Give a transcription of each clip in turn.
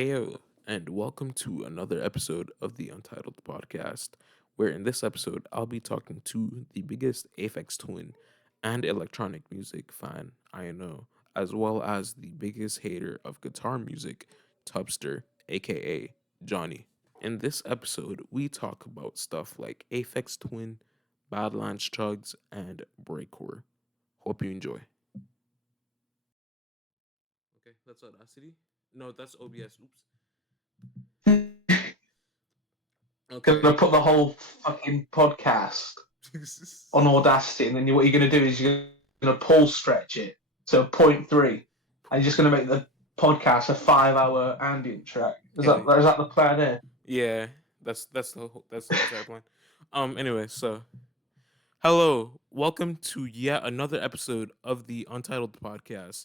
Heyo, and welcome to another episode of the Untitled Podcast, where in this episode I'll be talking to the biggest Aphex Twin and electronic music fan I know, as well as the biggest hater of guitar music, Tubster, aka Jonny. In this episode, we talk about stuff like Aphex Twin, Badlands Chugs, and Breakcore. Hope you enjoy. Okay, that's Audacity. No, that's OBS. Gonna Okay. put the whole fucking podcast on Audacity, and then what you're gonna do is you're gonna pull stretch it to point 0.3, and you're just gonna make the podcast a 5-hour ambient track. Hell Is that the plan here? yeah, that's the entire plan. Anyway, so hello, welcome to yet another episode of the Untitled Podcast,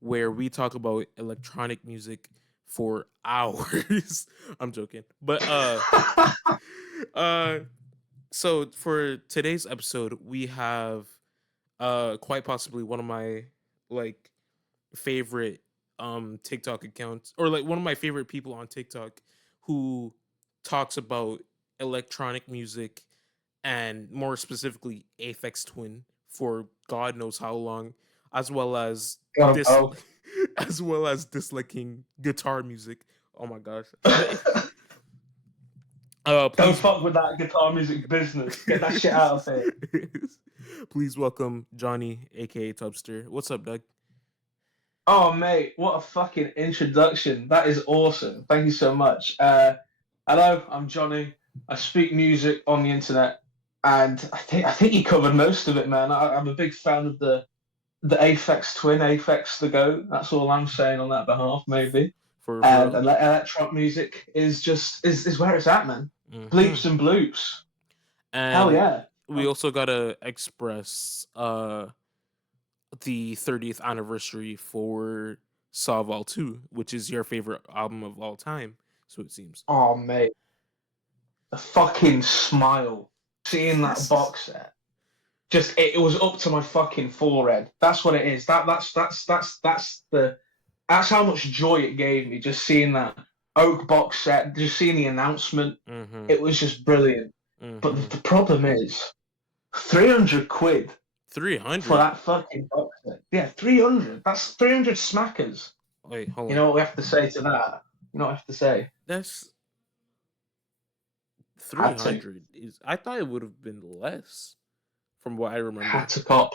where we talk about electronic music for hours. I'm joking, but uh, so for today's episode, we have quite possibly one of my like favorite TikTok accounts, or like one of my favorite people on TikTok who talks about electronic music and more specifically Aphex Twin for God knows how long, as well as Gotta this go. as well as disliking guitar music. Oh my gosh. Don't Please fuck with that guitar music business. Get that shit out of here. please welcome Jonny, aka Tubster. What's up, Doug? Oh mate, what a fucking introduction. That is awesome. Thank you so much. Hello, I'm Jonny. I speak music on the internet, and I think you covered most of it, man. I'm a big fan of the Aphex Twin, Aphex the Goat. That's all I'm saying on that behalf, maybe. For And real? electronic music is just is where it's at, man. Hmm. Bleeps and bloops. Hell And yeah. we also gotta express the 30th anniversary for Saval 2, which is your favorite album of all time, so it seems. Oh mate, the fucking smile seeing that box set. Just it was up to my fucking forehead. That's what it is. That's how much joy it gave me just seeing that oak box set, just seeing the announcement. Mm-hmm. It was just brilliant. But Mm-hmm. the problem is 300 quid for 300. that fucking box set. Yeah, 300. That's 300 smackers. Wait, hold You on. know what we have to say to that? You know what I have to say? That's Had to. 300 is I thought it would have been less from what I Had remember. to cop.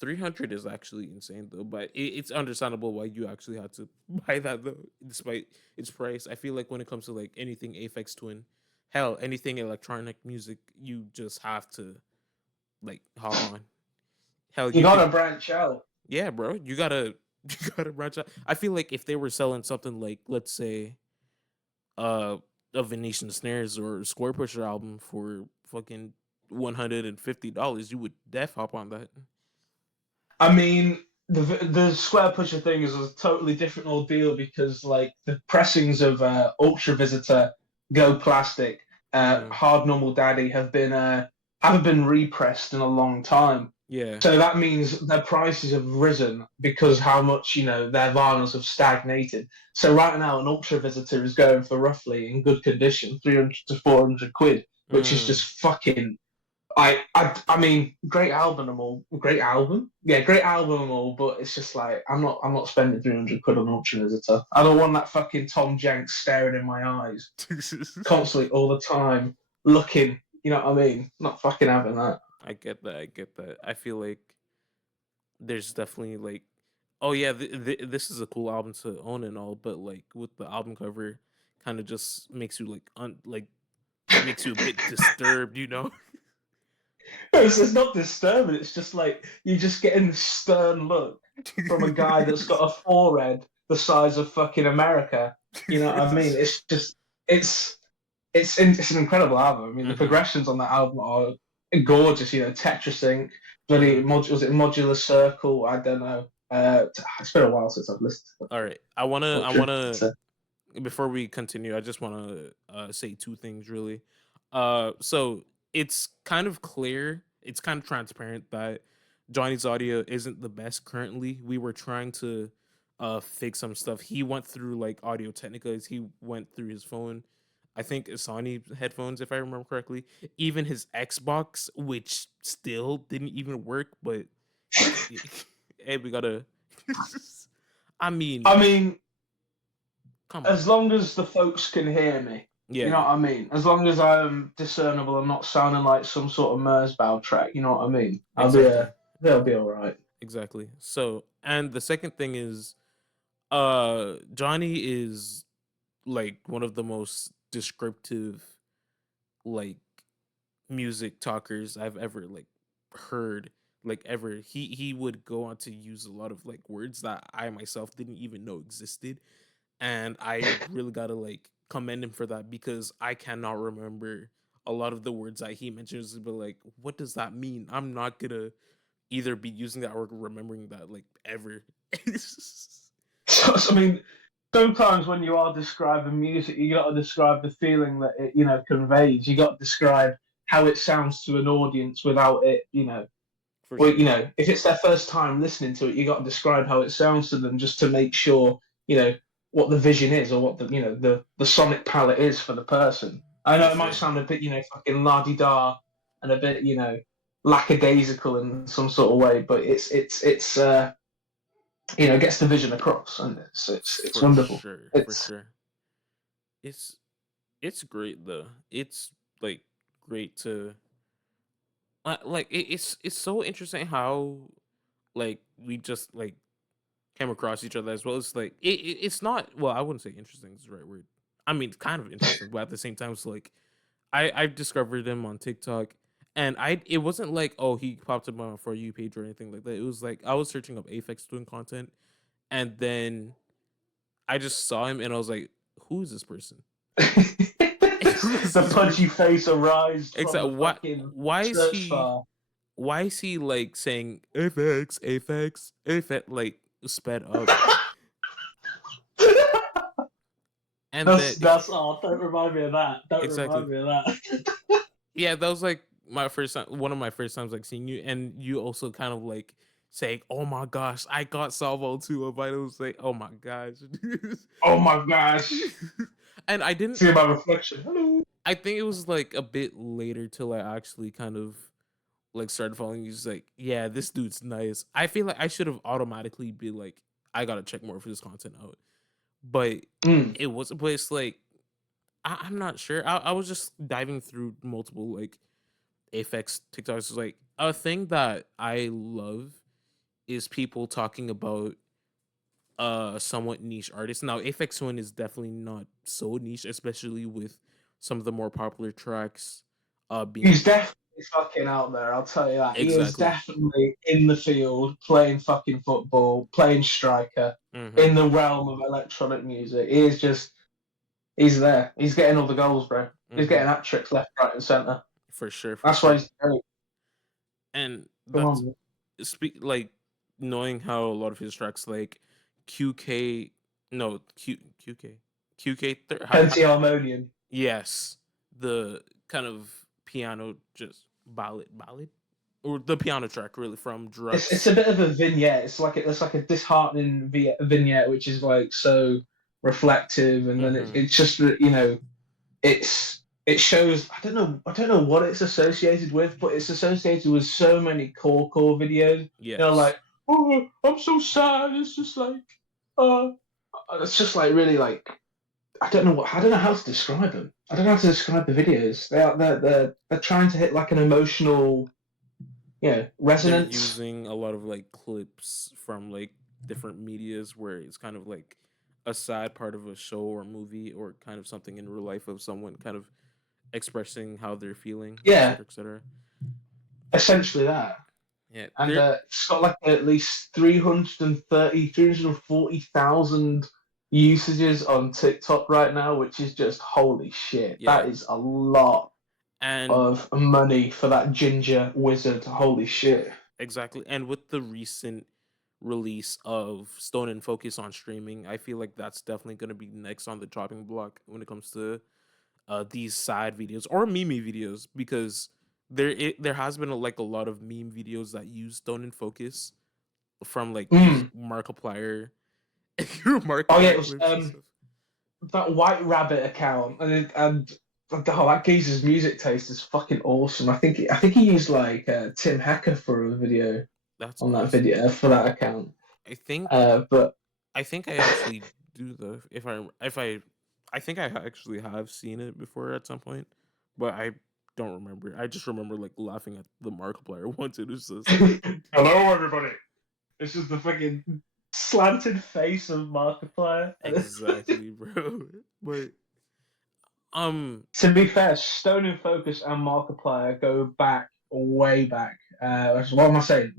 300 is actually insane though, but it's understandable why you actually had to buy that though, despite its price. I feel like when it comes to like anything Aphex Twin, hell, anything electronic music, you just have to like hop on. Hell, You you could, gotta branch out. yeah, bro, you gotta you gotta branch out. I feel like if they were selling something like, let's say, uh, a Venetian Snares or Square Pusher album for fucking $150, you would def hop on that. I mean, the square pusher thing is a totally different ordeal because like the pressings of Ultra Visitor, Go Plastic, Mm-hmm. Hard Normal Daddy haven't been repressed in a long time. Yeah. So that means their prices have risen because how much their vinyls have stagnated. So right now, an Ultra Visitor is going for roughly in good condition 300 to 400 quid, which is Mm. just fucking I mean, great album and all. Great album, yeah, great album and all. But it's just like I'm not spending 300 quid on Ultra Visitor. I don't want that fucking Tom Jenks staring in my eyes constantly all the time, looking. You know what I mean? Not fucking having that. I get that. I get that. I feel like there's definitely like, oh yeah, this is a cool album to own and all, but like with the album cover, kind of just makes you like makes you a bit disturbed, you know? It's not disturbing. It's just like you're just getting this stern look from a guy that's got a forehead the size of fucking America. You know what I mean? It's just it's it's an incredible album. I mean, the Mm-hmm. progressions on that album are gorgeous. Tetrasync, Mm-hmm. was it Modular Circle? I don't know. It's been a while since I've listened to All right. I Ultra. wanna before we continue, I just wanna say two things really. So it's kind of clear, it's kind of transparent that Johnny's audio isn't the best currently. We were trying to fix some stuff. He went through like Audio Technicas. He went through his phone. I think Sony headphones, if I remember correctly. Even his Xbox, which still didn't even work, but hey, we gotta. I mean, I mean, come on. as long as the folks can hear me, Yeah, you know yeah, what I mean? As long as I'm discernible, I'm not sounding like some sort of Merzbow track, you know what I mean? exactly, They'll be all right. exactly. So, and the second thing is, Johnny is like one of the most descriptive, like music talkers I've ever like heard, like ever. He would go on to use a lot of like words that I myself didn't even know existed, and I really gotta like commend him for that because I cannot remember a lot of the words that he mentions. But like, what does that mean? I'm not gonna either be using that or remembering that like ever. I mean, sometimes when you are describing music, you got to describe the feeling that it, conveys. You got to describe how it sounds to an audience without it, For well, sure, if it's their first time listening to it, you got to describe how it sounds to them just to make sure, you know, what the vision is or what the sonic palette is for the person. I for know it might sure, sound a bit, fucking la di da and a bit, lackadaisical in some sort of way, but it gets the vision across, and it's for wonderful. sure, for It's sure. It's it's great though. It's like great to like it's so interesting how like we just like came across each other as well. It's like it's not, well, I wouldn't say interesting is the right word. I mean, it's kind of interesting, but at the same time, it's like I've discovered him on TikTok, and it wasn't like, oh, he popped up on my For You page or anything like that. It was like I was searching up Aphex Twin content, and then I just saw him, and I was like, who is this person? Who is the this pudgy person? face arised from Except the what? fucking Why is search he? bar. Why is he like saying Aphex, Aphex, Aphex like sped up? And then That's all. Don't remind me of that. Don't exactly, remind me of that. yeah, that was like my first time, one of my first times like seeing you, and you also kind of like saying, "Oh my gosh, I got Salvo too." And I was like, "Oh my gosh," Oh my gosh. and I didn't. See my reflection. Hello. I think it was like a bit later till I actually kind of like started following you. Just like, yeah, this dude's nice. I feel like I should have automatically be like, I gotta check more of his content out, but Mm. it wasn't. But it's like I'm not sure. I was just diving through multiple like Aphex TikToks. Is like a thing that I love is people talking about somewhat niche artists. Now Aphex Twin is definitely not so niche, especially with some of the more popular tracks being He's definitely fucking out there, I'll tell you that. He is exactly. definitely in the field, playing fucking football, playing striker, Mm-hmm. in the realm of electronic music. He's there. He's getting all the goals, bro. He's Mm-hmm. getting hat tricks left, right, and centre. For sure, for That's why sure. he's great. And Come that's on. speak like knowing how a lot of his tracks like QK no QK Pentiharmonium. yes, the kind of piano just ballad or the piano track really from It's Drugs. a bit of a vignette. It's like a disheartening vignette, which is like so reflective, and then Mm-hmm. it's just it shows. I don't know what it's associated with, but it's associated with so many core videos. Yes. Like, oh, I'm so sad. Uh, it's just like really like I don't know how to describe them. I don't know how to describe the videos. They're trying to hit like an emotional, They're resonance. using a lot of like clips from like different medias where it's kind of like a side part of a show or movie or kind of something in real life of someone kind of expressing how they're feeling, Yeah, etc., etc. essentially that. Yeah, And there. it's got like at least 340,000 usages on TikTok right now, which is just holy shit. Yeah, That is a lot and of money for that ginger wizard. Holy shit. exactly, and with the recent release of Stone and Focus on streaming, I feel like that's definitely going to be next on the chopping block when it comes to these side videos or meme videos because there has been like a lot of meme videos that use Stone and Focus from like these Mm. Markiplier Oh yeah, Markiplier it was clips and stuff. that White Rabbit account, and oh, that geezer's music taste is fucking awesome. I think he used like Tim Hacker for a video That's on that awesome. video for that account. I think But I think I actually do the I think I actually have seen it before at some point, but I don't remember. I just remember like laughing at the Markiplier once. It was just like hello everybody. This is the fucking slanted face of Markiplier. exactly, bro. But To be fair, Stone in Focus and Markiplier go back way back. What am I saying?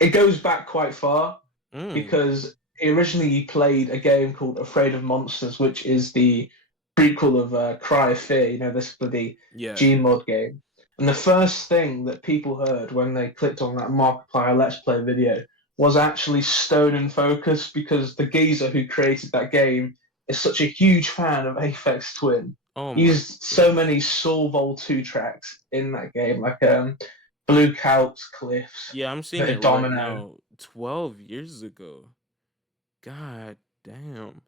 It goes back quite far mm, because originally he played a game called Afraid of Monsters, which is the prequel of Cry of Fear. You know, this bloody yeah. Gmod game. And the first thing that people heard when they clicked on that Markiplier Let's Play video was actually Stone in Focus because the geezer who created that game is such a huge fan of Aphex Twin. Oh He my used so goodness. many Soul Vol 2 tracks in that game, like Blue Calps, Cliffs, Yeah, I'm seeing bit of it right Domino. now. 12 years ago. God damn.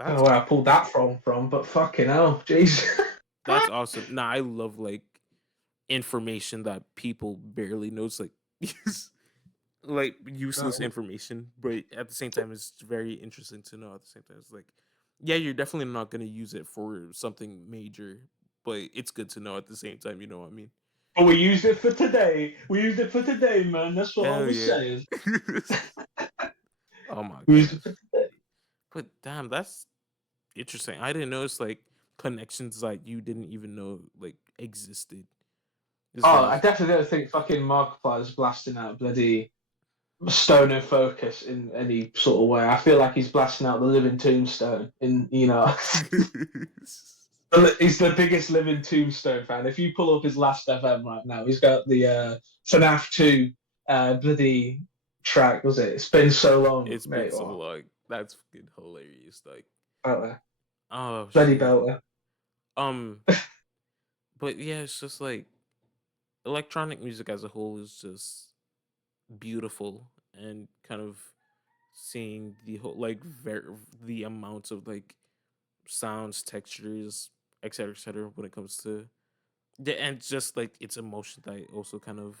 I don't That's know where I pulled that from, but fucking hell, jeez. that's awesome. Nah, I love like information that people barely knows, like like useless No. information, but at the same time, it's very interesting to know. At the same time, it's like, yeah, you're definitely not gonna use it for something major, but it's good to know at the same time. You know what I mean? But we used it for today. We used it for today, man. That's what I Hell was yeah! saying. Oh my We used it gosh! for today. But damn, that's interesting. I didn't notice like connections that you didn't even know like existed as Oh, well I as. definitely don't think fucking Markiplier's blasting out bloody Stone in Focus in any sort of way. I feel like he's blasting out the Living Tombstone. He's the biggest Living Tombstone fan. If you pull up his last FM right now, he's got the FNAF 2 bloody track, was it? It's been so long, It's been mate. so Oh, long. That's fucking hilarious. Like, out there. oh Bloody shit. belter. Um, but yeah, it's just like electronic music as a whole is just beautiful and kind of seeing the whole like the amounts of like sounds, textures, etc., when it comes to yeah, and just like its emotion that it also kind of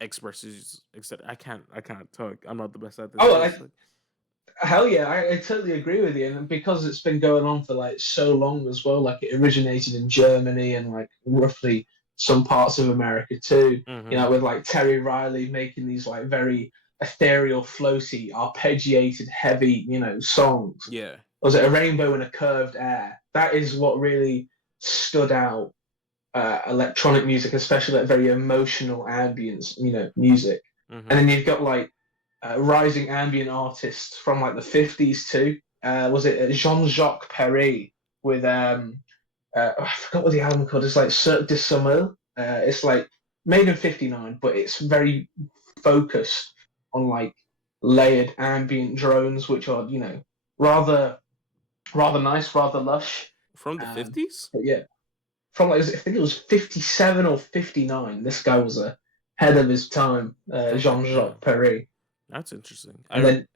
expresses. Etc. I can't talk. I'm not the best at this, Oh, but it's like hell yeah, I totally agree with you. And because it's been going on for like so long as well, like it originated in Germany and like roughly some parts of America too, you mm-hmm. know, with like Terry Riley making these like very ethereal, floaty, arpeggiated, heavy, you know, songs. Yeah. Was it A Rainbow in a Curved Air? That is what really stood out electronic music, especially like very emotional ambience, you know, music. And Mm-hmm. then you've got like rising ambient artists from like the 50s too. Was it Jean-Jacques Perry with I forgot what the album called. It's like Cirque du Soleil. It's like made in '59, but it's very focused on like layered ambient drones, which are you know rather nice, rather lush. From the Um, 50s? but yeah, from like I think it was '57 or '59. This guy was ahead of his time, God Jean-Jacques damn. Perry. That's interesting. And then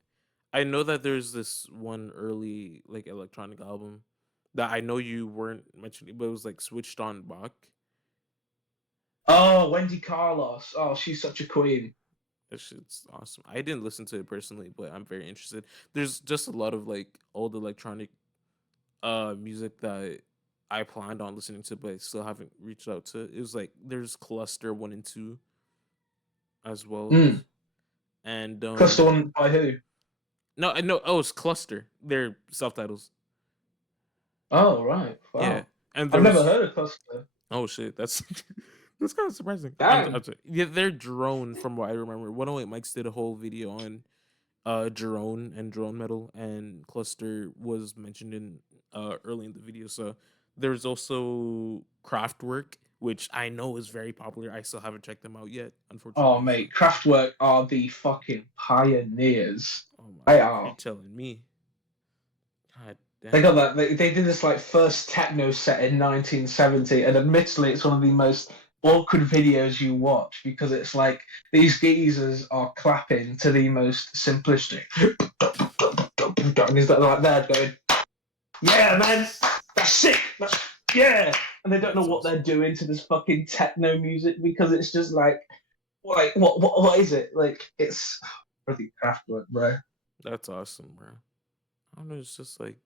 I know that there's this one early like electronic album that I know you weren't mentioning, but it was like Switched On Bach. oh, Wendy Carlos. Oh, she's such a queen. That shit's awesome. I didn't listen to it personally, but I'm very interested. There's just a lot of like old electronic music that I planned on listening to, but I still haven't reached out to. It was like there's Cluster 1 and 2 as well as Mm. and Cluster one by who? no, I know. Oh, it's Cluster. They're self titles. Oh, right. Yeah, Wow. and I've never there's heard of Cluster. oh shit, that's that's kind of surprising. I'm Damn. sorry. Yeah, they're drone from what I remember. 108 Mics did a whole video on drone and drone metal, and Cluster was mentioned in early in the video. So there's also Kraftwerk, which I know is very popular. I still haven't checked them out yet, Oh, unfortunately. So mate. Kraftwerk are the fucking pioneers. oh my They god, you're are. telling me. God They got damn. that. They did this like first techno set in 1970, and admittedly, it's one of the most awkward videos you watch because it's like these geezers are clapping to the most simplistic. And he's like there going, yeah, man, that's sick. Yeah. And they don't know That's what they're awesome. doing to this fucking techno music because it's just like what is it? Like it's really Kraftwerk, bro. That's awesome, bro. I don't know. It's just like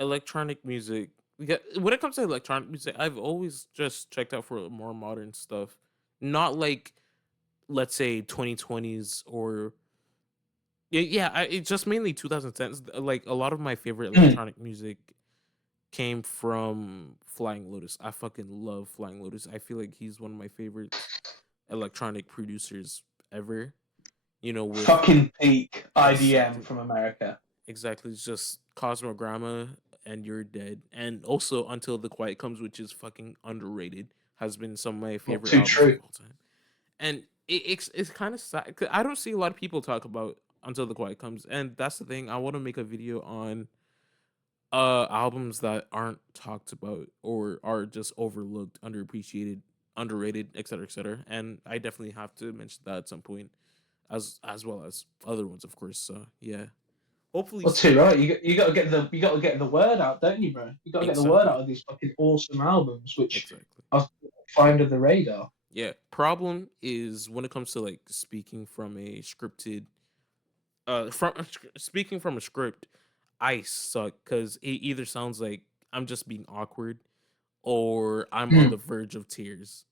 electronic music. Yeah, when it comes to electronic music, I've always just checked out for more modern stuff, not like let's say 2020s or yeah. It's just mainly 2010s. Like a lot of my favorite electronic music came from Flying Lotus. I fucking love Flying Lotus. I feel like he's one of my favorites electronic producers ever. You know, with Fucking peak IDM exactly from America. exactly. It's just Cosmogramma and You're Dead. And also Until the Quiet Comes, which is fucking underrated, has been some of my Not favorite too albums of true. all time. And it's kind of sad. 'Cause I don't see a lot of people talk about Until the Quiet Comes. And that's the thing. I want to make a video on albums that aren't talked about or are just overlooked, underappreciated, underrated, etc., etc. And I definitely have to mention that at some point, as well as other ones, of course. So yeah, hopefully Well, too soon. right. You got to get the word out, don't you, bro? You got to get the word out Exactly, of these fucking awesome albums, which exactly. are fly under the radar. Yeah. Problem is when it comes to like speaking from a scripted, speaking from a script, I suck because it either sounds like I'm just being awkward or I'm on the verge of tears.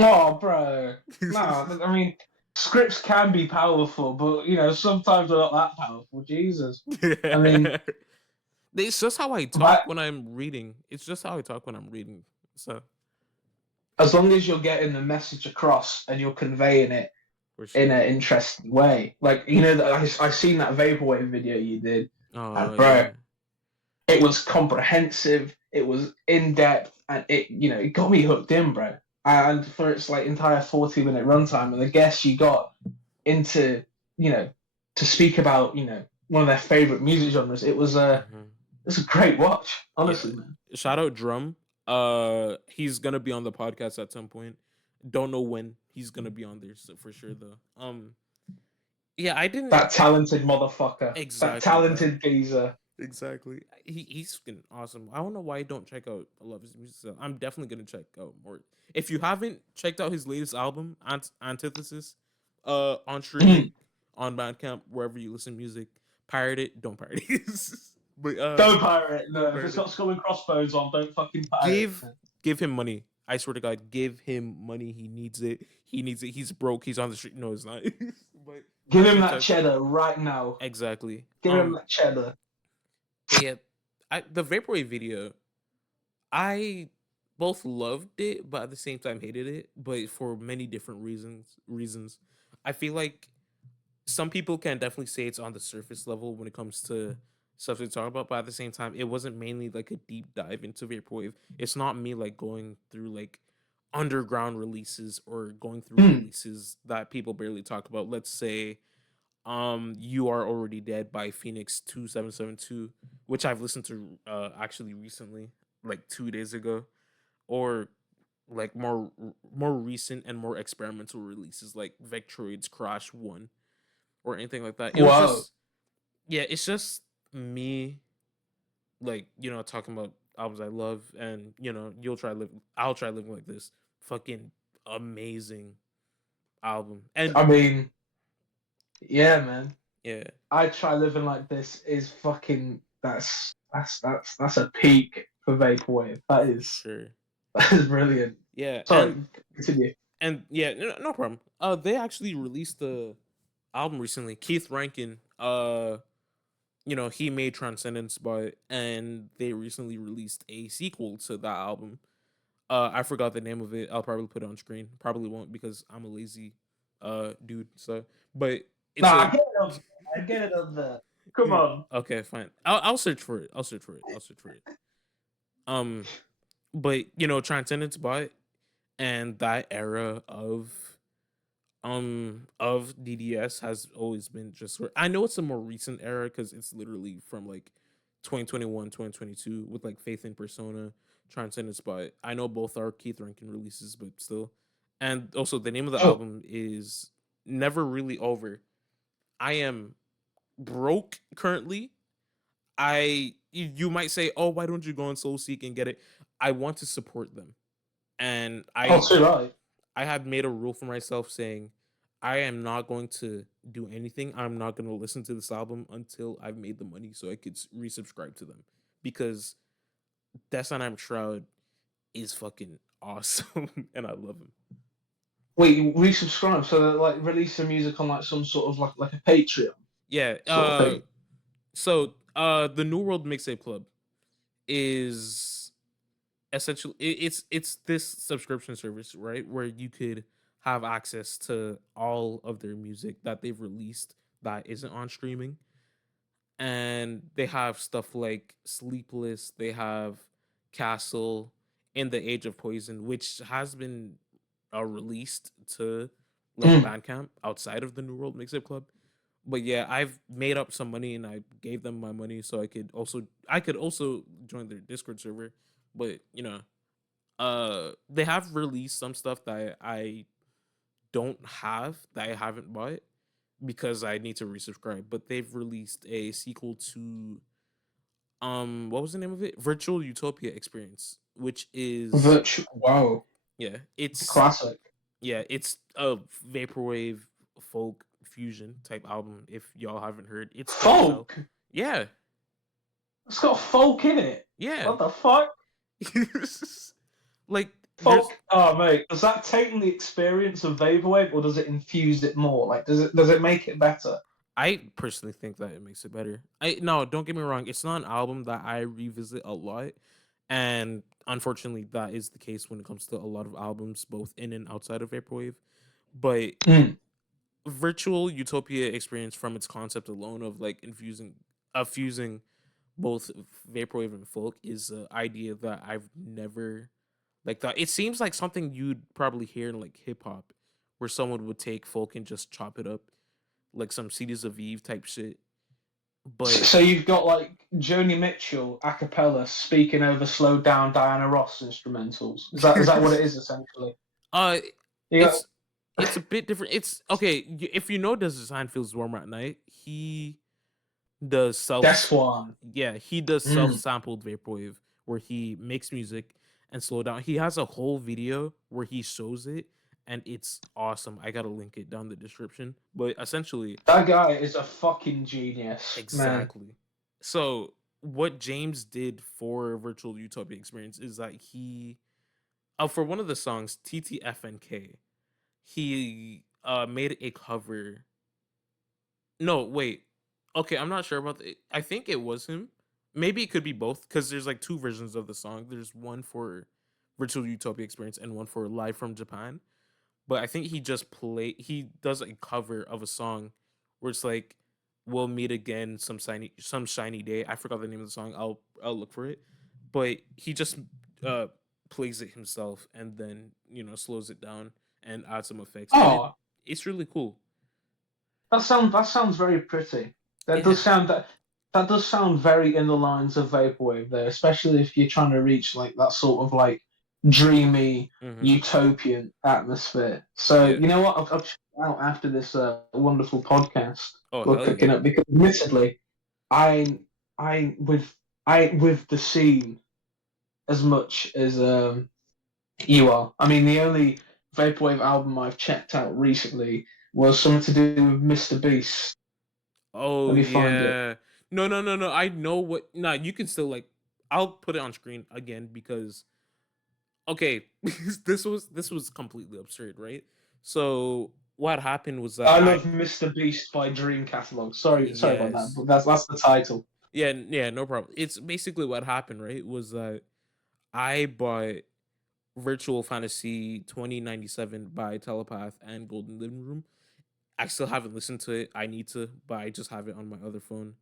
Oh, bro. Nah, I mean, scripts can be powerful, but sometimes they're not that powerful. Jesus. I mean, It's just how I talk but when I'm reading. It's just how I talk when I'm reading. So as long as you're getting the message across and you're conveying it for in sure. an interesting way, like I seen that vaporwave video you did, Oh and bro, yeah, it was comprehensive, it was in depth, and it got me hooked in, bro. And for its like entire 40-minute runtime, and the guests you got into, you know, to speak about, one of their favorite music genres, hmm it's a great watch, yeah. honestly, man. Shout out Drum. He's gonna be on the podcast at some point. Don't know when he's gonna be on there so for sure though. Yeah, I didn't That talented motherfucker, that exactly, bro. talented geezer. Exactly. He's fucking awesome. I don't know why I don't check out a lot of his music. So I'm definitely gonna check out more. If you haven't checked out his latest album, Antithesis, on streaming, on Bandcamp, wherever you listen to music, pirate it. Don't pirate it. but Don't pirate it. don't No, if it's pirate it. got skull and crossbones on, don't fucking pirate Give it. give him money. I swear to God, give him money. He needs it. He needs it. He's broke. He's on the street. No, it's not. but Give him but that cheddar right now. exactly. Give him that cheddar. But yeah, the vaporwave video, I both loved it, but at the same time hated it. But for many different reasons, I feel like some people can definitely say it's on the surface level when it comes to stuff to talk about. But at the same time, it wasn't mainly like a deep dive into vaporwave. It's not me like going through like underground releases or going through Hmm. releases that people barely talk about. Let's say You Are Already Dead by Phoenix 2772, which I've listened to actually recently, like 2 days ago, or like more recent and more experimental releases like Vectroid's Crash 1 or anything like that. It was Whoa. just yeah, it's just me like, talking about albums I love and I'll try living like this. Fucking amazing album. And I mean, yeah, man. yeah, I try living like this is fucking that's a peak for vaporwave. That for is sure. that is brilliant. Yeah, Sorry, continue. and yeah, no problem. They actually released the album recently. Keith Rankin, he made Transcendence, and they recently released a sequel to that album. I forgot the name of it. I'll probably put it on screen. Probably won't because I'm a lazy dude. So, but it's Nah, a I get it up there. I get it up there. Come on. okay, fine. I'll search for it. I'll search for it. I'll search for it. Um, but Transcendence by and that era of DDS has always been just I know it's a more recent era because it's literally from like 2021, 2022 with like Faith in Persona, Transcendence. But I know both are Keith Rankin releases, but still. And also, the name of the Oh, album is Never Really Over. I am broke currently. You might say, oh, why don't you go on SoulSeek and get it? I want to support them, and oh, too right. I have made a rule for myself saying I am not going to do anything. I'm not going to listen to this album until I've made the money so I could resubscribe to them, because Death on I'm Shroud is fucking awesome and I love him. Wait, you resubscribe so that like release the music on like some sort of like a Patreon Yeah. sort of thing. The New World Mixtape Club is essentially it's this subscription service, right, where you could have access to all of their music that they've released that isn't on streaming. And they have stuff like Sleepless, they have Castle, In the Age of Poison, which has been released to like Mm. Bandcamp outside of the New World Mixtape Club. But yeah, I've made up some money and I gave them my money so I could also join their Discord server. But they have released some stuff that I don't have, that I haven't bought because I need to resubscribe. But they've released a sequel to what was the name of it? Virtual Utopia Experience, which is Virtual. Wow, yeah, it's classic. it's a vaporwave folk fusion type album. If y'all haven't heard, it's dope as hell. Folk. Yeah, It's got folk in it. yeah. What the fuck? Like there's Folk. Oh mate, does that take the experience of vaporwave, or does it infuse it more? Like, does it make it better? I personally think that it makes it better. I No, don't get me wrong. It's not an album that I revisit a lot, and unfortunately, that is the case when it comes to a lot of albums, both in and outside of vaporwave. But Mm. Virtual Utopia Experience, from its concept alone of like fusing both vaporwave and folk, is an idea that I've never like thought. It seems like something you'd probably hear in like hip hop, where someone would take folk and just chop it up, like some Cities of Eve type shit. But So you've got like Joni Mitchell a cappella speaking over slowed down Diana Ross instrumentals. Is that what it is essentially? uh, You got it's it's a bit different. It's okay if you know Does Design Feels Warmer at Night. He does That's one. he does self Mm. sampled vaporwave where he makes music and slow down. He has a whole video where he shows it, and it's awesome. I gotta link it down the description. But essentially, That guy is a fucking genius, man. exactly. So what James did for Virtual Utopia Experience is that he for one of the songs TTFNK, he made a cover. No, wait. Okay, I'm not sure about it. I think it was him. Maybe it could be both because there's like two versions of the song. There's one for Virtual Utopia Experience and one for Live from Japan. But I think he does a cover of a song where it's like we'll meet again some shiny day. I forgot the name of the song. I'll look for it. But he just uh plays it himself and then, slows it down and adds some effects. And Oh, it's really cool. that sounds very pretty. That Yeah. does sound that does sound very in the lines of vaporwave there, especially if you're trying to reach like that sort of like dreamy Hmm. utopian atmosphere. So Yeah. you know what? I'll check it out after this wonderful podcast Oh we're hell cooking yeah. up because admittedly, I I with the scene as much as you are. I mean, the only vaporwave album I've checked out recently was something to do with Mr. Beast. Oh Let me find it. yeah. No. I know what. Nah, you can still like. I'll put it on screen again because okay, this was completely absurd, right? So what happened was that I I love Mr. Beast by Dream Catalog. Sorry about that, yes, but that's the title. yeah, no problem. It's basically what happened, right? Was that I bought Virtual Fantasy 2097 by Telepath and Golden Living Room. I still haven't listened to it. I need to, but I just have it on my other phone.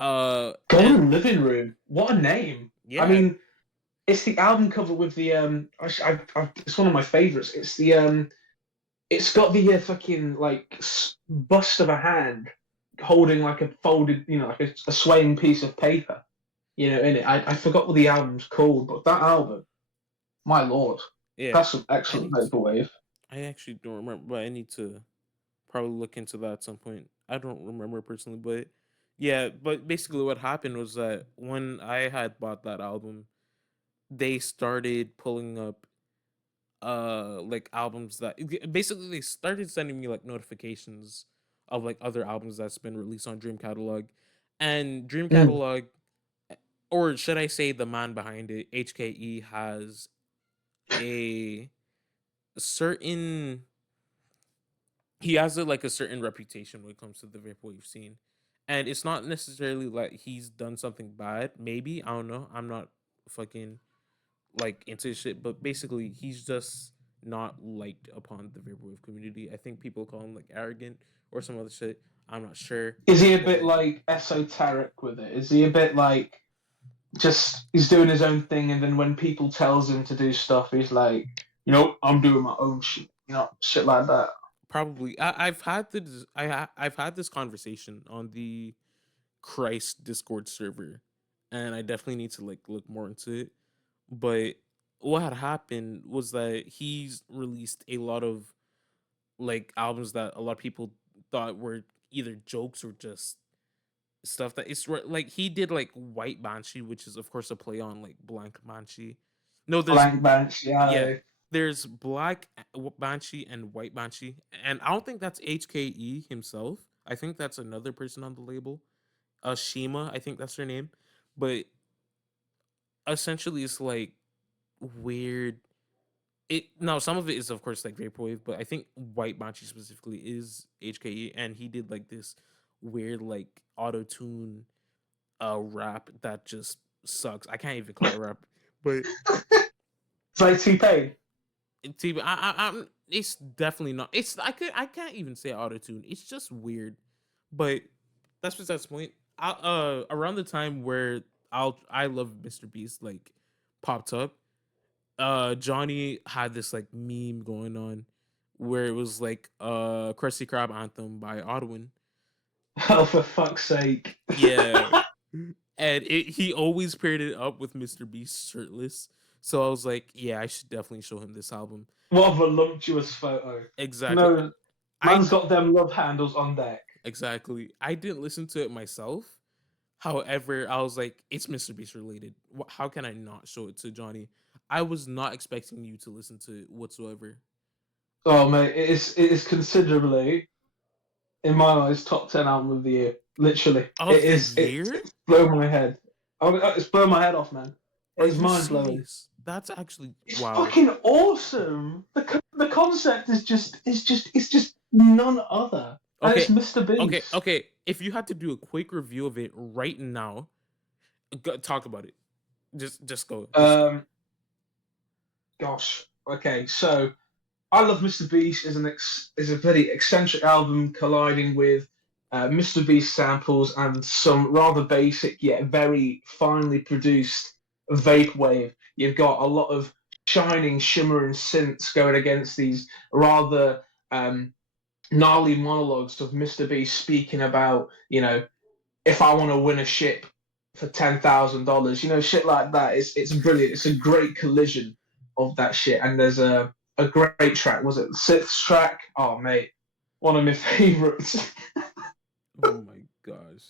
And Golden Living Room. What a name! I yeah. mean, it's the album cover with the it's one of my favorites. It's got the fucking like bust of a hand holding like a folded, like a swaying piece of paper. in it. I forgot what the album's called, but that album, my lord, Yeah, that's some I excellent need to. vaporwave. I actually don't remember, but I need to probably look into that at some point. I don't remember personally, but yeah. But basically, what happened was that when I had bought that album, they started pulling up like albums that basically they started sending me like notifications of like other albums that's been released on Dream Catalog, and Dream Mm. Catalog, or should I say the man behind it, HKE, has a certain he has like a certain reputation when it comes to the vaporwave scene, and it's not necessarily like he's done something bad. Maybe, I don't know. I'm not fucking like into shit, but basically he's just not liked upon the vaporwave community. I think people call him like arrogant or some other shit. I'm not sure. Is he a bit But like esoteric with it? Is he a bit like just he's doing his own thing, and then when people tells him to do stuff, he's like, I'm doing my own shit, shit like that. probably I've had this conversation on the Christ Discord server, and I definitely need to like look more into it. But what had happened was that he's released a lot of like albums that a lot of people thought were either jokes or just stuff that like he did like White Banshee, which is of course a play on like Blank Banshee. No, there's Blank bench, yeah, yeah. there's Black Banshee and White Banshee, and I don't think that's HKE himself. I think that's another person on the label. Shima, I think that's her name, but essentially it's like weird. It no, some of it is of course like vaporwave, but I think White Banshee specifically is HKE, and he did like this weird like auto tune rap that just sucks. I can't even call it rap, but It's like T-Pain. I'm. It's definitely not. I can't even say auto tune. It's just weird, but that's besides the point. Around the time where I love Mr. Beast like popped up, Jonny had this like meme going on where it was like Krusty Krab anthem by Otwin. Oh, for fuck's sake. Yeah. And he always paired it up with Mr. Beast shirtless. So I was like, yeah, I should definitely show him this album. What a voluptuous photo. Exactly. No, I man's got them love handles on deck. exactly. I didn't listen to it myself. However, I was like, it's Mr. Beast related. How can I not show it to Jonny? I was not expecting you to listen to it whatsoever. Oh, mate, it is considerably, in my eyes, top 10 album of the year. Literally. It Of the is, year? it's blown my head. It's blown my head off, man. Are It's you mind blowing. serious? That's actually It's wow. fucking awesome. The concept is just none other. And Okay, it's Mr. Beast. okay. If you had to do a quick review of it right now, talk about it. Just go. Just go. Um, Gosh. Okay, so I Love Mr. Beast is a very eccentric album colliding with Mr. Beast samples and some rather basic yet very finely produced vaporwave. You've got a lot of shining, shimmering synths going against these rather gnarly monologues of Mr. Beast speaking about, if I want to win a ship for $10,000, shit like that. It's brilliant. It's a great collision of that shit. And there's a great track. Was it the sixth track? Oh mate, one of my favorites. Oh my gosh.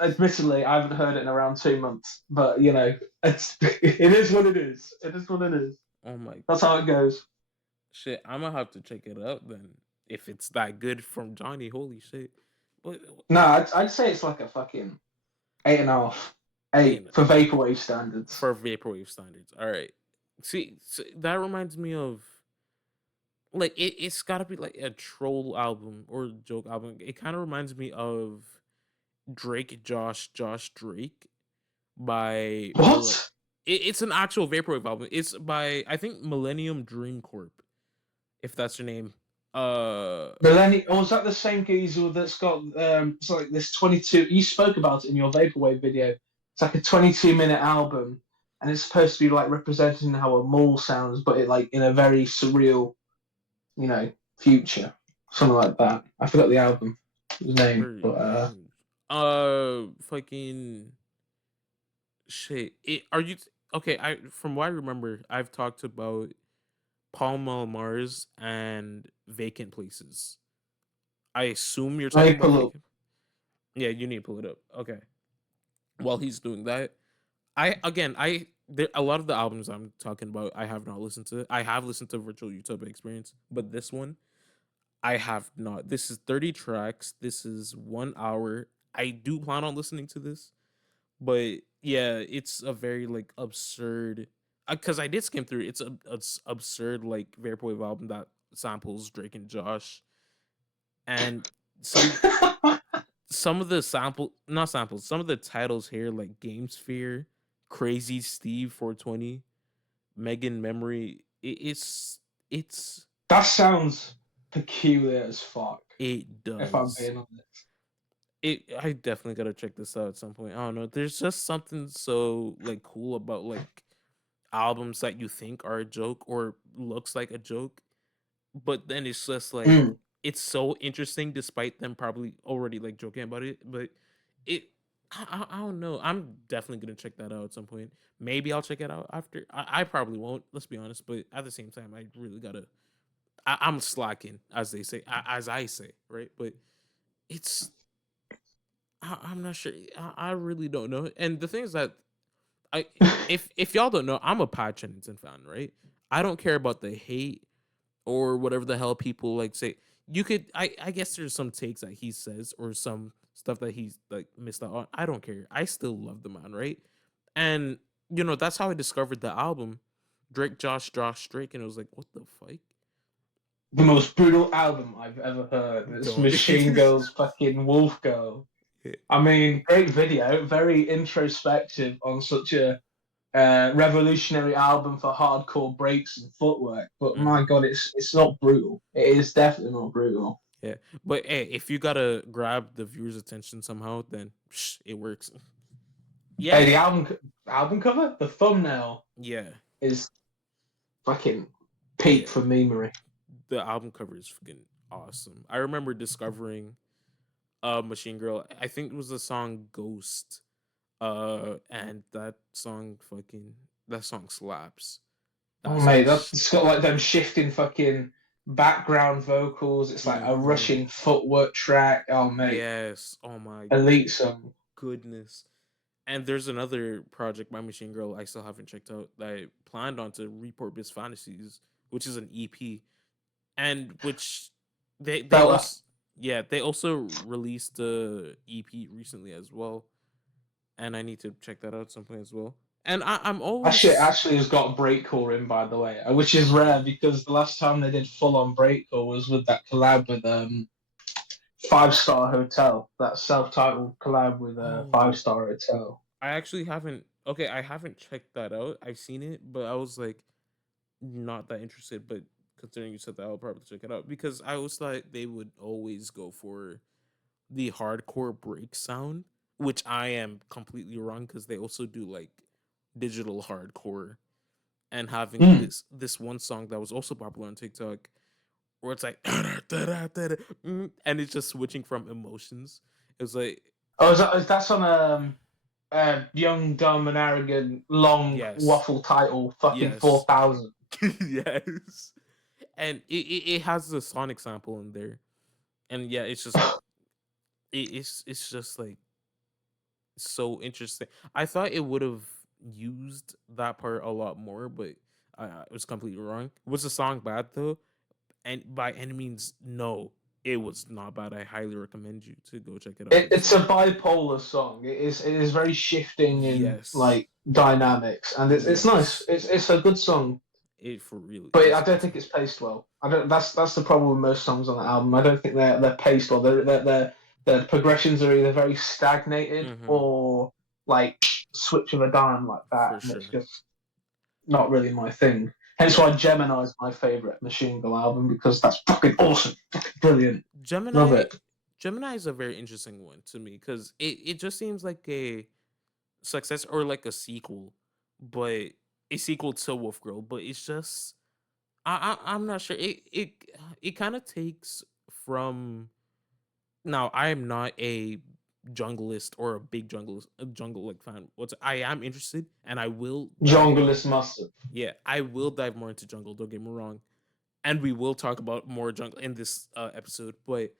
Admittedly, I haven't heard it in around 2 months, but it is what it is. It is what it is. Oh my That's how it goes. shit. I'm gonna have to check it out then. If it's that good from Jonny, holy shit. What No, I'd say it's like a fucking 8.5, ain't 8 for vaporwave standards. for vaporwave standards. All right. See, so that reminds me of like it's got to be like a troll album or joke album. It kind of reminds me of Josh Drake by What? it's an actual vaporwave album. It's by I think Millennium Dream Corp, if that's your name. Millennium. Oh, is that the same geezer that's got it's like this 22? You spoke about it in your vaporwave video. It's like a 22-minute album, and it's supposed to be like representing how a mall sounds, but it like in a very surreal, future, something like that. I forgot the album name, very but strange. Fucking. Shit. Are you okay? I from what I remember, I've talked about Palma Mars and Vacant Places. I assume you're Let talking me about pull up. Vacant. Yeah, you need to pull it up. Okay. While he's doing that, I again I there a lot of the albums I'm talking about I have not listened to. I have listened to Virtual Utopia Experience, but this one I have not. This is 30 tracks. This is 1 hour. I do plan on listening to this, but yeah, it's a very like absurd. Because I did skim through. It's absurd like vaporwave album that samples Drake and Josh, and some some of the sample not samples some of the titles here like Game Sphere, Crazy Steve 420, Megan Memory. It's That sounds peculiar as fuck. it If I'm does being honest. I definitely gotta check this out at some point. I don't know. There's just something so like cool about like albums that you think are a joke or looks like a joke, but then it's just like Mm. it's so interesting despite them probably already like joking about it. But it I don't know. I'm definitely gonna check that out at some point. Maybe I'll check it out after. I probably won't. Let's be honest. But at the same time, I really gotta. I'm slacking, as they say, as I say, right? But it's I'm not sure. I really don't know. And the thing is that I if y'all don't know, I'm a Pat Chennington fan, right? I don't care about the hate or whatever the hell people like say. You could I guess there's some takes that he says or some stuff that he's like missed out on. I don't care. I still love the man, right? And that's how I discovered the album. Drake, Josh, Drake, and it was like, what the fuck? The most brutal album I've ever heard. It's Don't Machine Girl's fucking Wolf Girl. Yeah. I mean, great video, very introspective on such a revolutionary album for hardcore breaks and footwork. But my Mhm. god, it's not brutal. It is definitely not brutal. Yeah. But hey, if you gotta grab the viewer's attention somehow, then it works. Hey, Yeah. the album cover, the thumbnail Yeah. is fucking peak Yeah. for memery. The album cover is freaking awesome. I remember discovering Machine Girl. I think it was the song Ghost. And that song slaps. Oh That mate, song that's got like them shifting fucking background vocals. It's like a Mhm. rushing footwork track. Oh mate, Yes. Oh my elite song. goodness. And there's another project by Machine Girl I still haven't checked out that I planned on to Report Biz Fantasies, which is an EP. And which they Bella. also they also released the EP recently as well, and I need to check that out at some point as well. And I'm That shit always actually has got breakcore in, by the way, which is rare because the last time they did full on breakcore was with that collab with Five Star Hotel. That self titled collab with Five oh Star Hotel. I actually haven't okay I haven't checked that out. I've seen it, but I was like not that interested. But considering you said that, I'll probably check it out because I was like they would always go for the hardcore break sound, which I am completely wrong because they also do like digital hardcore and having Mm. this one song that was also popular on TikTok where it's like and it's just switching from emotions. It's like Oh, that's on Young, Dumb, and Arrogant long yes, waffle title, fucking yes, 4000. yes, and it has the Sonic sample in there, and yeah, it's just it's just like so interesting. I thought it would have used that part a lot more, but I was completely wrong. Was the song bad though? And by any means, no, it was not bad. I highly recommend you to go check it out for It's a yourself. bipolar song. It is very shifting in Yes, like dynamics, and it's nice. yes, It's a good song, it for real but is I a don't good think song. it's paced well. I don't. That's the problem with most songs on the album. I don't think they're paced well. The progressions are either very stagnated Mm-hmm. or like switch of a dime like that, For and it's sure. just not really my thing. Hence Yeah, why Gemini is my favorite Machine Gun album because that's fucking awesome, fucking brilliant. Love Gemini. it. Gemini is a very interesting one to me because it just seems like a success or like a sequel, but a sequel to Wolf Girl. But it's just I'm not sure. It kind of takes from now. I am not a junglist or a big jungle like fan. I am interested, and I will dive more. Junglist Master. Yeah, I will dive more into jungle. Don't get me wrong, and we will talk about more jungle in this episode. But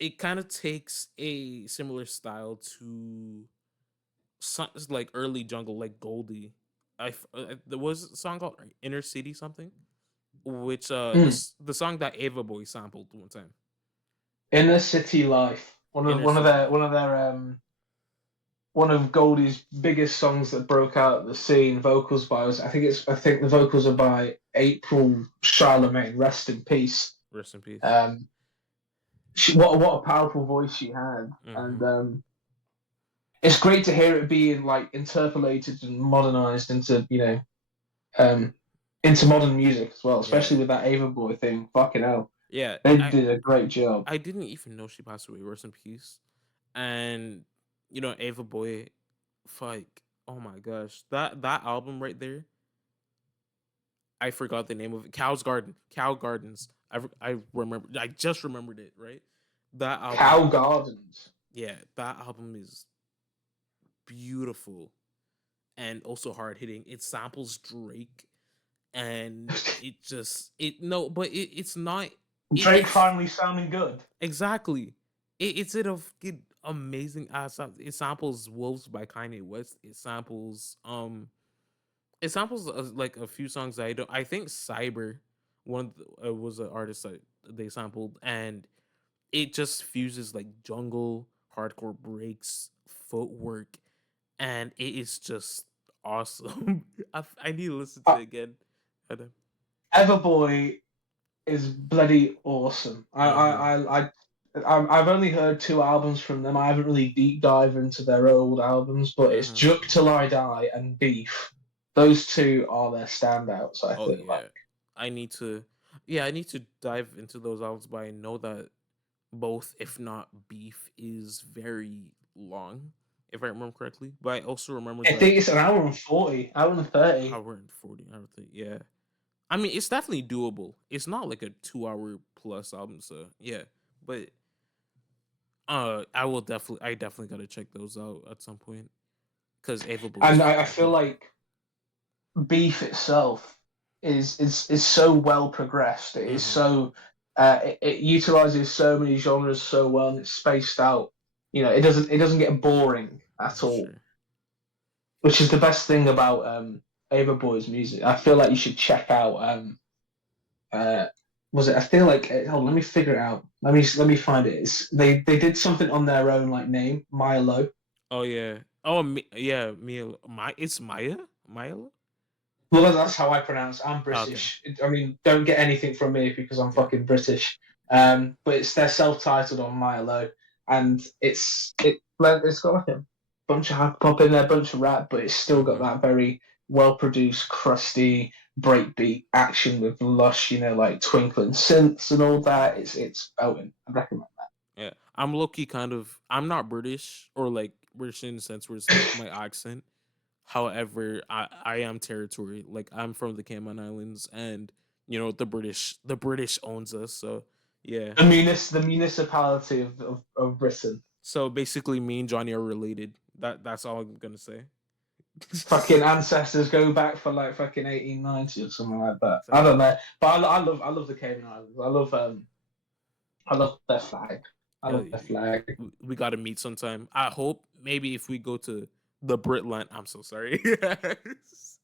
it kind of takes a similar style to like early jungle, like Goldie. There was a song called Inner City something, which the song that Ava Boy sampled one time. Inner City Life. Inner City Life. One of Goldie's biggest songs that broke out the scene, vocals by I think the vocals are by April Charlemagne, rest in peace. Rest in peace. What a powerful voice she had. And it's great to hear it being like interpolated and modernized into into modern music as well, especially with that Ava Boy thing. Fucking hell. Yeah, they did a great job. I didn't even know she passed away. Rest in peace. And Ava Boy, like, oh my gosh, that album right there. I forgot the name of it. Cow Gardens. I remember. I just remembered it. Right. That album. Cow Gardens. Yeah, that album is beautiful and also hard hitting. It samples Drake, and it's not. Drake finally sounding good. Exactly. It's a amazing ass. It samples Wolves by Kanye West. It samples like a few songs that I think Cyber was an artist that they sampled, and it just fuses like jungle, hardcore breaks, footwork, and it is just awesome. I need to listen to it again. Everboy is bloody awesome. I've only heard 2 albums from them. I haven't really deep dived into their old albums, but it's Juk Till I Die and Beef. Those 2 are their standouts. I think. Yeah. I need to dive into those albums, but I know that both, if not Beef, is very long, if I remember correctly. But I also remember I think it's an hour and 40, hour and 30. Hour and 40, I would think. Yeah. I mean, it's definitely doable. It's not like a 2-hour plus album, so yeah. But I definitely gotta check those out at some point. Because Ava Boy. And I feel like Beef itself is so well progressed. It is so it utilizes so many genres so well, and it's spaced out. It doesn't get boring at all. Sure. Which is the best thing about Ava Boy's music. I feel like you should check out was it? I feel like let me figure it out. Let me find it. They did something on their own like name, Milo. Oh yeah. Oh yeah, Mia. It's Maya. Well, that's how I pronounce it. I'm British. Okay. I mean, don't get anything from me because I'm fucking British. But they're self-titled on Milo, and it's got like a bunch of hip hop in there, a bunch of rap, but it's still got that very well-produced, crusty breakbeat action with lush, like twinkling synths and all that. It's belting. I recommend that. Yeah, I'm low-key I'm not British or like British in the sense where it's like my accent. However, I am territory. Like, I'm from the Cayman Islands, and the British owns us. So yeah, the municipality of Britain. So basically, me and Jonny are related. That's all I'm gonna say. Fucking ancestors go back for like fucking 1890 or something like that. Exactly. I don't know, but I love the Cayman Islands. I love their flag. I love their flag. We gotta meet sometime. I hope maybe if we go to the Britland. I'm so sorry. The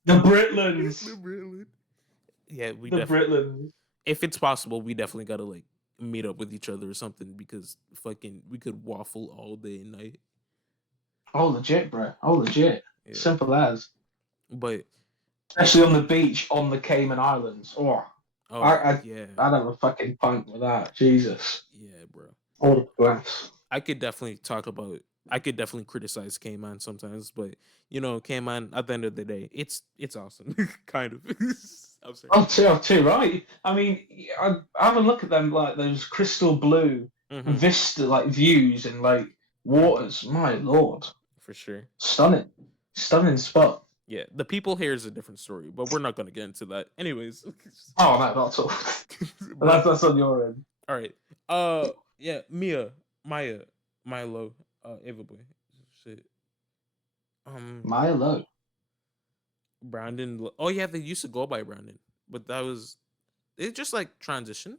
Britlands. The Britland. Yeah, the Britlands. If it's possible, we definitely gotta like meet up with each other or something, because fucking we could waffle all day and night. Oh legit, bro. Oh legit. Yeah. Simple as. But especially on the beach on the Cayman Islands. I don't have a fucking pint with that. Jesus. Yeah, bro. All the glass. I could definitely criticize Cayman sometimes, but Cayman at the end of the day, it's awesome. Kind of. I'm too right. I mean, I have a look at them, like those crystal blue vista like views and like waters. My lord. For sure. Stunning spot. Yeah, the people here is a different story, but we're not going to get into that. Anyways. Oh no, not at all. That's on your end. All right. Yeah, Maya, Milo. Ava Boy. Shit. Um, Milo. Brandon. Oh yeah, they used to go by Brandon, but that was it. Just like transition.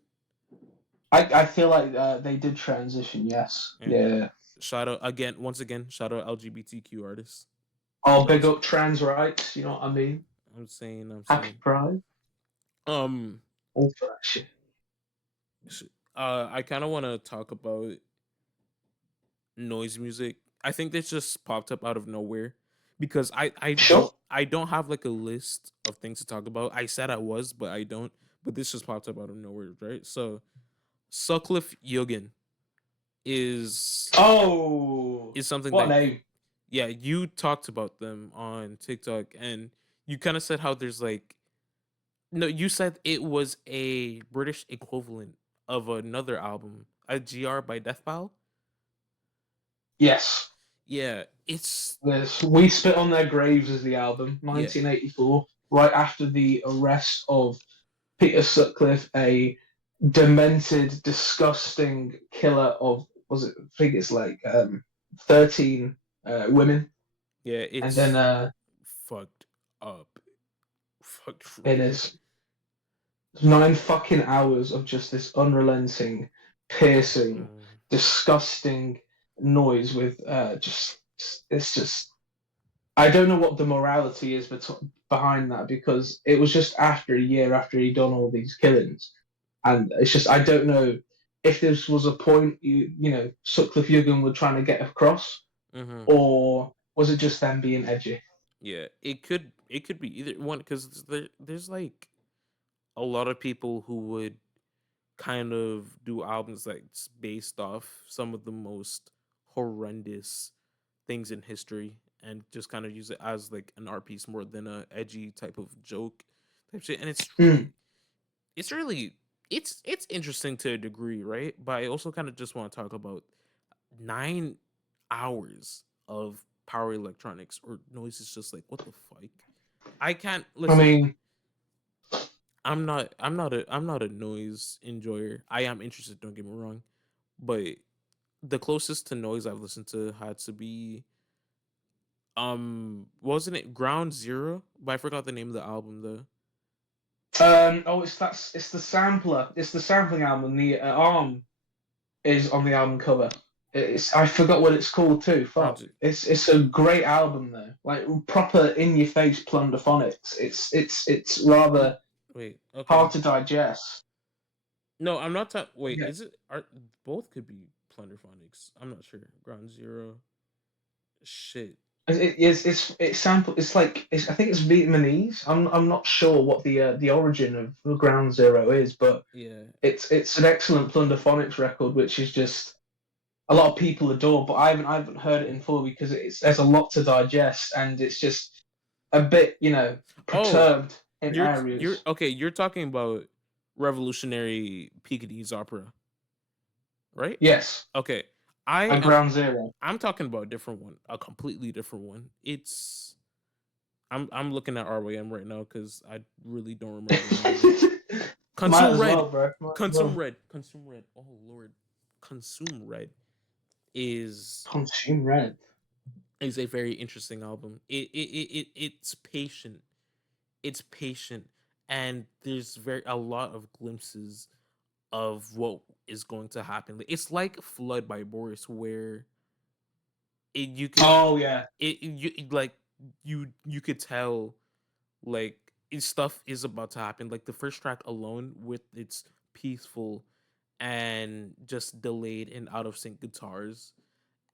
I feel like they did transition. Yes. Yeah. Yeah. Shout out again. Once again, shout out LGBTQ artists. I'll big That's up trans rights. You know what I mean? I'm saying. I'm Happy saying. Pride. Um. All for that shit. I kind of want to talk about noise music. I think this just popped up out of nowhere because Sure. I don't have like a list of things to talk about. I said I was, but I don't. But this just popped up out of nowhere, right? So Sutcliffe Yogan is Oh, something what that name? yeah, you talked about them on TikTok and you kind of said how there's like no, you said it was a British equivalent of another album, a GR by Deathpile. Yes. Yeah, it's Yes. We Spit on Their Graves is the album, yeah, 1984, right after the arrest of Peter Sutcliffe, a demented, disgusting killer of, was it, I think it's like 13 women. yeah, And then it's fucked up, fucked it really up. is 9 fucking hours of just this unrelenting, piercing, Mm. disgusting noise with it's just I don't know what the morality is behind that because it was just after a year after he'd done all these killings, and it's just I don't know if this was a point you know Sutcliffe Yugan were trying to get across, Mm-hmm. or was it just them being edgy? Yeah, it could be either one because there's like a lot of people who would kind of do albums that's based off some of the most horrendous things in history and just kind of use it as like an art piece more than a edgy type of joke type shit. And Mm. it's really it's interesting to a degree, right? But I also kind of just want to talk about 9 hours of power electronics or noise is just like what the fuck. I can't I listen. mean, I'm not a noise enjoyer. I am interested, don't get me wrong, but the closest to noise I've listened to had to be wasn't it Ground Zero? But I forgot the name of the album though. oh, it's the sampler, it's the sampling album. The arm is on the album cover. It's I forgot what it's called too. Ground Fuck. It's a great album though. Like proper in your face plunderphonics. It's rather Wait, okay. hard to digest. No, I'm not talking. Wait, Yeah. is it? Are both could be Plunderphonics? I'm not sure. Ground Zero. Shit. It's sample. It's like I think it's Vietnamese. I'm not sure what the origin of Ground Zero is, but Yeah. it's an excellent plunderphonics record, which is just a lot of people adore. But I haven't heard it in full because there's a lot to digest, and it's just a bit Oh, perturbed in you're areas. okay. You're talking about Revolutionary Picadilly's opera, right? Yes, Okay. I and am. Ground Zero. I'm talking about a different one, a completely different one. It's. I'm looking at RYM right now because I really don't remember the name of it. Might Consume as Red. well, bro. Might as Consume well. Red. Consume Red. Oh Lord. Consume Red is Consume Red. a very interesting album. It's patient. It's patient, and there's very a lot of glimpses of what is going to happen. It's like Flood by Boris, where you could Oh yeah. like you could tell like stuff is about to happen. Like the first track alone, with its peaceful and just delayed and out of sync guitars,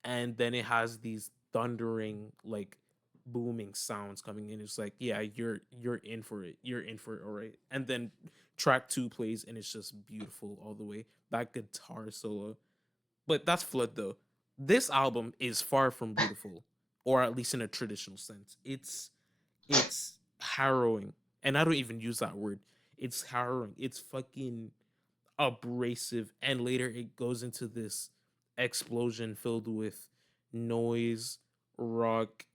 and then it has these thundering like booming sounds coming in. It's like yeah, you're in for it, you're in for it, all right. And then track two plays and it's just beautiful all the way, that guitar solo. But that's Flood though. This album is far from beautiful, or at least in a traditional sense. It's harrowing, and I don't even use that word. It's harrowing, it's fucking abrasive, and later it goes into this explosion filled with noise, rock,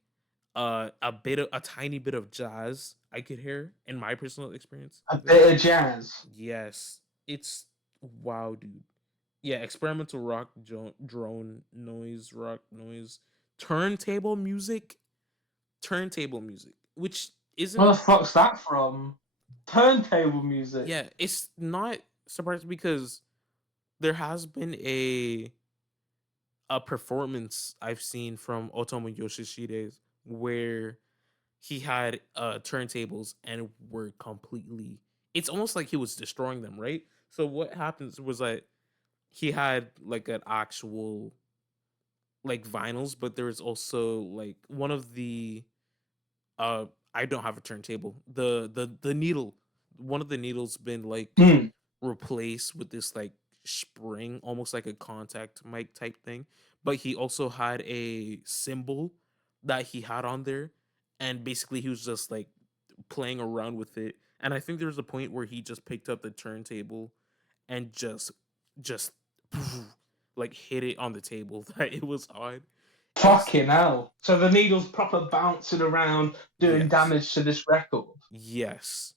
a tiny bit of jazz I could hear in my personal experience A of it. bit of jazz. Yes, it's wow, dude. Yeah, experimental rock, drone noise, rock noise, turntable music, turntable music, which Where the isn't. fuck's that from? Turntable music. Yeah, it's not surprising because there has been a performance I've seen from Otomo Yoshihide where he had turntables and were completely. It's almost like he was destroying them, right? So what happens was that he had like an actual like vinyls, but there was also like one of the uh I don't have a turntable. The needle, one of the needles been like Hmm. replaced with this like spring, almost like a contact mic type thing. But he also had a symbol that he had on there, and basically he was just like playing around with it. And I think there was a point where he just picked up the turntable and just like hit it on the table that it was on. It was Fucking hell. So the needle's proper bouncing around, doing yes, damage to this record. yes,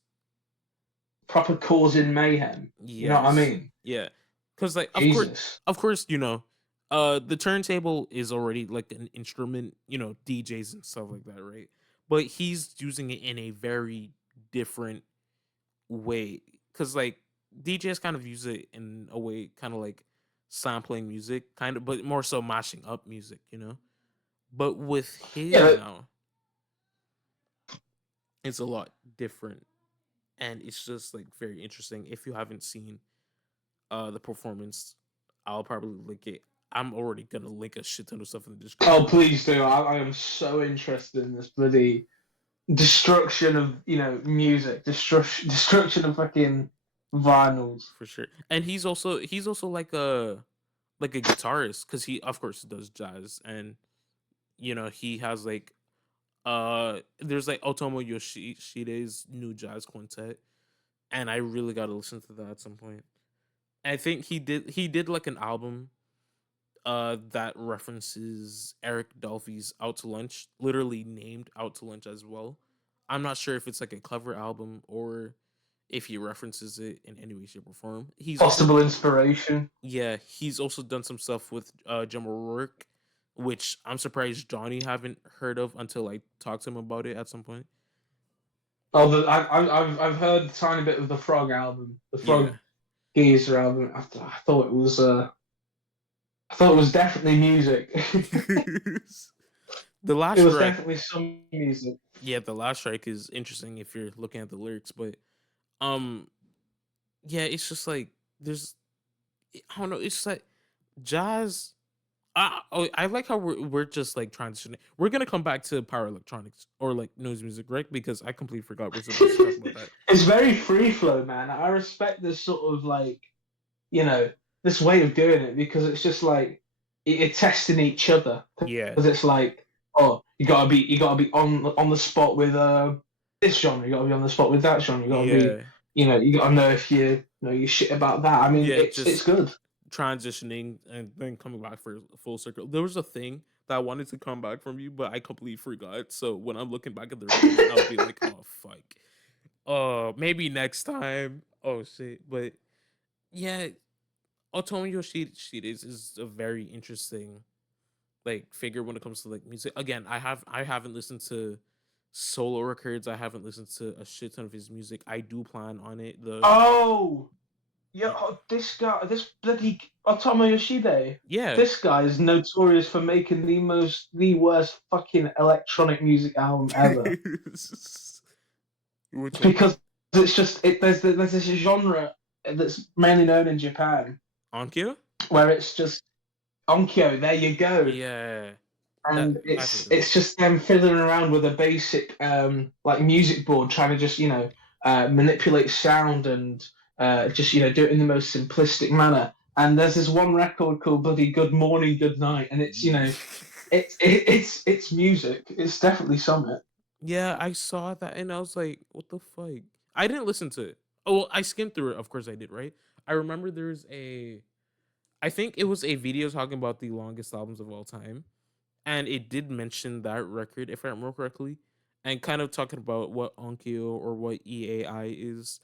Proper causing mayhem. You know what I yes, mean? yeah. Because like Jesus. of course, the turntable is already like an instrument, DJs and stuff like that, right? But he's using it in a very different way. Because like DJs kind of use it in a way, kind of like sampling music, kind of, but more so mashing up music. But with his Yeah, now, it's a lot different, and it's just like very interesting. If you haven't seen the performance, I'll probably link it. I'm already gonna link a shit ton of stuff in the oh, description. please do. I am so interested in this bloody destruction of, music. Destruction of fucking vinyls. For sure. And he's also like a guitarist, because he of course does jazz, and he has like there's like Otomo Yoshihide's new jazz quintet, and I really got to listen to that at some point. I think he did like an album that references Eric Dolphy's Out to Lunch, literally named Out to Lunch as well. I'm not sure if it's like a cover album or if he references it in any way, shape, or form. Possible inspiration. He's also done some stuff with Jim O'Rourke, which I'm surprised Johnny haven't heard of until I talked to him about it at some point. Oh, I've heard a tiny bit of the Frog album, the Yeah. Frog Geezer album. I thought it was definitely music. The It last was track, definitely some music. the last track is interesting if you're looking at the lyrics, but um yeah, it's just like there's I don't know, it's just like jazz. I like how we're just like transitioning. We're gonna come back to power electronics or like noise music, right? Because I completely forgot we're supposed to talk about that. It's very free flow, man. I respect this sort of like, you know, this way of doing it because it's just like you're testing each other. Yeah, Because it's like, oh, you gotta be on the spot with this genre. You gotta be on the spot with that genre. You gotta be, yeah, you gotta know if you know your shit about that. I mean, yeah. it's Just good. transitioning and then coming back for full circle. There was a thing that I wanted to come back from you, but I completely forgot. So when I'm looking back at the recording, I'll be like, "Oh fuck, maybe next time." Oh shit, but yeah, Otomo Yoshihide is a very interesting like figure when it comes to like music. Again, I haven't listened to solo records. I haven't listened to a shit ton of his music. I do plan on it. Oh, yeah, this guy, this bloody Otomo Yoshide, Yeah. this guy is notorious for making the worst fucking electronic music album ever. Which one? Because it's just there's this genre that's mainly known in Japan Onkyo? where it's just onkyo. There you go, Yeah. That and I've heard it's of it. it's just them fiddling around with a basic like music board, trying to just manipulate sound and just do it in the most simplistic manner. And there's this one record called Bloody Good Morning, Good Night, and it's it's music. It's definitely something. Yeah, I saw that and I was like, what the fuck? I didn't listen to it. Oh, well, I skimmed through it. Of course I did, right? I remember I think it was a video talking about the longest albums of all time. And it did mention that record, if I remember correctly, and kind of talking about what Onkyo or what EAI is.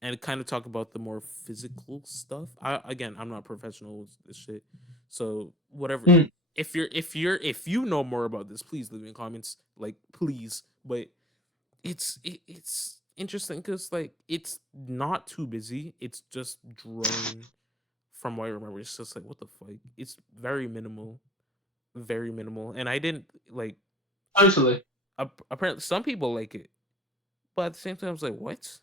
and kind of talk about the more physical stuff. I'm not professional with this shit, so whatever. Mm. If you know more about this, please leave me in comments. Like, please. But it's interesting because like it's not too busy. It's just drone. From what I remember, it's just like what the fuck. It's very minimal, and I didn't like. Totally. Apparently, some people like it, but at the same time, I was like, what?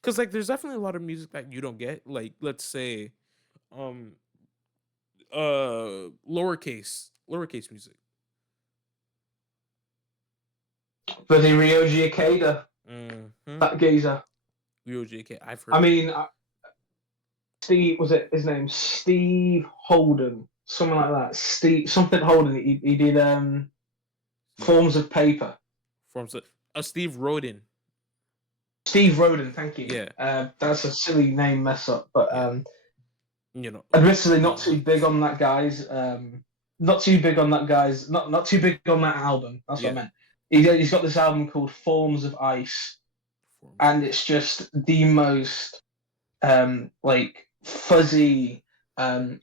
Because like there's definitely a lot of music that you don't get, like let's say um lowercase music. Bloody Ryoji Ikeda, Mm-hmm. that geezer. UOJK, I've I heard of it. mean, Steve, was it his name? Steve Holden, something like that. Steve something Holden. He did Steve Forms of Paper. forms of Steve Roden. Steve Roden, thank you. Yeah, That's a silly name mess up, but yeah. You know, admittedly no not too big worries. on that guy's. Not too big on that guy's. Not too big on that album. That's what I Yeah, meant. He's got this album called Forms of Ice, forms of and it's just the most like fuzzy,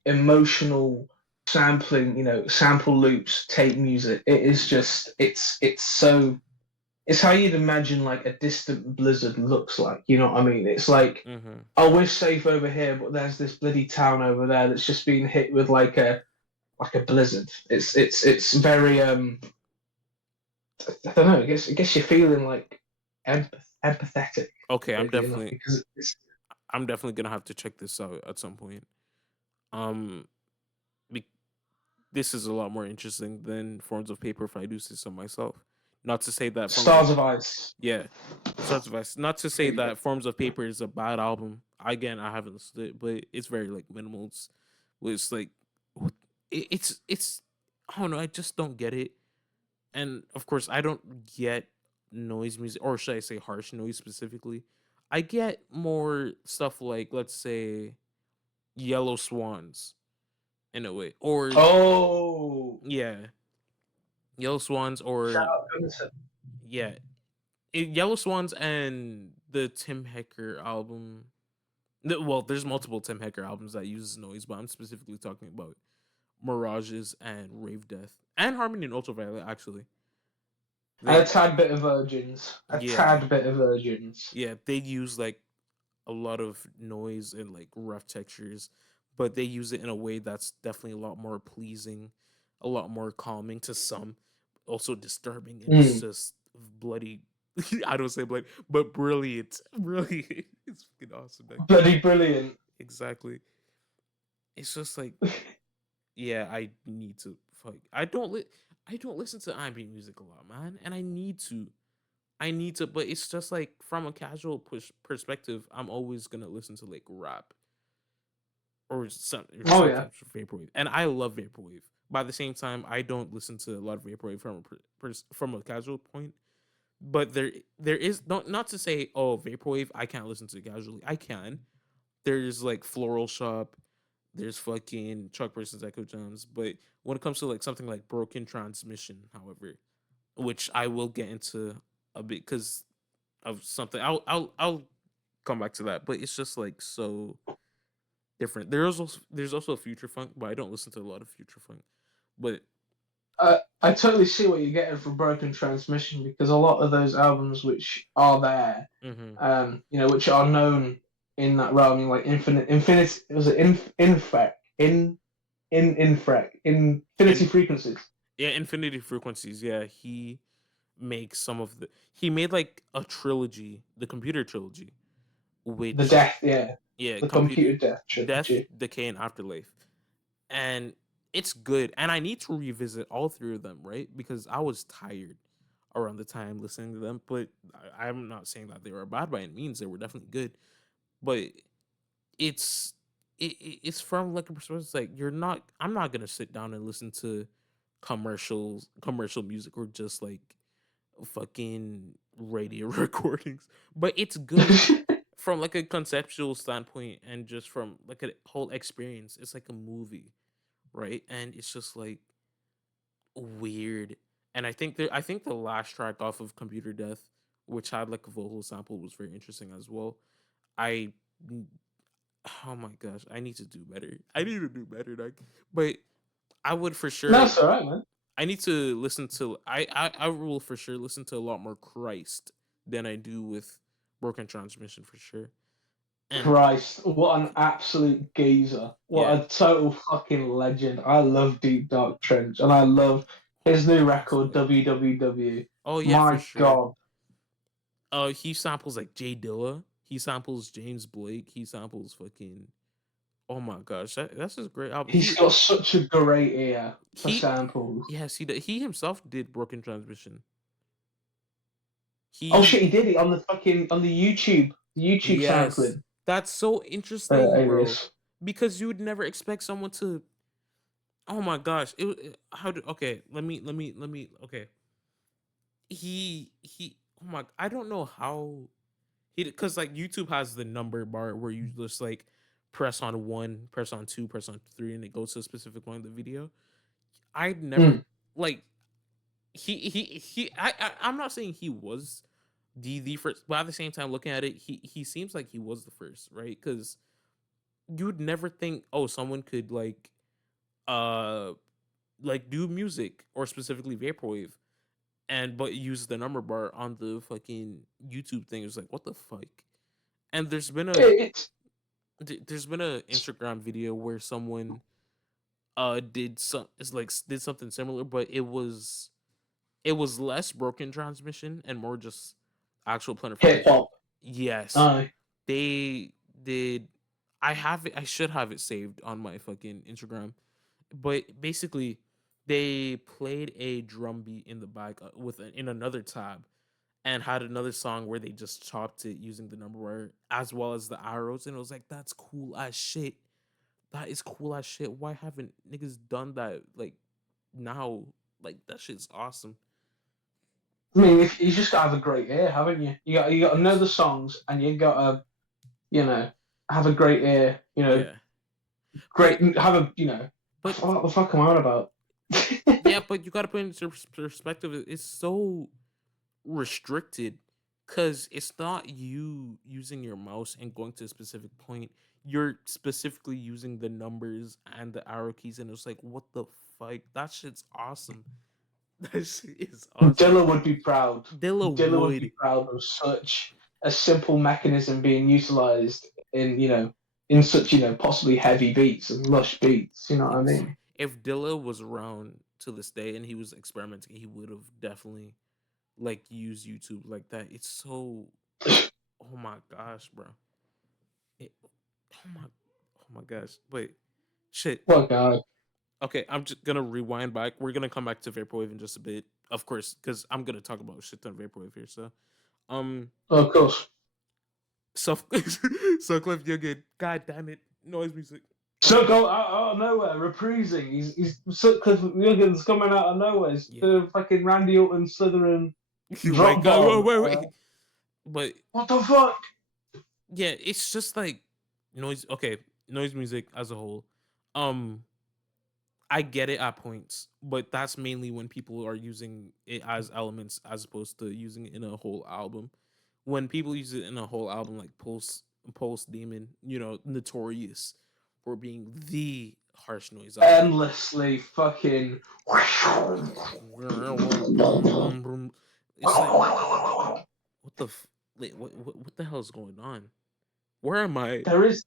emotional sampling. Sample loops, tape music. It is just it's so it's how you'd imagine like a distant blizzard looks like. You know what I mean? It's like, mm-hmm. oh, we're safe over here, but there's this bloody town over there that's just been hit with like a blizzard. It's very I don't know. I guess you're feeling like empathetic, Okay, weirdly enough, because it's I'm definitely gonna have to check this out at some point. Um, be, this is a lot more interesting than Forms of Paper if I do say so myself. Not to say that Forms of Stars of Ice. Yeah, Stars of Ice. Not to say There you go. that Forms of Paper is a bad album. Again, I haven't listened to it, but it's very like minimal. It's like it's I don't know. I just don't get it. And of course, I don't get noise music, or should I say harsh noise specifically. I get more stuff like, let's say, Yellow Swans in a way, or Oh, yeah, Yellow Swans, shout or out Gunnison. yeah, Yellow Swans and the Tim Hecker album. Well, there's multiple Tim Hecker albums that uses noise, but I'm specifically talking about Mirages and Rave Death and Harmony and Ultraviolet. Actually, And a they tad bit of Virgins. A yeah tad bit of Virgins. they use like a lot of noise and like rough textures, but they use it in a way that's definitely a lot more pleasing, a lot more calming to some, also disturbing, and it's Mm. just bloody. I don't say bloody, but brilliant, brilliant. It's fucking awesome. Bloody brilliant. Exactly. It's just like, yeah, I need to fuck. I don't listen to ambient music a lot, man, and I need to. I need to, but it's just like from a casual perspective, I'm always gonna listen to like rap or Oh yeah. sometimes vaporwave, and I love vaporwave. By the same time, I don't listen to a lot of vaporwave from a casual point. But there is not to say, oh, vaporwave I can't listen to casually. I can. There's like Floral Shop, there's fucking Chuck Person's Echo Jams, but when it comes to like something like Broken Transmission, however, which I will get into a bit because of something. I'll come back to that, but it's just like so different. There's also future funk, but I don't listen to a lot of future funk. But I totally see what you're getting from Broken Transmission because a lot of those albums which are there, mhm. which are known in that realm, like Infinite, was it Infrac, Infrac, Infinity And Frequencies, yeah, Infinity Frequencies. Yeah, he made like a trilogy, the computer trilogy, the which Death, yeah, yeah, the computer Computer Death Death, trilogy. Decay, and Afterlife, and it's good. And I need to revisit all three of them, right? Because I was tired around the time listening to them. But I'm not saying that they were bad by any means. They were definitely good. But it's it's from like a perspective, it's like I'm not gonna sit down and listen to commercial music or just like fucking radio recordings, but it's good from like a conceptual standpoint and just from like a whole experience. It's like a movie, right? And it's just like weird. And I think the last track off of Computer Death, which had like a vocal sample, was very interesting as well. I oh my gosh, I need to do better. I need to do better, like, but I would for No, sure. it's alright, man. I need to listen to. I will for sure listen to a lot more Christ than I do with Broken Transmission for sure. And Christ, what an absolute geezer. What yeah, a total fucking legend. I love Deep Dark Trench and I love his new record, absolutely. WWW. Oh yeah, for My sure. God. He samples like Jay Dilla. He samples James Blake. He samples fucking. Oh my gosh, that's just a great album. He's got such a great ear for He samples. yes he himself did Broken Transmission. Oh shit, He he did it on the YouTube yes, sampling that's so interesting, bro. alias. Because you would never expect someone to. Oh my gosh, how do okay? Okay. He oh my I don't know how he because like YouTube has the number bar where you just like press on one, press on two, press on three, and it goes to a specific point of the video. I'd never Mm. like I'm not saying he was the first, but at the same time looking at it, he seems like he was the first, right? Because you'd never think, oh, someone could uh do music or specifically vaporwave and but use the number bar on the fucking YouTube thing. It's like what the fuck. And It's there's been a Instagram video where someone did something similar, but it was less Broken Transmission and more just actual Planet hip Footage. hop. Yes, Aye. they did. I have it. I should have it saved on my fucking Instagram. But basically, they played a drum beat in the back in another tab, and had another song where they just chopped it using the number wire as well as the arrows, and it was like that's cool as shit. That is cool as shit. Why haven't niggas done that like now? Like that shit's awesome. I mean, if you just gotta have a great ear, haven't you? You got to know Yes. the songs, and you gotta you know have a great ear. Yeah. Great But have a but what the fuck am I on about? yeah, but you gotta put it into perspective. It's so restricted because it's not you using your mouse and going to a specific point. You're specifically using the numbers and the arrow keys, and it's like, what the fuck? That shit's awesome. That shit is awesome. Dilla would be proud. Dilla Dilla would would. be proud of such a simple mechanism being utilized in in such possibly heavy beats and lush beats. You know what I Yes. mean? If Dilla was around to this day and he was experimenting, he would have definitely used YouTube like that. It's so. Oh my gosh, bro. It, oh my gosh. Wait. Shit. What guy? Okay, I'm just gonna rewind back. We're gonna come back to vaporwave in just a bit, of course, because I'm gonna talk about shit ton vaporwave here. So, um, Oh, of course. so so Cliff, you're good. God damn it, noise music. So go out of nowhere, reprising. He's Sutcliffe Wiggins coming out of nowhere. He's Yeah, the fucking Randy Orton Slytherin wait, drop go, bomb. wait. But What the fuck? yeah, it's just like noise. Okay, noise music as a whole. Um, I get it at points, but that's mainly when people are using it as elements as opposed to using it in a whole album. When people use it in a whole album, like Pulse Demon, notorious for being the harsh noise album. Endlessly fucking. It's like what the wait, what the hell is going on? Where am I? There is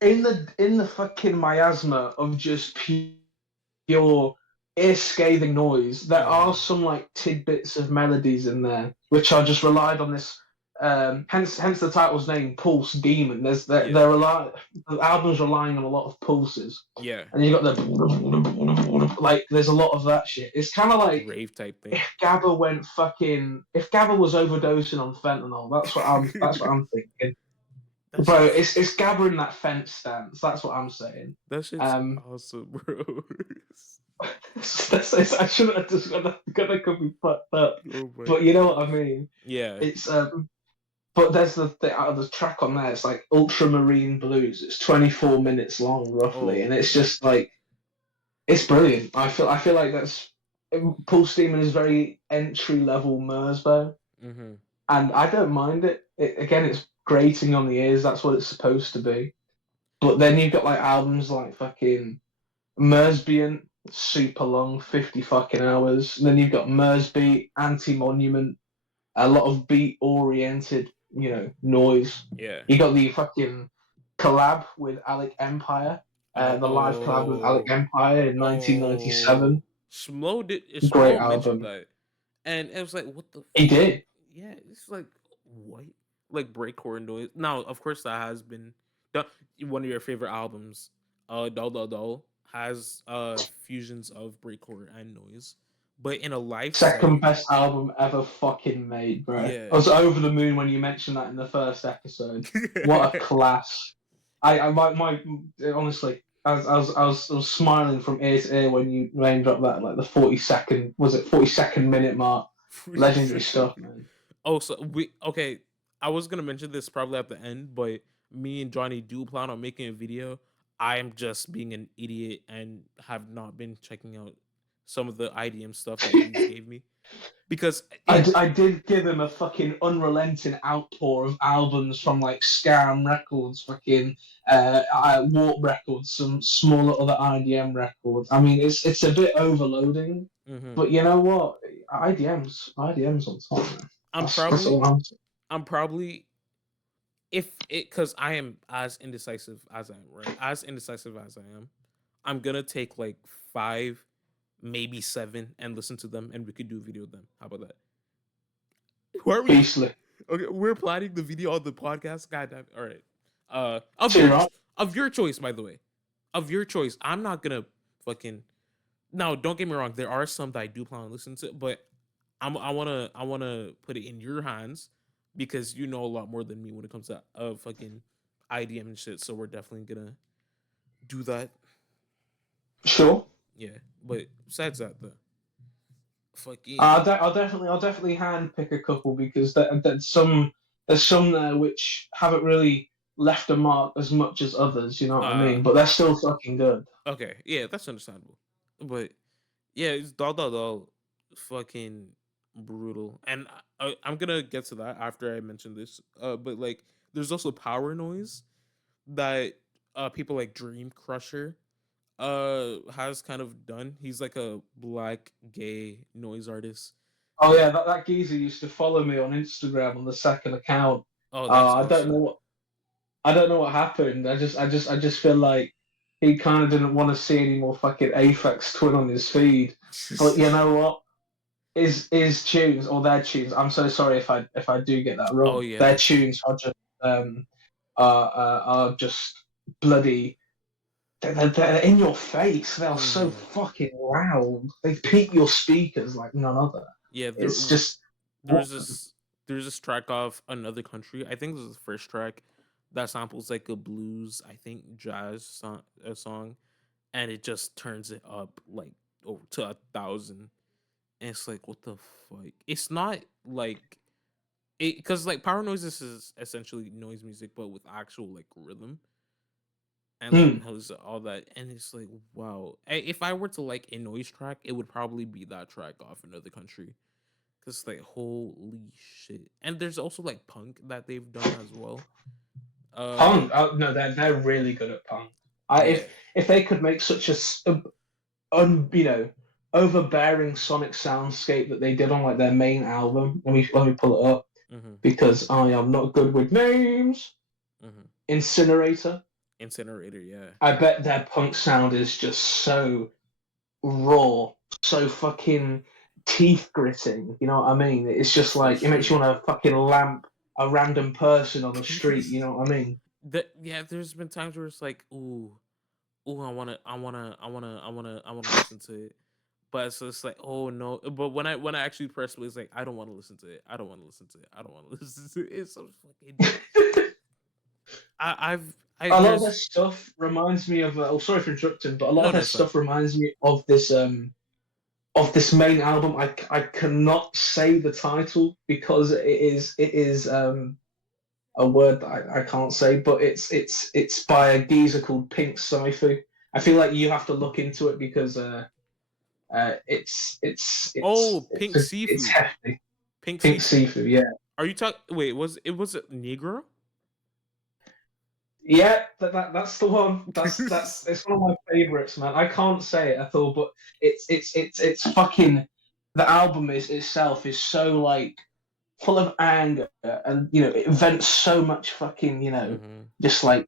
in the fucking miasma of just pure ear-scathing noise. There are Mhm. some like tidbits of melodies in there which are just relied on this. Hence the title's name, Pulse Demon. Yeah, The album's relying on a lot of pulses, yeah, and you got the like. There's a lot of that shit. It's kind of like rave type thing. if Gabba was overdosing on fentanyl. That's what I'm thinking. That Bro, shit's it's Gabba in that fence stance. That's what I'm saying. that shit's Um, awesome, bro. I shouldn't have just gonna could be fucked up, Oh my but you know god. what I mean. Yeah. It's but there's the track on there. It's like Ultramarine Blues. It's 24 minutes long roughly, Oh and it's man. just like it's brilliant. I feel like that's Paul Steeman is very entry level Mersbo, Mm-hmm. and I don't mind it. Again, it's grating on the ears. That's what it's supposed to be. But then you've got like albums like fucking Mersbian, super long, 50 fucking hours. And then you've got Mersby, Anti-Monument, a lot of beat oriented, noise. Yeah. You got the fucking collab with Alec Empire, the live collab with Alec Empire in 1997. Schmo Great mentioned album. that, and it was like, what the? He did. Yeah, it's like white, like breakcore noise. Now, of course, that has been done. One of your favorite albums, Dull Dull Dull, has fusions of breakcore and noise, but in a live Second setting. best album ever fucking made, bro. Yeah. I was over the moon when you mentioned that in the first episode. What a class! My honestly, I was smiling from ear to ear when you name dropped that, like the 42nd minute mark. Legendary stuff, man. Oh, so okay. I was gonna mention this probably at the end, but me and Johnny do plan on making a video. I am just being an idiot and have not been checking out some of the IDM stuff that you gave me because I did give him a fucking unrelenting outpour of albums from like Scam Records, fucking Warp Records, some smaller other IDM records. I mean, it's a bit overloading, but you know what? IDM's on top, man. That's all I'm saying. I'm probably if it because I am as indecisive as I am, right? As indecisive as I am, I'm gonna take like 5, maybe 7, and listen to them, and we could do a video of them. How about that? Who are we? Beastly. Okay, we're planning the video on the podcast. God damn. All right. Of your choice, by the way. Of your choice. I'm not gonna fucking. No, don't get me wrong. There are some that I do plan on listening to, but I wanna put it in your hands because you know a lot more than me when it comes to fucking IDM and shit. So we're definitely gonna do that. Sure. Yeah, but besides that, though, fucking. I'll definitely handpick a couple because there's some there which haven't really left a mark as much as others. You know what I mean? But they're still fucking good. Okay, yeah, that's understandable. But yeah, it's dull, fucking brutal. And I'm gonna get to that after I mention this. But like, there's also power noise that people like Dream Crusher has kind of done. He's like a black gay noise artist. Oh yeah, that geezer used to follow me on Instagram on the second account. Oh, that's I don't know awesome. what happened. I just feel like he kind of didn't want to see any more fucking Aphex Twin on his feed. But you know what? His tunes or their tunes. I'm so sorry if I do get that wrong. Oh yeah, Their tunes are just bloody. They're in your face. They are so fucking loud. They peak your speakers like none other. Yeah, It's just there's awesome. this track of Another Country. I think this is the first track that samples like a blues, I think jazz song, and it just turns it up like over to 1,000. And it's like, what the fuck? It's not like it because like power noises is essentially noise music, but with actual like rhythm and like how's all that. And it's like, wow. If I were to like a noise track, it would probably be that track off Another Country. Cause like holy shit. And there's also like punk that they've done as well. Punk. No, they're really good at punk. Yeah. If they could make such a overbearing sonic soundscape that they did on like their main album. Let me pull it up because I am not good with names. Incinerator. Incinerator, yeah. I bet their punk sound is just so raw, so fucking teeth gritting. You know what I mean? It's just like it makes you want to fucking lamp a random person on the street. You know what I mean? Yeah, there's been times where it's like, ooh, I wanna listen to it. But it's just like, oh no. But when I actually press play, it's like, I don't want to listen to it. I don't want to listen to it. I don't want to listen to it. It's so fucking. A lot of their stuff reminds me of. Oh, sorry for interrupting, but a lot of their stuff reminds me of this main album. I cannot say the title because it is a word that I can't say, but it's by a geezer called Pink Saifu. I feel like you have to look into it because it's Pink Sifu. It's hefty. Pink Sifu, yeah. Are you talking? Wait, was it Negro? Yeah, that's the one. That's it's one of my favorites, man. I can't say it at all, but it's fucking the album is itself is so like full of anger and it vents so much fucking Mm-hmm. just like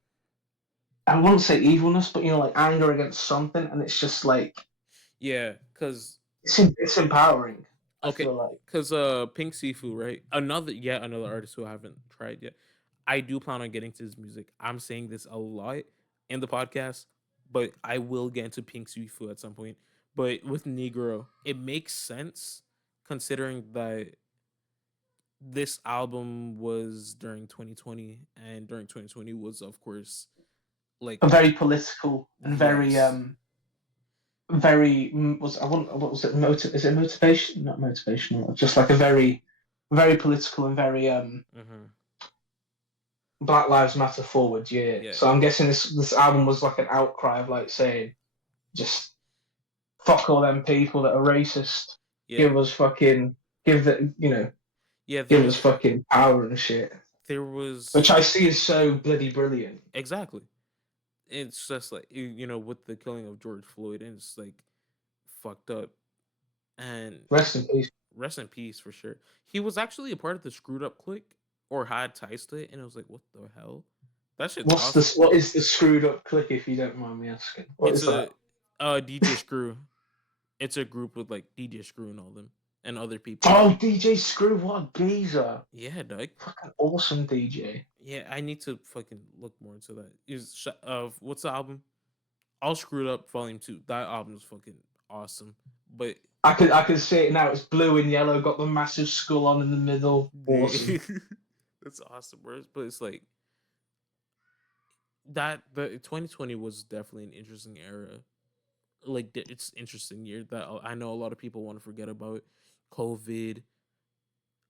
I wouldn't say evilness, but like anger against something, and it's just like Yeah, cause it's empowering. I okay, feel like cause Pink Sifu, right? Another artist who I haven't tried yet. I do plan on getting to his music. I'm saying this a lot in the podcast, but I will get into Pink Sifu at some point. But with Negro, it makes sense considering that this album was during 2020, and during 2020 was, of course, like very political and very yes, very was I want what was it is it motivation not motivational just like a very very political and very mm-hmm. Black Lives Matter forward year. Yeah, So I'm guessing this album was like an outcry of like saying just fuck all them people that are racist. yeah, Give us fucking give the yeah. give us fucking power and shit. There was Which I see is so bloody brilliant. exactly. It's just like with the killing of George Floyd, and it's like fucked up. And Rest in peace. rest in peace for sure. He was actually a part of the Screwed Up Clique, or had ties to it, and it was like, what the hell? That shit's What's awesome. this? What is the screwed up click? If you don't mind me asking, what It's is that? DJ Screw. It's a group with like DJ Screw and all them and other people. Oh, DJ Screw, what a geezer! Yeah, Doug. Fucking awesome DJ. Yeah, I need to fucking look more into that. What's the album? All Screwed Up Volume 2. That album is fucking awesome. But I can see it now. It's blue and yellow. Got the massive skull on in the middle. Awesome. that's awesome, bro. But it's like that the 2020 was definitely an interesting era. Like it's interesting year that I know a lot of people want to forget about. COVID,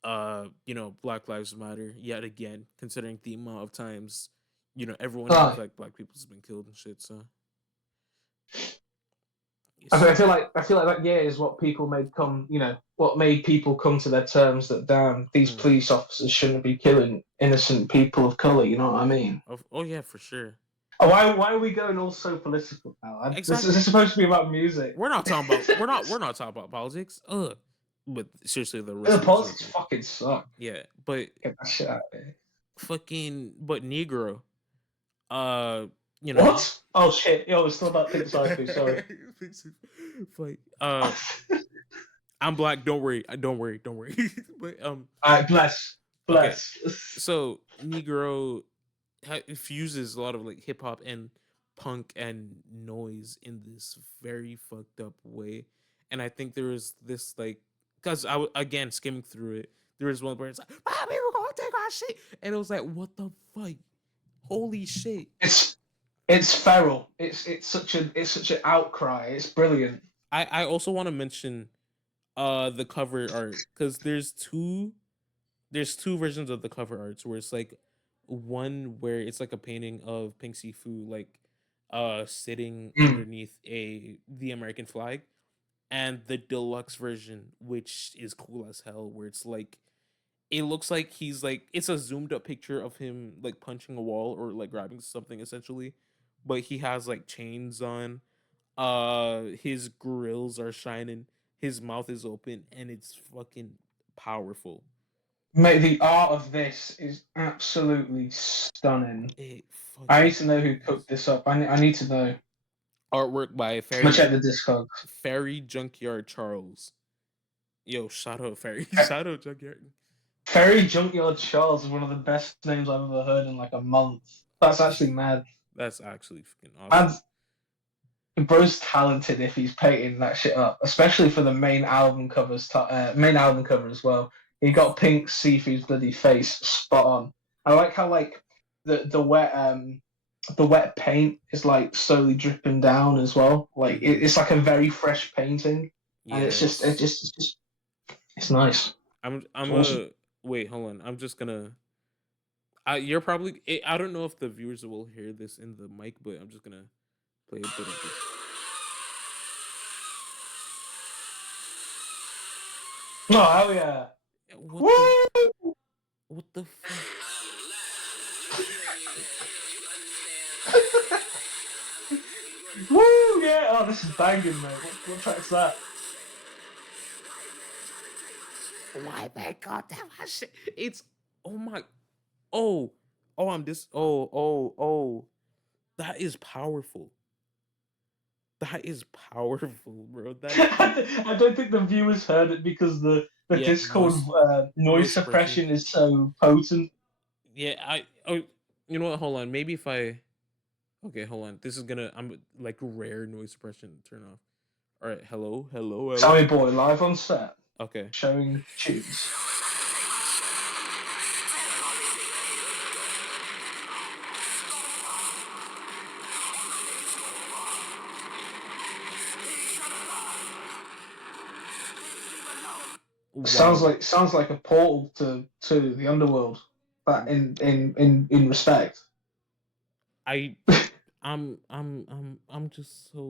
Black Lives Matter yet again, considering the amount of times, everyone who looks Oh, like black people has been killed and shit. So I feel like that year is what people made come. What made people come to their terms that damn these mm, police officers shouldn't be killing innocent people of color. You know what I mean? oh yeah, for sure. Oh, why are we going all so political now? This Exactly. is supposed to be about music. We're not talking about politics. But seriously, the The rest of politics the fucking suck. yeah, but Get that shit out of here. but Negro, uh, you know, What? Oh shit! Yo, it's still about Pink Cypher. Sorry. like I'm black. Don't worry. Don't worry. Don't worry. but All right, bless, okay. bless. So Negro fuses a lot of like hip hop and punk and noise in this very fucked up way, and I think there is this like because again skimming through it, there was one where it's like, "Ah, people gonna take our shit," and it was like, "What the fuck? Holy shit!" It's feral. It's such an outcry. It's brilliant. I also want to mention the cover art because there's two versions of the cover arts where it's like one where it's like a painting of Pink Sifu like sitting Mm. underneath the American flag, and the deluxe version which is cool as hell where it's like it looks like he's like it's a zoomed up picture of him like punching a wall or like grabbing something essentially, but he has like chains on, his grills are shining, his mouth is open, and it's fucking powerful. Mate, the art of this is absolutely stunning. It I fucking need to know who is. cooked this up. I need to know. Artwork by I'm gonna check the Discogs. Fairy Junkyard Charles. Yo, shout out Fairy. Shout out Junkyard. Ferry Junkyard Charles is one of the best names I've ever heard in like a month. That's actually mad. That's actually fucking And awesome. bro's talented if he's painting that shit up, especially for the main album covers. Main album cover as well. He got Pink Sifu's bloody face spot on. I like how like the wet paint is like slowly dripping down as well. Like Mhm. it's like a very fresh painting, and it's just Yes. it's nice. I'm It's awesome. a wait. Hold on. I'm just gonna. You're probably. I don't know if the viewers will hear this in the mic, but I'm just gonna play a bit of this. Oh hell yeah! What the Woo! what the fuck? Woo, yeah. Oh, this is banging, mate. What track's that? Why my god, that shit? It's oh my oh oh I'm this oh that is powerful. That is powerful, bro. That I don't think the viewers heard it because the yeah Discord noise noise suppression. suppression is so potent. Yeah, I oh you know what? Hold on. Maybe if I okay, hold on. This is gonna I'm like rare noise suppression turn off. All right, hello. Sammy Boy live on set, Okay. showing tunes. Wow. Sounds like a portal to the underworld. But in respect. I I'm just so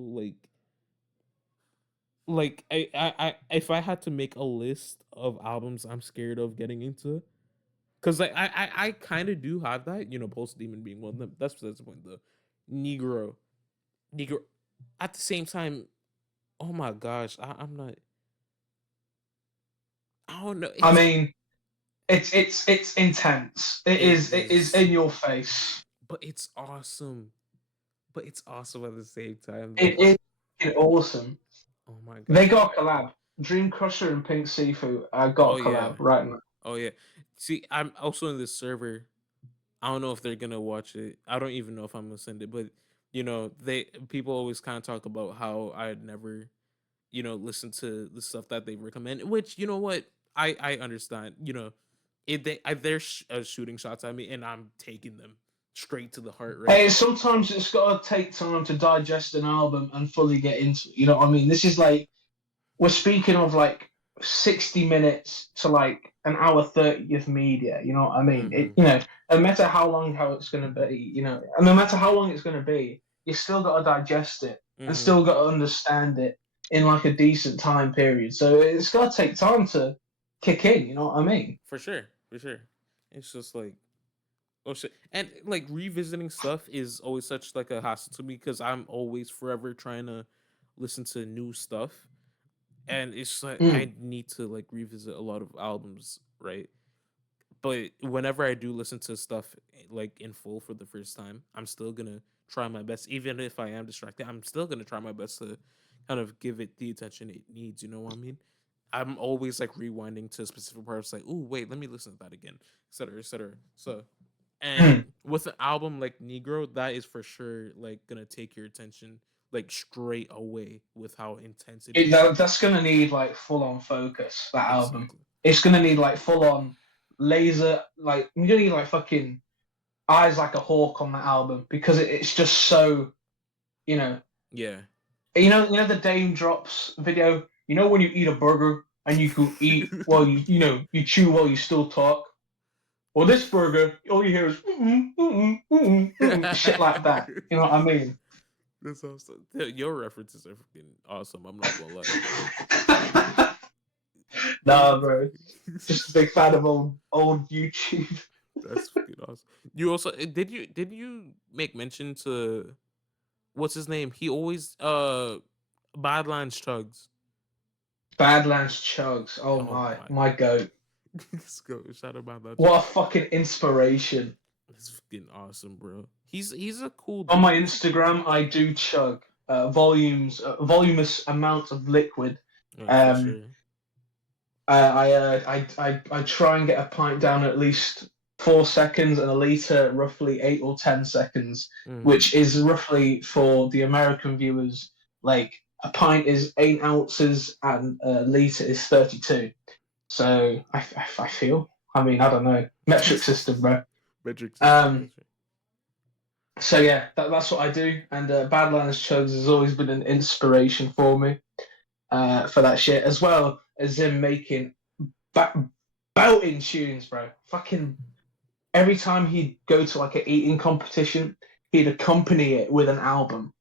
like I if I had to make a list of albums I'm scared of getting into, because like I kind of do have that, you know, Post Demon being one of them. That's the point. The Negro, Negro. At the same time, oh my gosh, I'm not. I don't know. I mean, it's intense. It It is is, in your face. but it's awesome. But it's awesome at the same time, It though. is awesome. Oh my They gosh. got a collab. Dream Crusher and Pink Seafood Oh got a yeah. collab right now. Oh yeah. See, I'm also in this server. I don't know if they're gonna watch it. I don't even know if I'm gonna send it, but you know, they people always kind of talk about how I'd never, you know, listen to the stuff that they recommend. Which you know what, I understand. You know, they're shooting shots at me, and I'm taking them straight to the heart, right? Hey, sometimes it's got to take time to digest an album and fully get into it. You know what I mean? This is like we're speaking of like 60 minutes to like an hour 30th media. You know what I mean? Mm-hmm. No matter how it's going to be, and no matter how long it's going to be, you still got to digest it and Mm-hmm. still got to understand it in like a decent time period. So it's got to take time to kick in. You know what I mean? For sure, for sure. It's just like oh shit, and like revisiting stuff is always such like a hassle to me because I'm always forever trying to listen to new stuff, and it's like Mm. I need to like revisit a lot of albums, right? But whenever I do listen to stuff like in full for the first time, I'm still gonna try my best, even if I am distracted. I'm still gonna try my best to kind of give it the attention it needs. You know what I mean? I'm always like rewinding to specific parts, like, oh wait, let me listen to that again, etc., etc. So, and Mm. with an album like Negro, that is for sure like gonna take your attention like straight away with how intense it is. That's gonna need like full on focus. That album. Exactly. It's gonna need like full on laser. Like you're gonna need like fucking eyes like a hawk on that album because it's just so you know Yeah. the Dame Drops video. You know when you eat a burger and you can eat while you chew while you still talk. Well, this burger, all you hear is shit like that. You know what I mean? That's awesome. Your references are freaking awesome. I'm not gonna lie. Nah, bro. Just a big fan of old YouTube. That's freaking awesome. You also did you make mention to what's his name? He always Badlands Chugs. Badlands Chugs. Oh Oh my my goat. let's go. Shout out Badlands What Chugs. a fucking inspiration. That's freaking awesome, bro. He's a cool On dude. my Instagram, I do chug voluminous amounts of liquid. For Um, sure. I try and get a pint down at least 4 seconds and a liter roughly 8 or 10 seconds, Mm-hmm. which is roughly for the American viewers like a pint is 8 ounces and a liter is 32. So I feel. I mean, I don't know. Metric system, bro. Metric system. Um, so yeah, that's what I do. And Badlands Chugs has always been an inspiration for me for that shit, as well as him making belting tunes, bro. Fucking every time he'd go to like an eating competition, he'd accompany it with an album.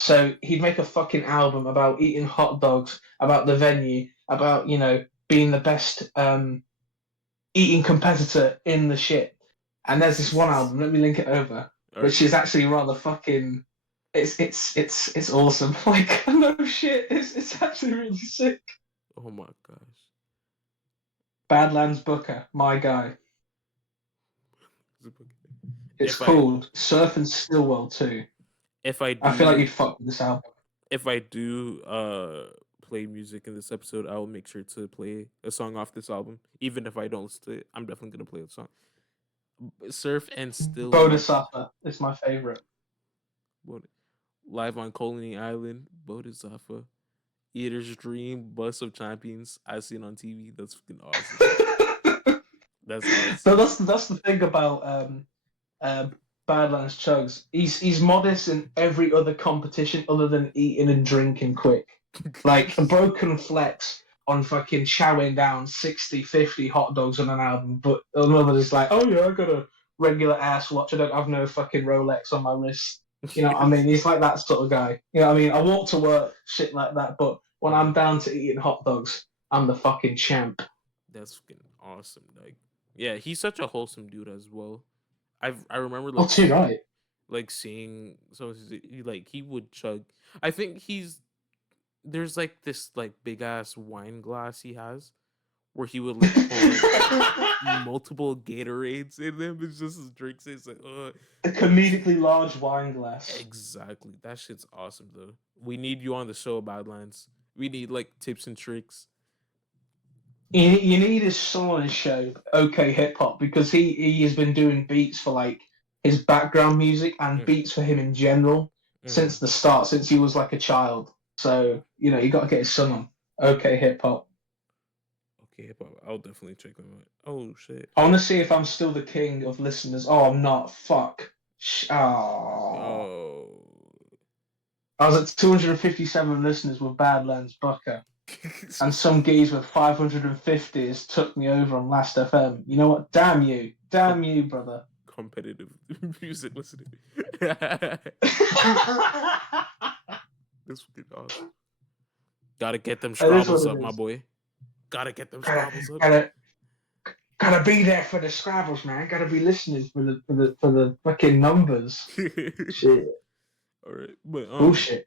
So he'd make a fucking album about eating hot dogs, about the venue, about being the best eating competitor in the shit. And there's this one album. Let me link it over. All right, which is actually rather fucking. It's awesome. Like no shit, it's actually really sick. oh my gosh. Badlands Booker, my guy. It's If I called Surf and Stillwell too. if I I feel like do you'd fuck with this album. if I do play music in this episode, I will make sure to play a song off this album. Even if I don't listen to it, I'm definitely gonna play the song. Surf and Stillwell. Bodhisattva is my favorite. What live on Colony Island, Bodhisattva, Eater's Dream, Bus of Champions. I seen on TV. That's fucking awesome. That's So awesome. that's the thing about uh, Badlands Chugs. He's modest in every other competition other than eating and drinking quick. Like a broken flex on fucking chowing down 60, 50 hot dogs on an album, but another is like, oh yeah, I got a regular ass watch. I don't have no fucking Rolex on my wrist. You know what I mean? He's like that sort of guy. You know what I mean? I walk to work, shit like that, but when I'm down to eating hot dogs, I'm the fucking champ. That's fucking awesome. Like, yeah, he's such a wholesome dude as well. I remember Oh, like too right. like seeing so like he would chug. I think there's like this like big ass wine glass he has where he would like pour like multiple Gatorades in them. It's just his drinks. It's like, A comedically large wine glass. exactly. That shit's awesome though. We need you on the show, Badlands. We need like tips and tricks. You need his son on his show, OK Hip Hop, because he has been doing beats for like his background music and beats for him in general since the start, since he was like a child. So you know you got to get his son on OK Hip Hop. Okay, hip hop. I'll definitely check them out. Oh shit. I want to see if I'm still the king of listeners. Oh, I'm not. Fuck. Oh. Oh. I was at 257 listeners with Badlands Bucker. And some geese with 550s took me over on Last FM. You know what? Damn you. Damn you, brother. Competitive music listening. This fucking awesome. Gotta get them Scrabbles up, my boy. Gotta get them Scrabbles up. Gotta be there for the Scrabbles, man. Gotta be listening for the fucking numbers. Shit. All right, but Bullshit.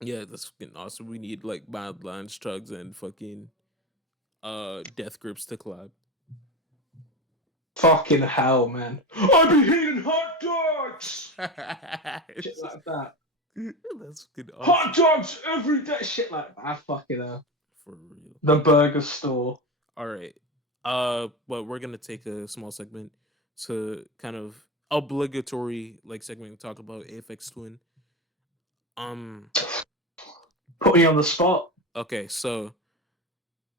yeah, that's fucking awesome. We need like Badlands, Chugs, and fucking Death Grips to collab. Fucking hell, man. I be eating hot dogs. Shit like that. That's fucking awesome. Hot dogs every day. Shit like that. I fucking hell. For real. The burger store. All right. But we're gonna take a small segment to kind of obligatory like segment to talk about Aphex Twin. Put me on the spot. Okay, so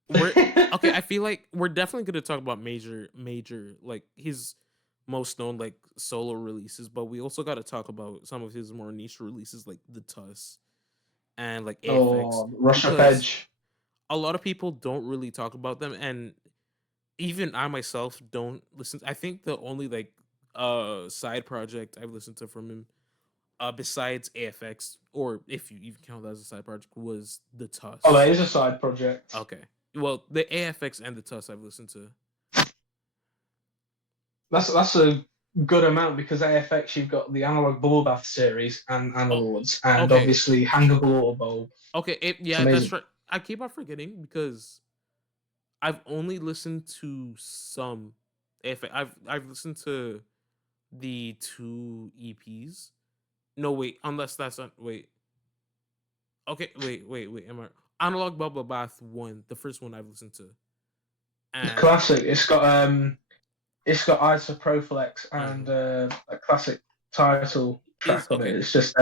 we're okay. I feel like we're definitely gonna talk about major like his most known like solo releases, but we also got to talk about some of his more niche releases like the Tuss and like Aphex. Rush of Edge. A lot of people don't really talk about them, and even I myself don't listen. I think the only like side project I've listened to from him besides AFX, or if you even count that as a side project, was the Tuss. Oh, that is a side project. Okay. Well, the AFX and the Tuss I've listened to. That's a good amount because AFX you've got the Analog Bubble Bath series and Awards and obviously Hangable Auto Bulb. Okay, yeah, that's right. I keep on forgetting because I've only listened to some AFX. I've listened to the 2 EPs. No, wait, unless that's not wait. Okay, wait. Am I Analog Bubble Bath 1, the first one I've listened to. And it's classic. It's got Isopropylex and a classic title track of it. It's just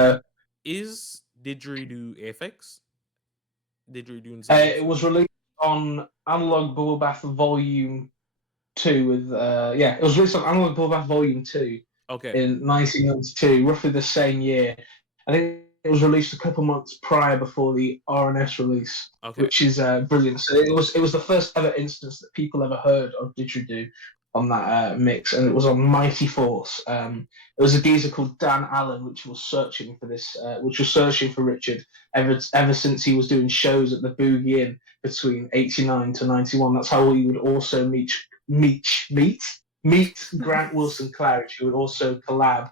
is Didgeridoo Aphex? Didgeridoo. It was released on Analog Bubble Bath Volume 2 with it was released on Analog Bubble Bath Volume 2. Okay. In 1992, roughly the same year. I think it was released a couple months prior before the RNS release, which is brilliant. So it was the first ever instance that people ever heard of didgeridoo on that mix, and it was on Mighty Force. It was a geezer called Dan Allen, which was searching for Richard ever since he was doing shows at the Boogie Inn between 89 to 91. That's how he would also meet Meet Grant Wilson Claridge, who would also collab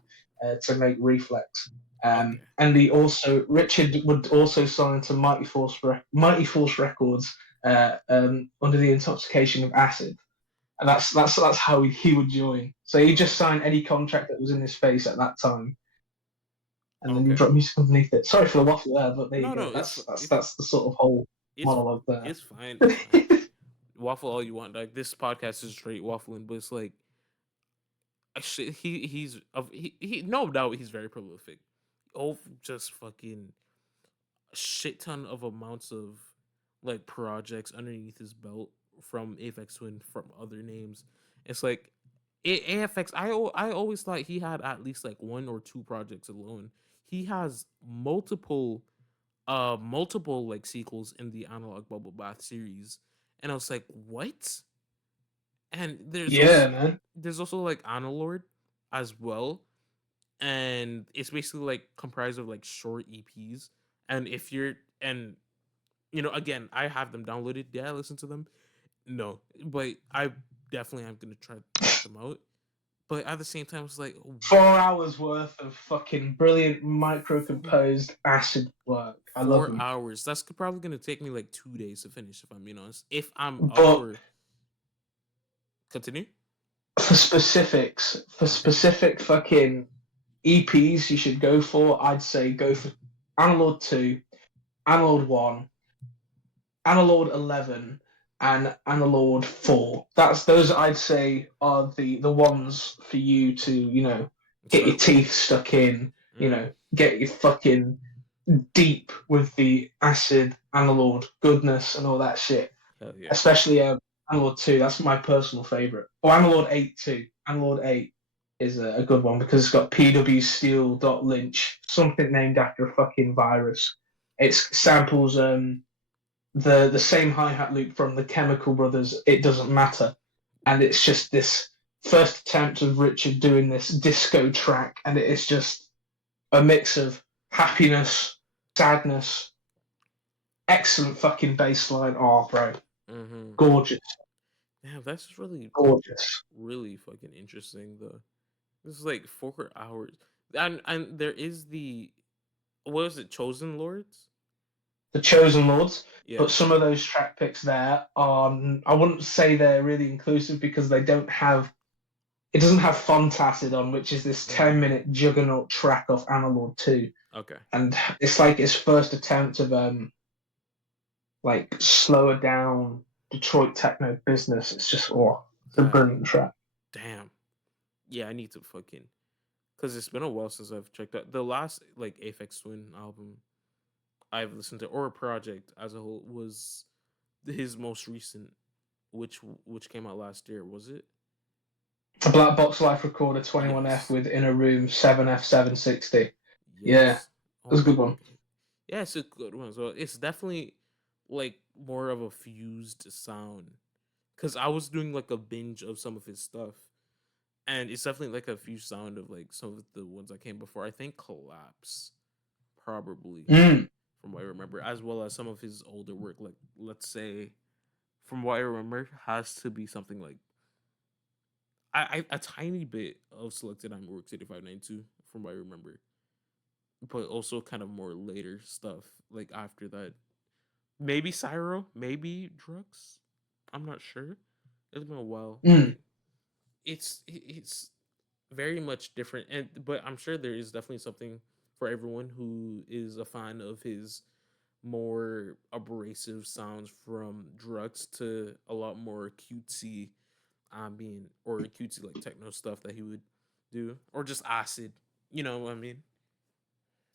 to make Reflex. Okay. And Richard would also sign to Mighty Force Records under the intoxication of acid, and that's how he would join. So he just signed any contract that was in his face at that time, and then you Okay. drop music underneath it. Sorry for the waffle there, but there you No, go. no, That's the sort of whole it's monologue there. it's fine. It's fine. Waffle all you want. Like this podcast is straight waffling, but it's like actually he no doubt he's very prolific. Oh, just fucking shit ton of amounts of like projects underneath his belt from Aphex Twin from other names. It's like AFX. I always thought he had at least like one or two projects alone. He has multiple like sequels in the Analog Bubble Bath series, and I was like, what? And Yeah, man. there's also like Analord as well, and it's basically like comprised of like short EPs. And if you're and again, I have them downloaded. Yeah, I listen to them. No, but I definitely am gonna try to check them out. But at the same time, it's like 4 hours worth of fucking brilliant micro composed acid work. I love four them. hours. That's probably gonna take me like 2 days to finish, if I'm being honest. If I'm up But for continue. for specific fucking EPs you should go for, I'd say go for Analog 2, Analog 1, Analog 11, and Analog 4. Those I'd say are the ones for you to, get your teeth stuck in, get your fucking deep with the acid analog goodness and all that shit. Hell yeah. Especially Analog 2, that's my personal favorite. Or Analog 8 too. Analog 8 is a good one because it's got pwsteel.lynch, something named after a fucking virus. It samples the same hi-hat loop from the Chemical Brothers, It Doesn't Matter. And it's just this first attempt of Richard doing this disco track, and it is just a mix of happiness, sadness, excellent fucking bass line. Oh, bro. Mm-hmm. Gorgeous. Yeah, that's just really gorgeous. Really fucking interesting though. This is like 4 hours. And there is what is it, Chosen Lords? The Chosen Lords. Yeah. But some of those track picks there are, I wouldn't say they're really inclusive because it doesn't have Fontacid on, which is this 10-minute juggernaut track off Analog 2. Okay. And it's like his first attempt of like slower down Detroit techno business. It's just it's a brilliant track. Damn. Yeah, I need to fucking, because it's been a while since I've checked out the last like Aphex Twin album I've listened to, or project as a whole, was his most recent, which came out last year. Was it a Black Box Life Recorder 21F with In a Room 7F 760? Yeah, it was a good one. Yeah, it's a good one. So it's definitely like more of a fused sound, because I was doing like a binge of some of his stuff, and it's definitely like a fused sound of like some of the ones that came before. I think Collapse, probably, from what I remember, as well as some of his older work. Like, let's say, from what I remember, has to be something like a tiny bit of Selected I'm Works 8592, from what I remember, but also kind of more later stuff like after that. Maybe Cyro, maybe Drugs. I'm not sure. It's been a while. It's very much different, but I'm sure there is definitely something for everyone who is a fan of his more abrasive sounds, from Drugs to a lot more cutesy ambient or cutesy like techno stuff that he would do, or just acid. You know what I mean?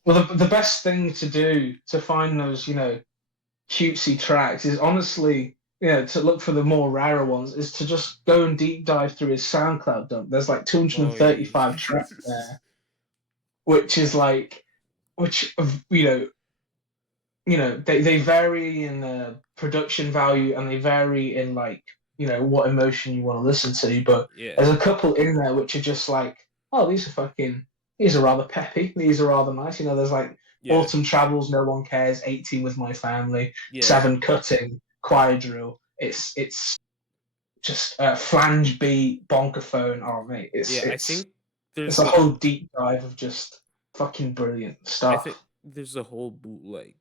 Well, the best thing to do to find those, cutesy tracks is honestly, to look for the more rarer ones, is to just go and deep dive through his SoundCloud dump. There's like 235 tracks there, which is like, they vary in production value, and they vary in like, what emotion you want to listen to. But there's a couple in there which are just like, oh, these are rather peppy. These are rather nice. There's like Autumn Travels, No One Cares, 18 with My Family, 7 Cutting, Choir Drill. It's just flange beat, bonkerphone. Oh mate, Yeah, I think it's there's a like whole deep dive of just fucking brilliant I think stuff. there's a whole bootleg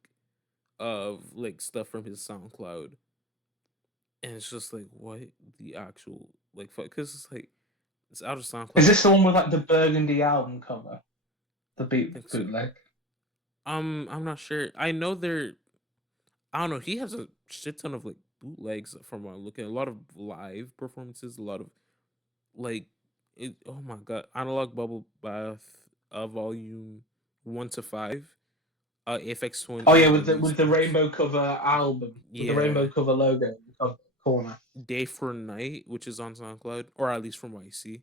of like stuff from his SoundCloud, and it's just like what the actual like fuck because it's like it's out of Is SoundCloud. this the one with like the Burgundy album cover, the I think so. bootleg? I'm not sure. I know they're. I don't know. He has a shit ton of like bootlegs from what I'm looking. A lot of live performances. A lot of like it. Oh my god! Analog Bubble Bath, Volume 1 to 5. Aphex Twin Oh yeah, with unreleased the mix. rainbow cover album, with the rainbow Yeah, cover logo in the corner. Day for Night, which is on SoundCloud, or at least from what I see.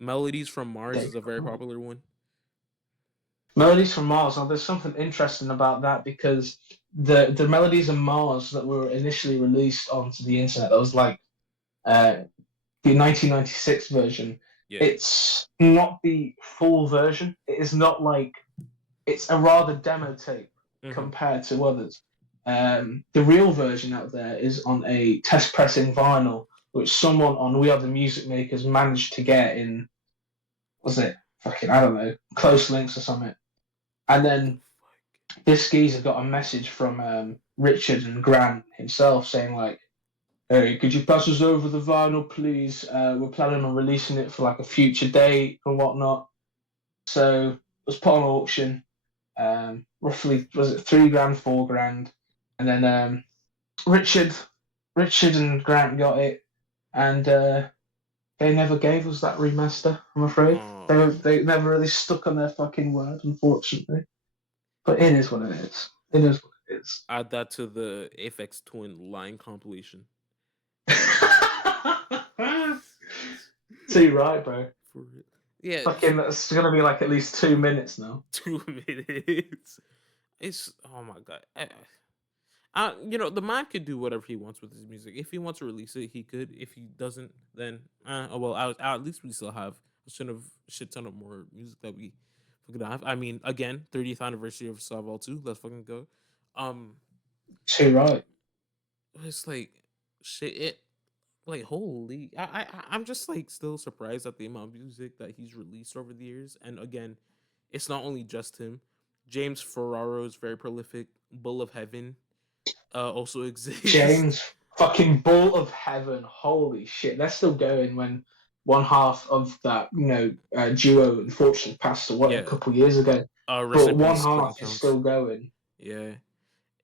Melodies from Mars Day is a for very Night. popular one. Melodies from Mars. Now, there's something interesting about that because the Melodies of Mars that were initially released onto the internet, that was like uh, the 1996 version. Yeah. It's not the full version. It is not like it's a rather demo tape Mm-hmm. compared to others. The real version out there is on a test pressing vinyl, which someone on We Are the Music Makers managed to get in. Was it fucking I don't know, close links or something? And The then fuck. this geezer got a message from Richard and Grant himself saying like, "Hey, could you pass us over the vinyl, please? We're planning on releasing it for like a future date and whatnot." So it was put on auction. Roughly was it 3 grand, 4 grand, and then Richard, Richard and Grant got it, and they never gave us that remaster. I'm afraid Oh, they never really stuck on their fucking word, unfortunately. But it is what it is. It is what it is. add that to the Aphex Twin line compilation. Too right, bro. For real. Yeah, Fucking, that's gonna be like at least 2 minutes now. 2 minutes. It's oh my god. The man could do whatever he wants with his music. If he wants to release it, he could. If he doesn't, then oh well. At least we still have shit ton of more music that we could have. I mean, again, 30th anniversary of Savall 2. Let's fucking go. Um, Too right. it's like shit. It like holy. I'm just like still surprised at the amount of music that he's released over the years. And again, it's not only just him. James Ferraro is very prolific. Bull of Heaven also exists. James, fucking Ball of Heaven. Holy shit, they're still going when one half of that, duo unfortunately passed away a Yeah. couple of years ago. Rest But in one peace, Clayton half is Counts. still going. Yeah.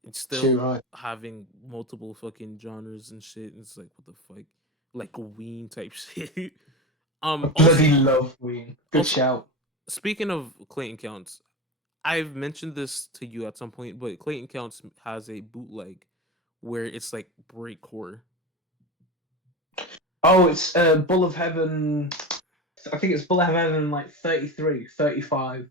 It's Too still right. having multiple fucking genres and shit. And it's like what the fuck? Like Ween type shit. I Also bloody love Ween. Good also shout. speaking of Clayton Counts, I've mentioned this to you at some point, but Clayton Counts has a bootleg where it's like breakcore. Oh, it's Bull of Heaven. I think it's Bull of Heaven like 33, 35.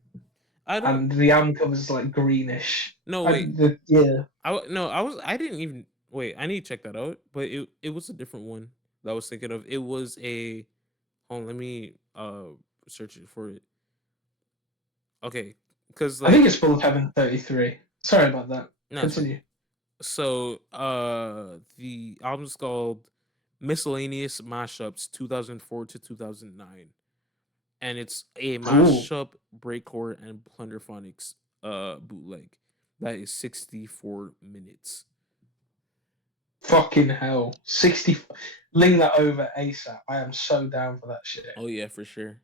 I don't And the album cover is like greenish. no wait. Yeah. No, I didn't even wait. I need to check that out. But it was a different one that I was thinking of. It was a hold on, let me search it for it. Okay, because I think like it's Bull of Heaven 33. Sorry about that. no, it's fine. Continue. So the album's called Miscellaneous Mashups 2004 to 2009, and it's a Cool. mashup breakcore and plunderphonics bootleg that is 64 minutes. Fucking hell. 60. Link that over ASAP. I am so down for that shit. Oh yeah, for sure.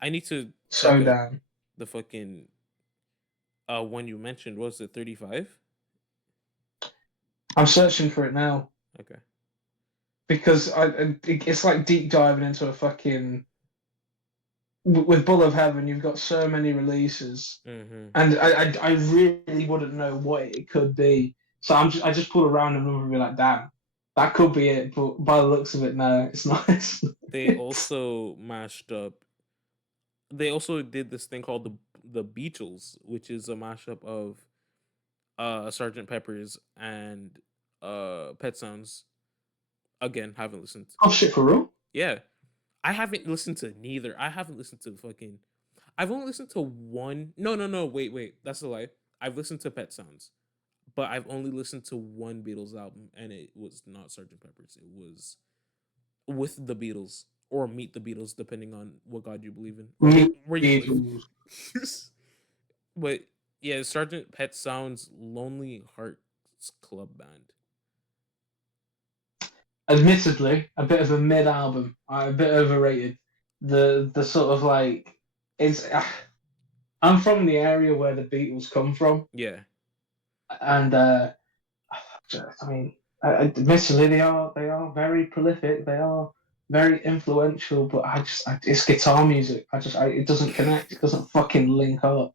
I need to check So out down. the fucking one you mentioned. Was it 35? I'm searching for it now Okay. because it's like deep diving into a fucking. With Bull of Heaven, you've got so many releases, Mm-hmm. and I really wouldn't know what it could be. So I just pull a random number and be like, damn, that could be it. But by the looks of it, no, it's not. It's not They it. also mashed up. They also did this thing called the Beatles, which is a mashup of Sergeant Pepper's and Pet Sounds. Again, haven't listened. Oh shit, for real? Yeah, I haven't listened to neither. I haven't listened to fucking. I've only listened to one. No, no, no. Wait. That's a lie. I've listened to Pet Sounds, but I've only listened to one Beatles album, and it was not Sergeant Pepper's. It was with the Beatles or Meet the Beatles, depending on what God you believe in or Me where you live. Beatles. But yeah, Sergeant Pet sounds Lonely Hearts Club Band. Admittedly, a bit of a mid album, a bit overrated. The sort of like it's. I'm from the area where the Beatles come from, Yeah, and I mean, admittedly, they are very prolific. They are very influential, but it's guitar music. It doesn't connect. It doesn't fucking link up.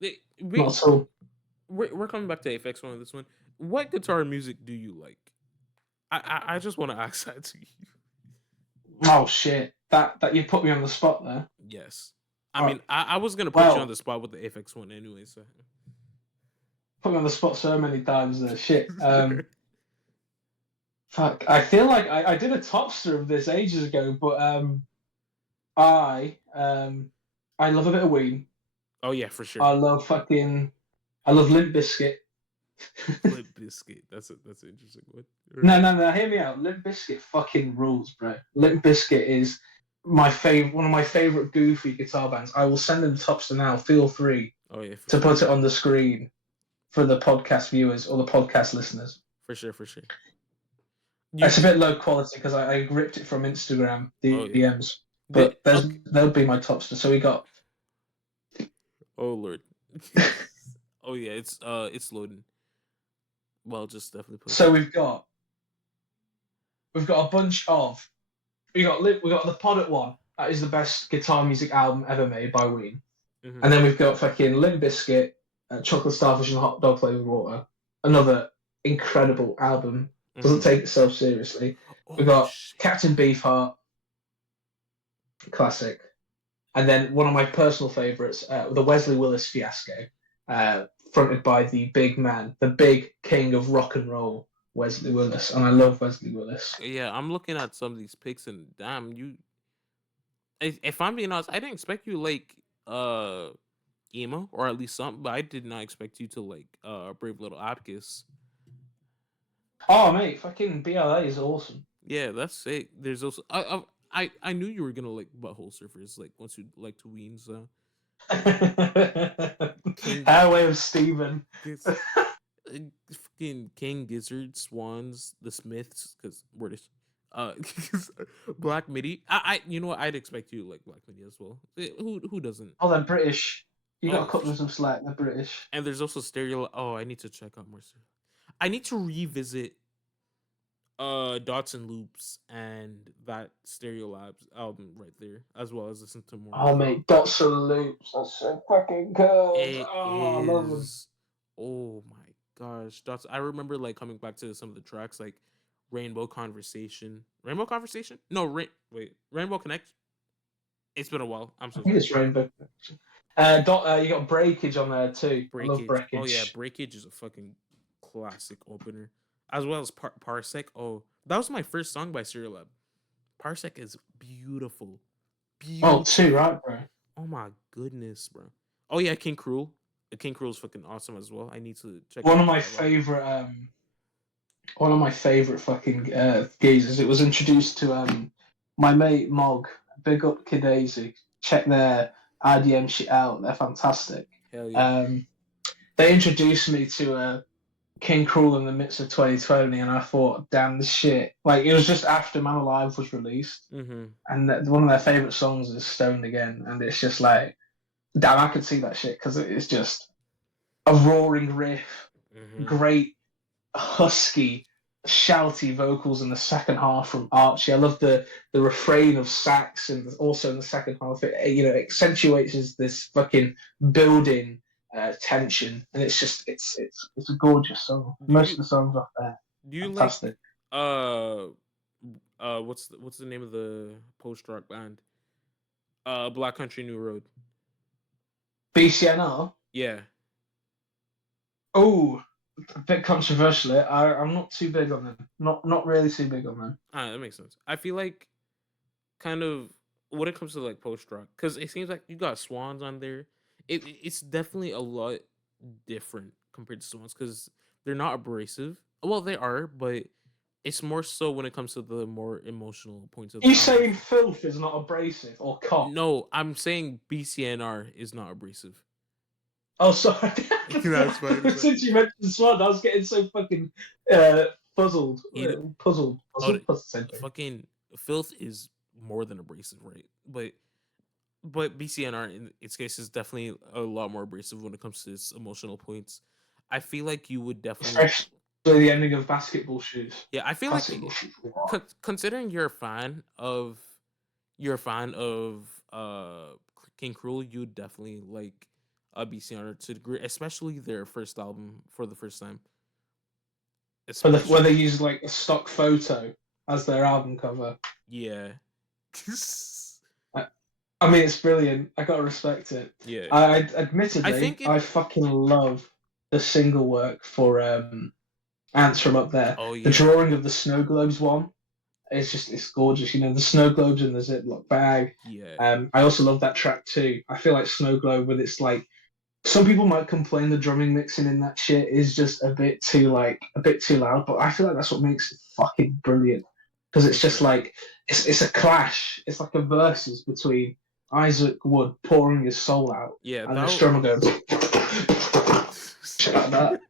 they, Not we at all. we're coming back to Aphex Twin on this one. What guitar music do you like? I just want to ask that to you. Oh shit! That you put me on the spot there. Yes, I All mean right. I was gonna put you on Well, the spot with the Aphex one anyway. So put me on the spot so many times there. Shit. Fuck. I feel like I did a topster of this ages ago, but I I love a bit of Ween. oh yeah, for sure. I love Limp Bizkit. Limp Biscuit. That's an interesting one. No. Hear me out. Limp Bizkit fucking rules, bro. Limp Bizkit is one of my favorite goofy guitar bands. I will send them topster now. Feel free Oh yeah, for to sure. put it on the screen for the podcast viewers or the podcast listeners. For sure, for sure. It's a bit low quality because I ripped it from Instagram Oh yeah. DMs, but Okay. that would be my topster. So we got Oh lord. Oh yeah, it's loading. Well, just definitely put. so we've got a bunch of we got the Pod at One. That is the best guitar music album ever made by Ween. Mm-hmm. And then we've got fucking Limp Bizkit, Chocolate Starfish and Hot Dog Flavored Water. Another incredible album. Doesn't take itself seriously. We've Oh got shit. Captain Beefheart, classic. And then one of my personal favourites, the Wesley Willis Fiasco, fronted by the big man, the big king of rock and roll, Wesley Willis. And I love Wesley Willis. Yeah, I'm looking at some of these pics and damn, you. If I'm being honest, I didn't expect you like emo or at least something, but I did not expect you to like Brave Little Abacus. Oh, mate, fucking BLA is awesome. Yeah, that's sick. There's also I knew you were gonna like Butthole Surfers like once you like to Ween, so King Highway of Steven. fucking King Gizzard, Swans, the Smiths, because we're just uh Black Midi. You know what? I'd expect you to like Black Midi as well. Who doesn't? Oh, they're British. You got Oh, to cut them some slack. They're British. and there's also Stereo. Oh, I need to check out more. I need to revisit Dots and Loops and that Stereo Labs album right there, as well as listen to more Oh, of mate, Dots and Loops. That's so fucking good. it Oh, I love them. is. Oh my gosh, Dots! I remember like coming back to some of the tracks like Rainbow Conversation. Rainbow Conversation? No, wait, Rainbow Connect. It's been a while. I'm I so think sorry. it's Rainbow. You got Breakage on there too. I love Breakage. Oh yeah, Breakage. Breakage is a fucking classic opener, as well as Parsec. Oh, that was my first song by Serial Lab. Parsec is beautiful, Oh, beautiful. two, right, bro? Oh my goodness, bro. Oh yeah, King Cruel. King Cruel is fucking awesome as well. I need to check. One of my favorite fucking geezers. It was introduced to my mate Mog. Big up Kid Daisy. Check their IDM shit out. They're fantastic. Hell yeah. They introduced me to King Cruel in the midst of 2020, and I thought, damn, this shit. Like, it was just after Man Alive was released, Mm-hmm. and one of their favorite songs is Stoned Again, and it's just like, damn, I could see that shit because it's just a roaring riff, Mm-hmm. great husky, shouty vocals in the second half from Archie. I love the refrain of sax, and also in the second half, it accentuates this fucking building tension, and it's just it's a gorgeous song. Most of the songs off there, Do you fantastic. like what's the name of the post rock band? Black Country New Road. BCNR. Yeah. Oh, a bit controversial. I'm not too big on them. Not really too big on them. That makes sense. I feel like kind of when it comes to like post rock, because it seems like you got Swans on there. It's definitely a lot different compared to Swans because they're not abrasive. Well, they are, but It's more so when it comes to the more emotional points of You the album. saying filth is not abrasive or cock? No, I'm saying BCNR is not abrasive. Oh, sorry. That's fine. It's fine. Since you mentioned Swan, I was getting so fucking puzzled. It, Puzzled. oh, Puzzled, same thing. fucking filth is more than abrasive, right? But BCNR in its case is definitely a lot more abrasive when it comes to its emotional points. I feel like you would definitely, Especially the ending of Basketball Shoes. yeah. I feel like Basketball Shoes. Wow. considering you're a fan of King Cruel, you would definitely like BCNR to degree, especially their first album for the first time. Where Especially, they used like a stock photo as their album cover. yeah. I mean, it's brilliant. I gotta respect it. Yeah. I Admittedly, think it. I fucking love the single work for Ants from Up There. Oh The yeah, drawing of the snow globes one, it's gorgeous. You know, the snow globes in the Ziploc bag. yeah, I also love that track too. I feel like Snow Globe with its like, some people might complain the drumming mixing in that shit is just a bit too loud, but I feel like that's what makes it fucking brilliant, because for it's just sure. like it's a clash. It's like a versus between Isaac Wood pouring his soul out Yeah, and the that. drummer goes shit like that.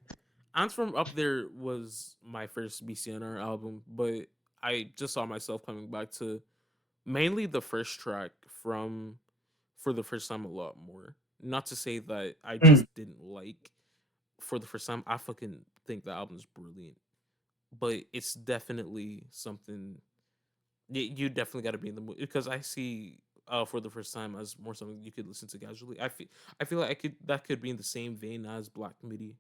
Ants from Up There was my first BCNR album, but I just saw myself coming back to mainly the first track from for the first time a lot more. Not to say that I Mm. just didn't like for the first time. I fucking think the album's brilliant, but it's definitely something you definitely got to be in the mood because I see for the first time as more something you could listen to casually. I feel like I could that could be in the same vein as Black Midi,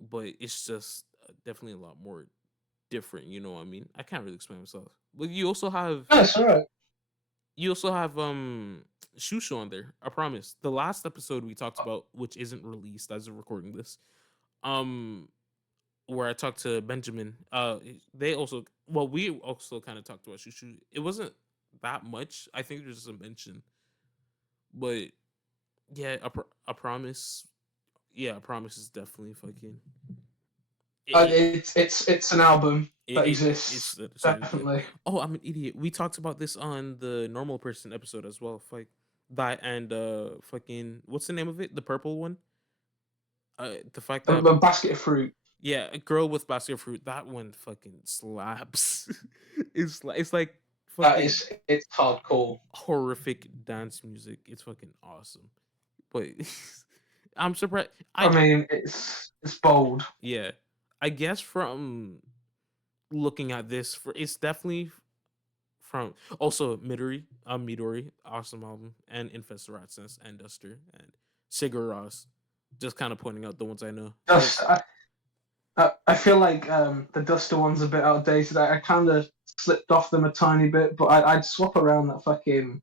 but it's just definitely a lot more different. You know what I mean? I can't really explain myself. But That's all right. you also have Shushu on there. I promise. The last episode we talked about, which isn't released as of recording this, um, where I talked to Benjamin. They also we also kind of talked about Shushu. It wasn't that much. I think there's just a mention, but yeah, I promise. Yeah, I promise is definitely fucking. It, It's an album that it's exists certainly good. definitely. Oh, I'm an idiot. We talked about this on the normal person episode as well. Like that and fucking what's the name of it? The purple one. The fact that A basket of fruit. yeah, a girl with basket of fruit. That one fucking slaps. It's like That fucking is, it's hardcore. horrific dance music. It's fucking awesome. But I'm surprised. I I mean, it's bold. yeah. I guess from looking at this for it's definitely from also Midori, awesome album, and Infest Ratsense and Duster and Sigur Rós. Just kind of pointing out the ones I know. Dust. I feel like the Duster one's a bit outdated. I kind of slipped off them a tiny bit, but I'd swap around that fucking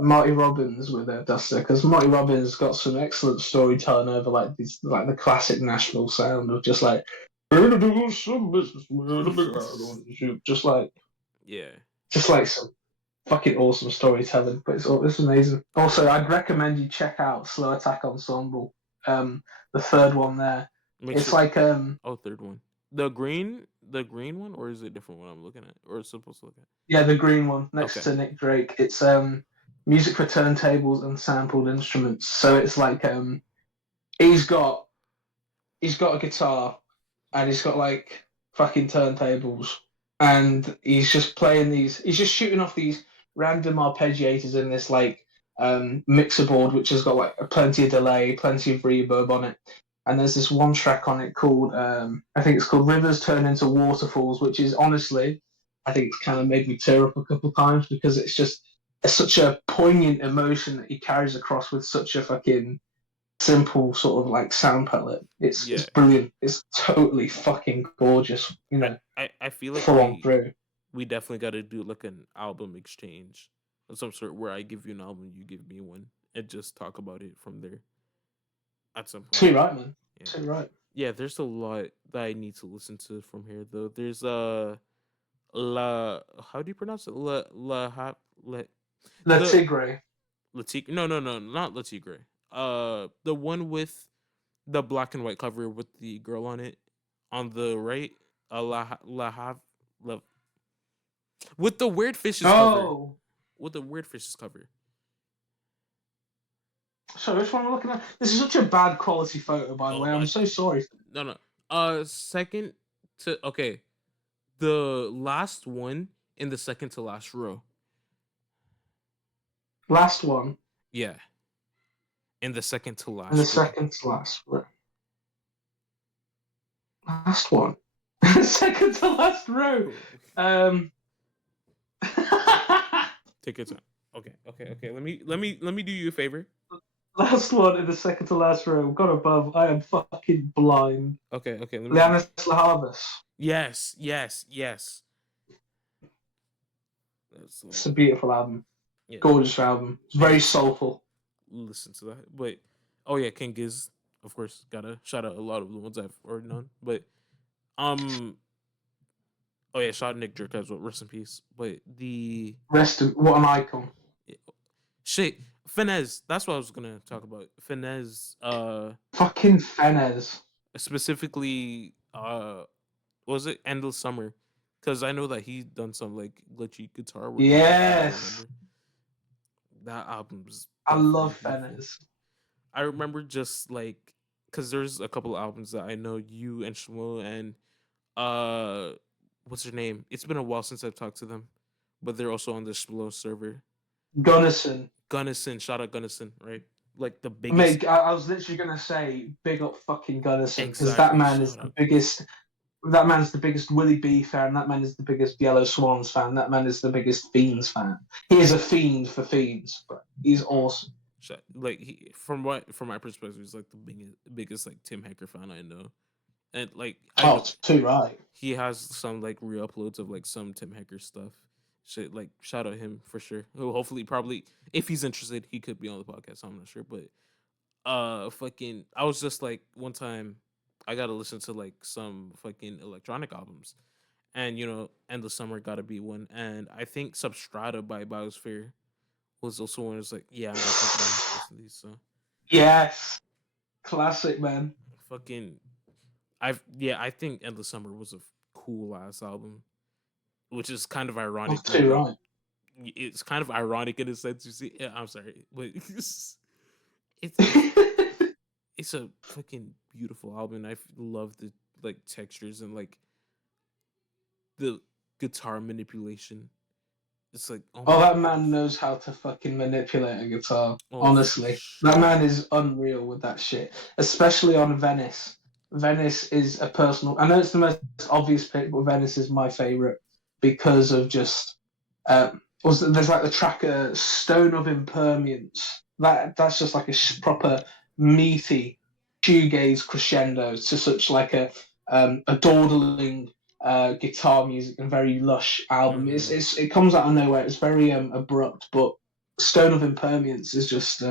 Marty Robbins with Duster, because Marty Robbins got some excellent storytelling over like these, like the classic Nashville sound of just like just like Yeah, just like some fucking awesome storytelling. But it's amazing. Also, I'd recommend you check out Slow Attack Ensemble. The third one there. make It's sure. like Oh, third one, the green one, or is it a different one I'm looking at, or supposed to look at? yeah, the green one next Okay, to Nick Drake. It's music for turntables and sampled instruments. So it's like he's got he's got a guitar and he's got like fucking turntables and he's just playing these. He's just shooting off these random arpeggiators in this like mixer board which has got like plenty of delay, plenty of reverb on it. And there's this one track on it called I think it's called Rivers Turn into Waterfalls, which is honestly, I think it's kind of made me tear up a couple of times because it's such a poignant emotion that he carries across with such a fucking simple sort of like sound palette. yeah. It's brilliant. It's totally fucking gorgeous. You I know, I feel like full on through. we definitely got to do like an album exchange of some sort where I give you an album, you give me one, and just talk about it from there at some point. Too right, man. Yeah. Too right. Yeah, there's a lot that I need to listen to from here though. There's La how do you pronounce it? La Le the Tigre. Latigre. No, not Latigre. The one with the black and white cover with the girl on it on the right. La Love with the weird fishes cover. Oh, With the weird fishes cover. sorry, which one am I looking at? This is such a bad quality photo, by the Oh way. I'm my so sorry. no no. Second to okay. The last one in the second to last row. Last one Yeah. In the second to and the last row. second to last row. Last one. Second to last row. Um. Take your time. Okay. Let me do you a favor. Last one in the second to last row. Got above. I am fucking blind. Okay. Let me. Lianis Lahavas. Yes. That's It's a beautiful album. yeah. Gorgeous album. It's I very need to soulful. listen to that. But oh yeah, King Giz, of course, gotta shout out a lot of the ones I've already known. But um, oh yeah, shout out Nick Jerk as well. Rest in peace. But the What an icon. shit, Finesse. That's what I was gonna talk about. Finesse. Fucking Fenez. Specifically. Was it Endless Summer? Because I know that he's done some like glitchy guitar work. I Yes. remember that album's I definitely love beautiful. Fenez. I remember just like because there's a couple of albums that I know you and Shmuel and uh what's her name? It's been a while since I've talked to them, but they're also on the Shmuel server. Gunnison. Gunnison, shout out Gunnison, right? Like the biggest. Mate, I was literally gonna say big up fucking Gunnison because that Exactly. man is Shout the out. biggest. That man's the biggest Willie B fan. That man is the biggest Yellow Swans fan. That man is the biggest Fiends fan. He is a fiend for Fiends, but he's awesome. Like from my perspective, he's like the biggest like Tim Hacker fan I know, and like I Oh, know it's too right. he has some like re-uploads of like some Tim Hacker stuff. Shit, like shout out him for sure. Who hopefully probably if he's interested, he could be on the podcast. I'm not sure, but fucking I was just like one time I gotta listen to like some fucking electronic albums, and Endless Summer gotta be one, and I think Substrata by Biosphere was also one. It's like yeah, I'm definitely gonna listen to these. So Yes, classic man. fucking I think Endless Summer was a cool ass album, which is kind of Oh, ironic. too right. It's kind of ironic in a sense. You see, yeah, I'm sorry, but it's it's a fucking beautiful album. Love the like textures and like the guitar manipulation. It's like oh Oh, my that gosh, man knows how to fucking manipulate a guitar. oh for Honestly, that sure, man is unreal with that shit, especially on Venice. Venice is a personal. I know it's the most obvious pick, but Venice is my favorite because of just. Was there's like the track "Stone of Impermanence." That's just like a proper meaty shoegaze crescendo to such like a dawdling guitar music and very lush album. mm-hmm, It comes out of nowhere. It's very abrupt, but Stone of Impermanence is just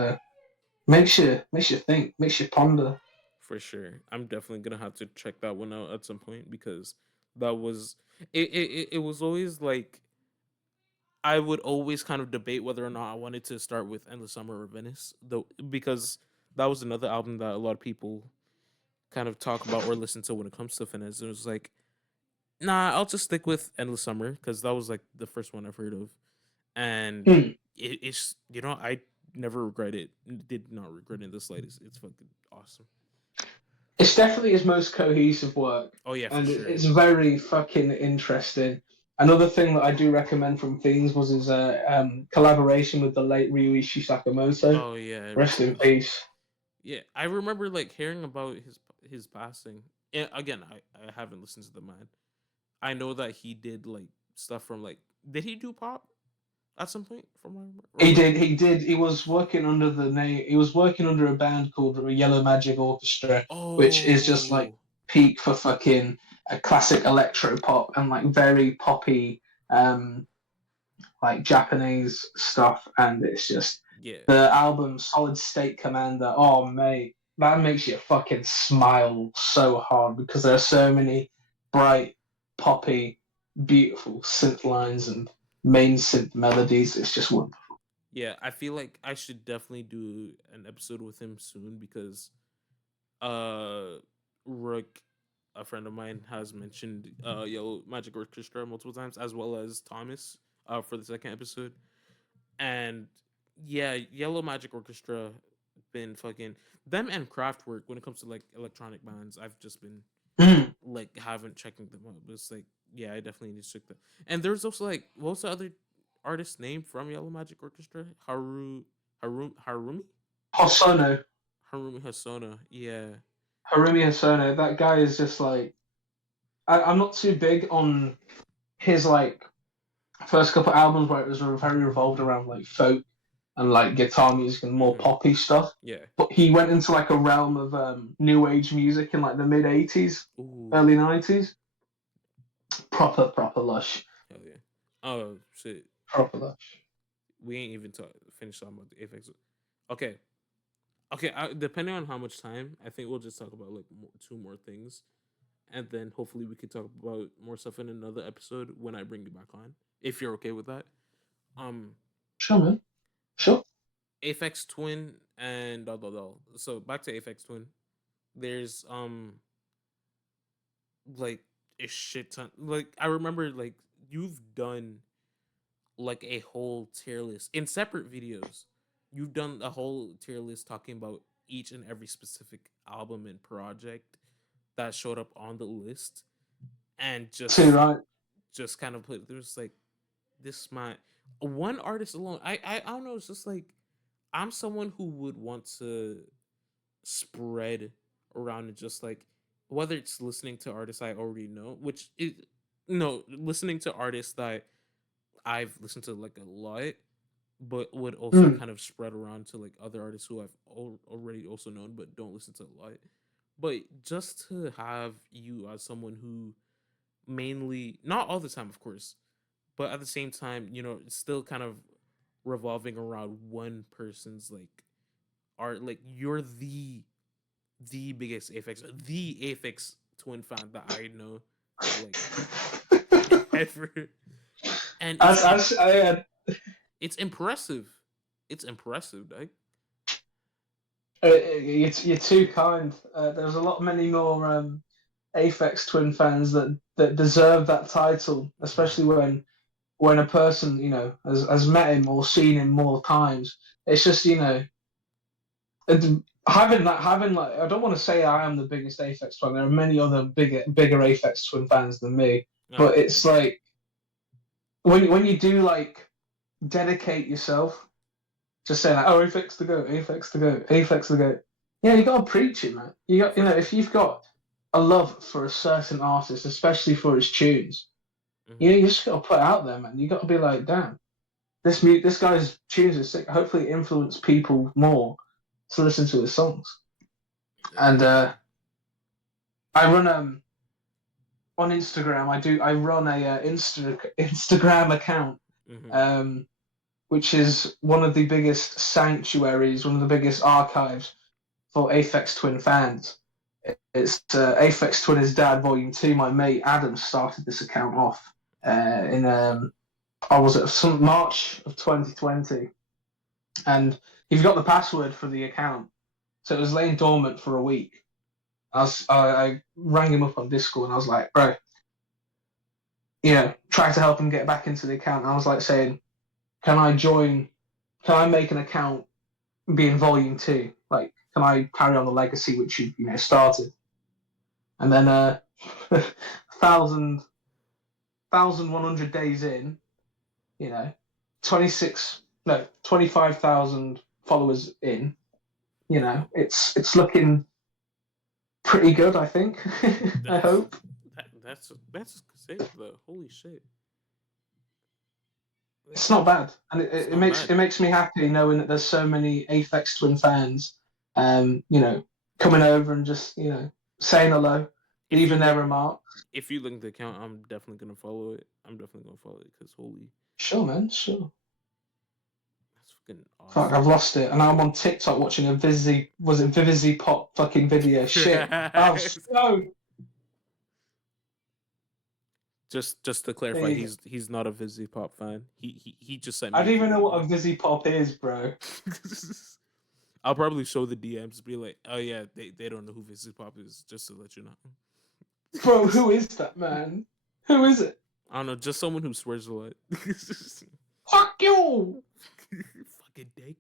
makes you think, makes you ponder. for sure. I'm definitely gonna have to check that one out at some point because that was it was always like I would always kind of debate whether or not I wanted to start with Endless Summer or Venice, though, because that was another album that a lot of people kind of talk about or listen to when it comes to Finesse. It was like, nah, I'll just stick with Endless Summer because that was like the first one I've heard of, and Hmm. it's I never regret it. Did not regret it in the slightest. It's fucking awesome. It's definitely his most cohesive work, Oh yeah, for and sure. it's very fucking interesting. Another thing that I do recommend from Fiends was his collaboration with the late Ryuichi Sakamoto. Oh yeah, Rest rest in in peace. peace. Yeah, I remember like hearing about his passing. Yeah, again, I haven't listened to the man. I know that he did like stuff from like did he do pop at some point from my or He like did. He did. He was working under the name. He was working under a band called Yellow Magic Orchestra, which is just like oh peak for fucking a classic electro pop and like very poppy, um, like Japanese stuff. And it's just yeah the album Solid State Commander. Oh mate, that makes you fucking smile so hard because there are so many bright, poppy, beautiful synth lines and main synth melodies. It's just wonderful. yeah. I feel like I should definitely do an episode with him soon because uh Rook a friend of mine has mentioned Yellow Magic Orchestra multiple times, as well as Thomas for the second episode. And yeah, Yellow Magic Orchestra been fucking them and Kraftwerk when it comes to like electronic bands. I've just been Mm. like haven't checking them out. But it's like yeah, I definitely need to check that. And there's also like what's the other artist name from Yellow Magic Orchestra? Harumi Hosono, Harumi Hosono. Yeah. Harumi Hosono. That guy is just like I'm not too big on his like first couple albums where it was very revolved around like folk and like guitar music and more Mm-hmm. poppy stuff. Yeah. But he went into like a realm of new age music in like the mid '80s, Ooh. early '90s. Proper lush, Hell yeah. Oh shit. proper lush. We ain't even finished talking about the Aphex. Okay. Okay. Depending on how much time, I think we'll just talk about like two more things, and then hopefully we could talk about more stuff in another episode when I bring you back on. If you're okay with that. Um, Sure, man. Sure. Aphex Twin and so back to Aphex Twin. There's like a shit ton. Like I remember like you've done like a whole tier list in separate videos. You've done a whole tier list talking about each and every specific album and project that showed up on the list, and Too just right. kind of put there's like this my one artist alone. I don't know. It's just like I'm someone who would want to spread around and just like whether it's listening to artists I already know, which is no listening to artists that I've listened to like a lot, but would also Mm. kind of spread around to like other artists who I've already also known but don't listen to a lot. But just to have you as someone who mainly not all the time, of course, but at the same time, you know, it's still kind of revolving around one person's like art. Like you're the biggest Aphex Twin fan that I know, like ever, and it's impressive. It's impressive, like. you're too kind. There's a lot many more Aphex Twin fans that deserve that title, especially when a person has met him or seen him more times. It's just having like I don't want to say I am the biggest Aphex Twin. There are many other bigger Aphex Twin fans than me, Oh, but okay. it's like when you do like dedicate yourself, just saying like, oh, Aphex to go, Aphex to go, Aphex to go. Yeah, you got to preach it, man. You got For sure. if you've got a love for a certain artist, especially for his tunes, Mm-hmm. you just got to put it out there, man. You got to be like, damn, this guy's tunes are sick. Hopefully, it influence people more to listen to his songs. Yeah. And I run on Instagram. I run a Instagram account, Mm-hmm. um, which is one of the biggest sanctuaries, one of the biggest archives for Aphex Twin fans. It's Aphex Twin is Dad Volume 2. My mate Adam started this account off in I was at some March of 2020, and he's got the password for the account, so it was laying dormant for a week. I rang him up on Discord and I was like, bro, try to help him get back into the account. And I was like saying, can I join? Can I make an account being Volume 2? Like, can I carry on the legacy which you started? And then thousand 1,100 days in, 26 no 25,000 followers in, Yeah. it's looking pretty good, I think. I That's hope. that's sick though. Holy shit. It's not bad, and It's it not makes bad. it makes me happy knowing that there's so many Aphex Twin fans, coming over and just saying hello, If you leaving their link remarks. if you link the account, I'm definitely gonna follow it. I'm definitely gonna follow it because holy, Sure, man, sure. that's fucking Fuck, awesome. I've lost it, and I'm on TikTok watching a Vivizzy Pop fucking video. Shit, I'm so. Just to clarify, There you go. he's not a Vizzy Pop fan. He just sent I me a don't even know what video. a Vizzy Pop is, bro. I'll probably show the DMs, be like, oh yeah, they don't know who Vizzy Pop is, just to let you know. Bro, who is that man? Who is it? I don't know, just someone who swears a lot. Fuck you! Fucking dick.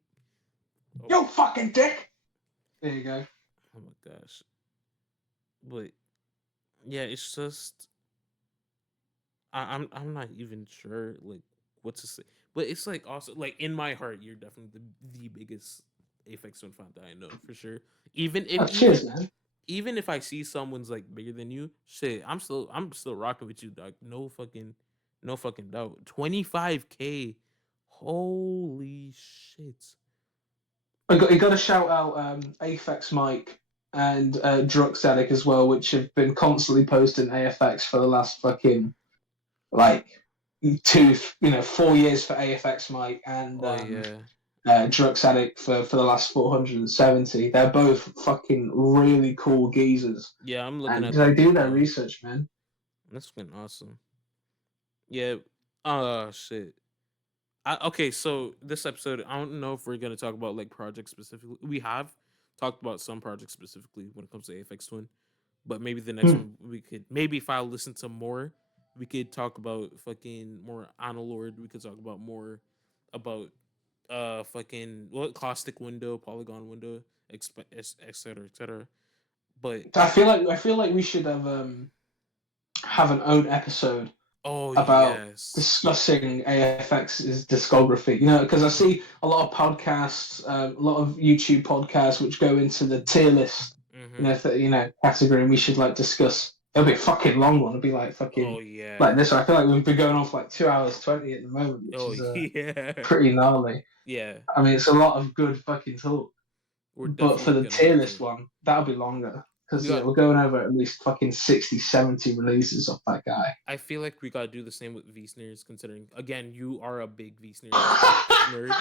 Oh, You fucking dick! There you go. oh my gosh. But yeah, it's just I'm not even sure like what to say. But it's like also like in my heart, you're definitely the biggest Aphex Twin fan that I know for sure. Even if Oh, cheers, man. even if I see someone's like bigger than you, shit, I'm still rocking with you, dog. No fucking doubt. 25K. Holy shit. I got to shout out Aphex Mike and Druxadic as well, which have been constantly posting AFX for the last fucking like 4 years for AFX Mike and Oh yeah. Druxadic for the last 470. They're both fucking really cool geezers, Yeah, I'm looking and at they them do right their now. research, man. That's been awesome. Yeah. Shit. Okay, so this episode, I don't know if we're gonna talk about like projects specifically. We have talked about some projects specifically when it comes to Aphex Twin, but maybe the next Hmm. one we could maybe if I listen to more, we could talk about fucking more Analord. We could talk about more about fucking what caustic window, polygon window, et cetera, et cetera. But I feel like we should have an own episode oh about yes, discussing AFX's discography. Because I see a lot of podcasts, a lot of YouTube podcasts, which go into the tier list, mm-hmm. category, and we should like discuss. It'll be a fucking long one. It'll be like Oh fucking yeah, like this. I feel like we've been going on for like 2 hours 20 at the moment, which oh is yeah, pretty gnarly. yeah. I mean, it's a lot of good fucking talk. We're But for definitely the gonna tier have list to. one, that'll be longer. We Because got. we're going over at least fucking 60, 70 releases of that guy. I feel like we gotta do the same with V snares. Considering again, you are a big V snares nerd,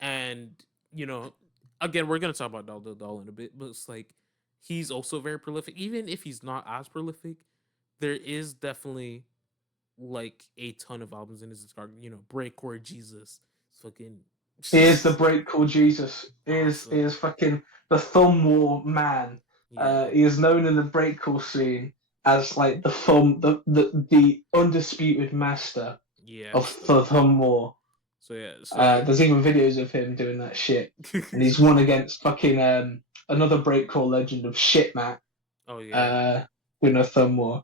and you know, again, we're gonna talk about Doll in a bit, but it's like he's also very prolific. Even if he's not as prolific, there is definitely like a ton of albums in his discography. You know, Breakcore Jesus, fucking He is the break called Jesus. He awesome. is fucking the thumb war man. Yeah, He is known in the breakcore scene as like the undisputed master yeah. of the thumb war. So yeah, so There's even videos of him doing that shit, and he's won against fucking another breakcore legend of Shit Matt, oh yeah. uh, doing a thumb war.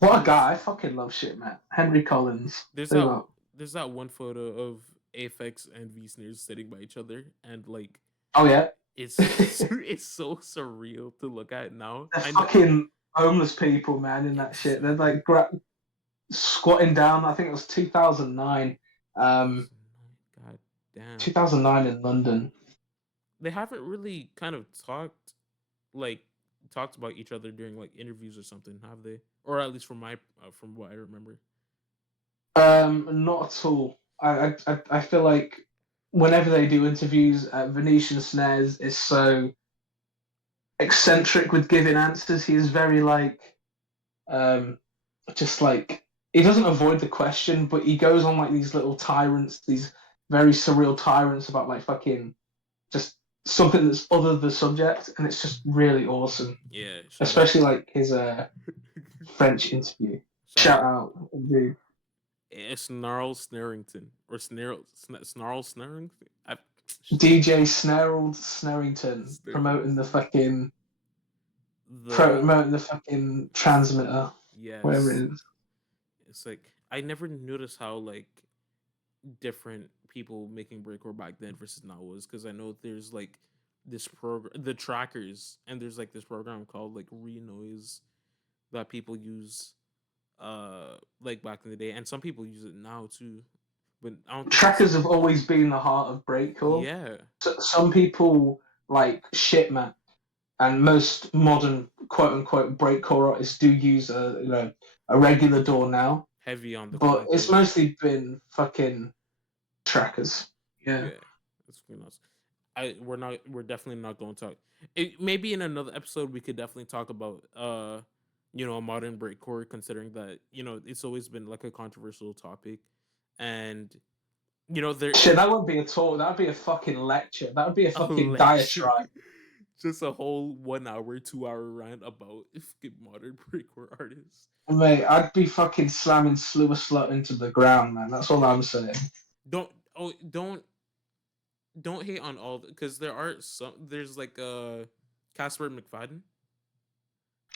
What a There's guy! I fucking love Shit Matt. Henry Collins. there's Big that up. there's that one photo of Aphex and V snares sitting by each other, and like Oh yeah. it's it's so surreal to look at now. They're I know fucking homeless people, man, in that it's shit. They're like squatting down. I think it was 2009. Um, 2009. God damn, 2009 in London. they haven't really kind of like talked about each other during like interviews or something, have they? Or at least from what I remember. Not at all. I feel like whenever they do interviews, Venetian Snares is so eccentric with giving answers. He is very like, um, just like he doesn't avoid the question, but he goes on like these little tyrants, these very surreal tyrants about like fucking just something that's other the subject, and it's just really awesome. Yeah, shout out, Especially like his French interview. shout Shout out. out, dude. Snarl Snarington or Snarl Snarington. DJ Snarrington Snarington. The promoting the fucking transmitter, whatever yes, it is. it's like I never noticed how like different people making breakcore back then versus now was because I know there's like this program, the trackers, and there's like this program called like Renoise that people use like back in the day, and some people use it now too, but I don't think it's Trackers have always been the heart of breakcore. yeah. So, some people like Shitman and most modern quote unquote breakcore artists do use a regular door now, Heavy on the but it's content. mostly been fucking trackers. Yeah. Yeah, that's pretty nice. We're definitely not going to talk. Maybe in another episode we could definitely talk about a modern breakcore, considering that it's always been like a controversial topic, and there Shit, that wouldn't be a talk. That would be a fucking lecture. That would be a a fucking lecture. diatribe. Just a whole 1 hour, 2 hour rant about modern breakcore artists. Mate, I'd be fucking slamming Slew a Slut into the ground, man. That's all I'm saying. Don't oh don't hate on all because there are some. There's like Casper McFadden.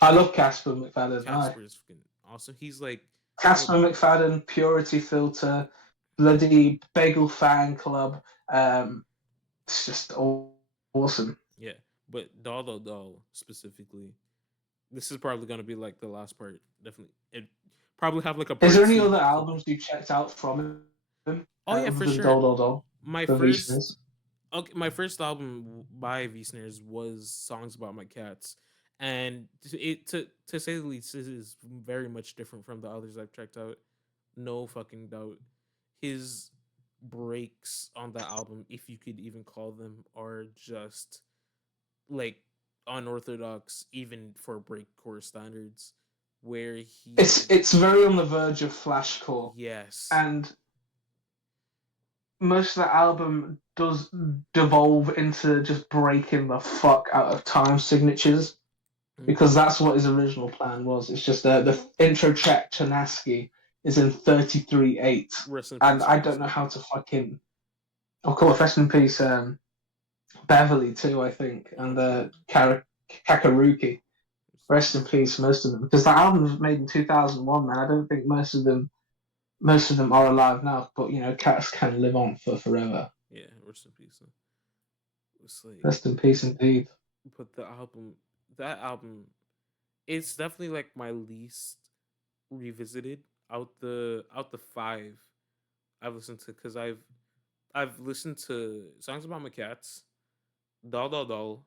I love Casper McFadden. Aye. Casper is fucking awesome. He's like Casper McFadden, Purity Filter, bloody Bagel Fan Club. It's just awesome. yeah, but Doll specifically. This is probably gonna be like the last part. Definitely, it probably have like a. Is there any other albums you checked out from him? Oh yeah, for than sure. Doll. My first, okay, my first album by V Snares was Songs About My Cats, and to say the least, this is very much different from the others I've checked out. No fucking doubt. His breaks on that album, if you could even call them, are just like unorthodox, even for breakcore standards. Where he, it's very on the verge of flashcore. yes, and most of the album does devolve into just breaking the fuck out of time signatures, because that's what his original plan was. It's just the intro track Chanaski is in 33/8, and I don't know how to fucking. Of course, rest in peace, Beverly too, I think, and Kakaruki. Rest in peace, most of them, because that album was made in 2001. Man, I don't think most of them are alive now, but you know, cats can live on for forever. Yeah, rest in peace. It's like, rest in peace indeed. But that album, it's definitely like my least revisited out the five I've listened to, because I've listened to Songs About My Cats, Doll.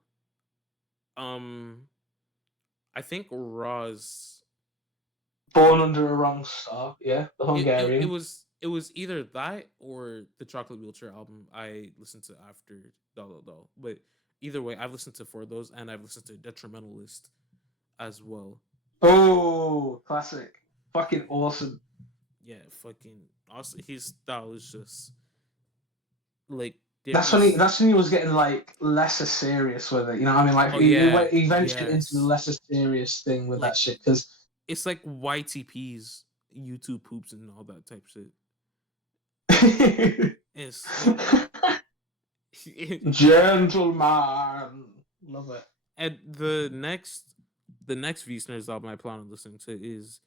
I think Roz. Born Under a Wrong Star, yeah, the Hungarian. It was either that or the Chocolate Wheelchair album I listened to after Doll. But either way, I've listened to 4 of those, and I've listened to Detrimentalist as well. Oh, classic. Fucking awesome. Yeah, fucking awesome. His style is just like that's when he was getting like lesser serious with it. You know what I mean? Like he ventured into the lesser serious thing with that shit, because it's like YTP's YouTube poops and all that type shit. It's gentleman, love it. And the next V Snares album I plan on listening to is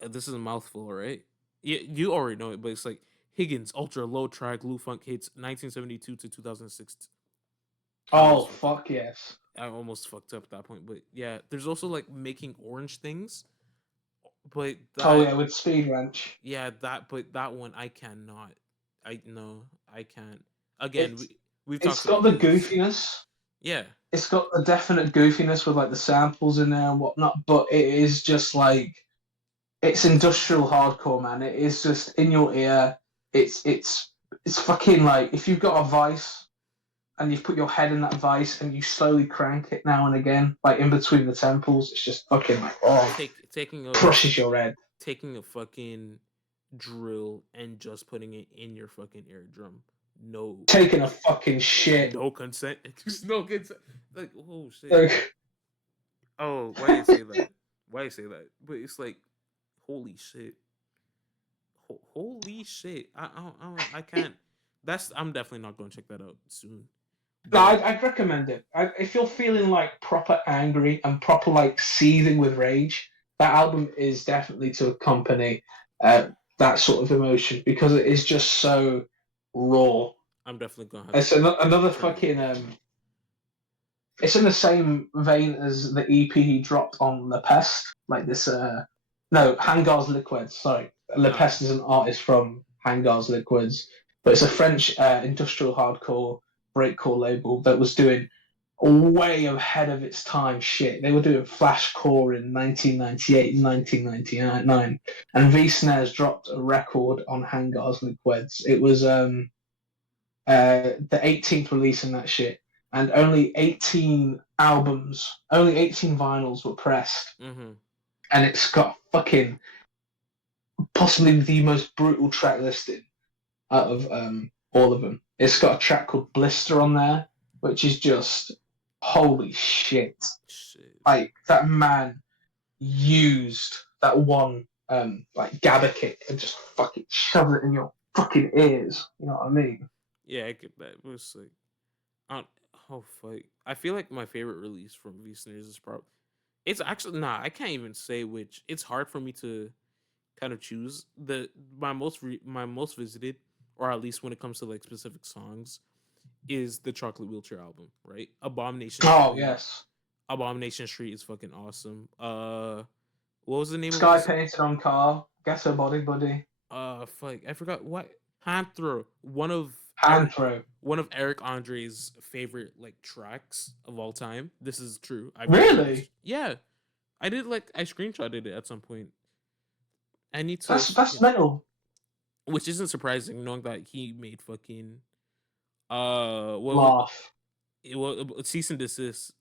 this is a mouthful, right? You already know it, but it's like Higgins Ultra Low Track Lou Funk Hits 1972 to 2006. Oh fuck yes! I almost fucked up at that point, but yeah, there's also like Making Orange Things, but with Speed Ranch. Yeah, but that one I cannot. I can't. Again, we've talked about the goofiness. Yeah, it's got the definite goofiness with like the samples in there and whatnot, but it is just like it's industrial hardcore, man. It is just in your ear. It's fucking like if you've got a vice and you've put your head in that vice and you slowly crank it now and again, like in between the temples, it's just fucking like crushes your head. Taking a fucking drill and just putting it in your fucking eardrum. No. Taking a fucking shit. No consent. No consent. Like, oh shit. Oh, why do you say that? Why do you say that? But it's like, holy shit. Holy shit. I can't. I'm definitely not going to check that out soon. No, I'd recommend it. If you're feeling like proper angry and proper like seething with rage, that album is definitely to accompany that sort of emotion, because it is just so raw. I'm definitely gonna. It's another fucking. It's in the same vein as the EP he dropped on Le Peste, like this. No, Hangars Liquids. Sorry, Le Peste is an artist from Hangars Liquids, but it's a French industrial hardcore breakcore label that was doing way ahead of its time shit. They were doing flashcore in 1998 and 1999, and V Snares dropped a record on Hangars Liquids. It was the 18th release in that shit, and only 18 vinyls were pressed, and it's got fucking possibly the most brutal track listing out of all of them. It's got a track called Blister on there, which is just Holy shit! Shit. Like that man used that one like gabba kick and just fucking shoved it in your fucking ears. You know what I mean? Yeah, I get that. It was like, I don't, oh fuck. I feel like my favorite release from V Snares is probably. It's actually nah. I can't even say which. It's hard for me to kind of choose my most visited, or at least when it comes to like specific songs, is the Chocolate Wheelchair album. Right, Oh yes. Abomination Street is fucking awesome. What was the name of Sky this? painted on car. Ghetto body buddy. Fuck, I forgot what Hand Throw. Hand throw. One of Eric Andre's favorite like tracks of all time. This is true. I've never Really? listened. Yeah, I did like I screenshotted it at some point. I need to That's mental. which isn't surprising knowing that he made fucking what was Laugh. it was cease and desist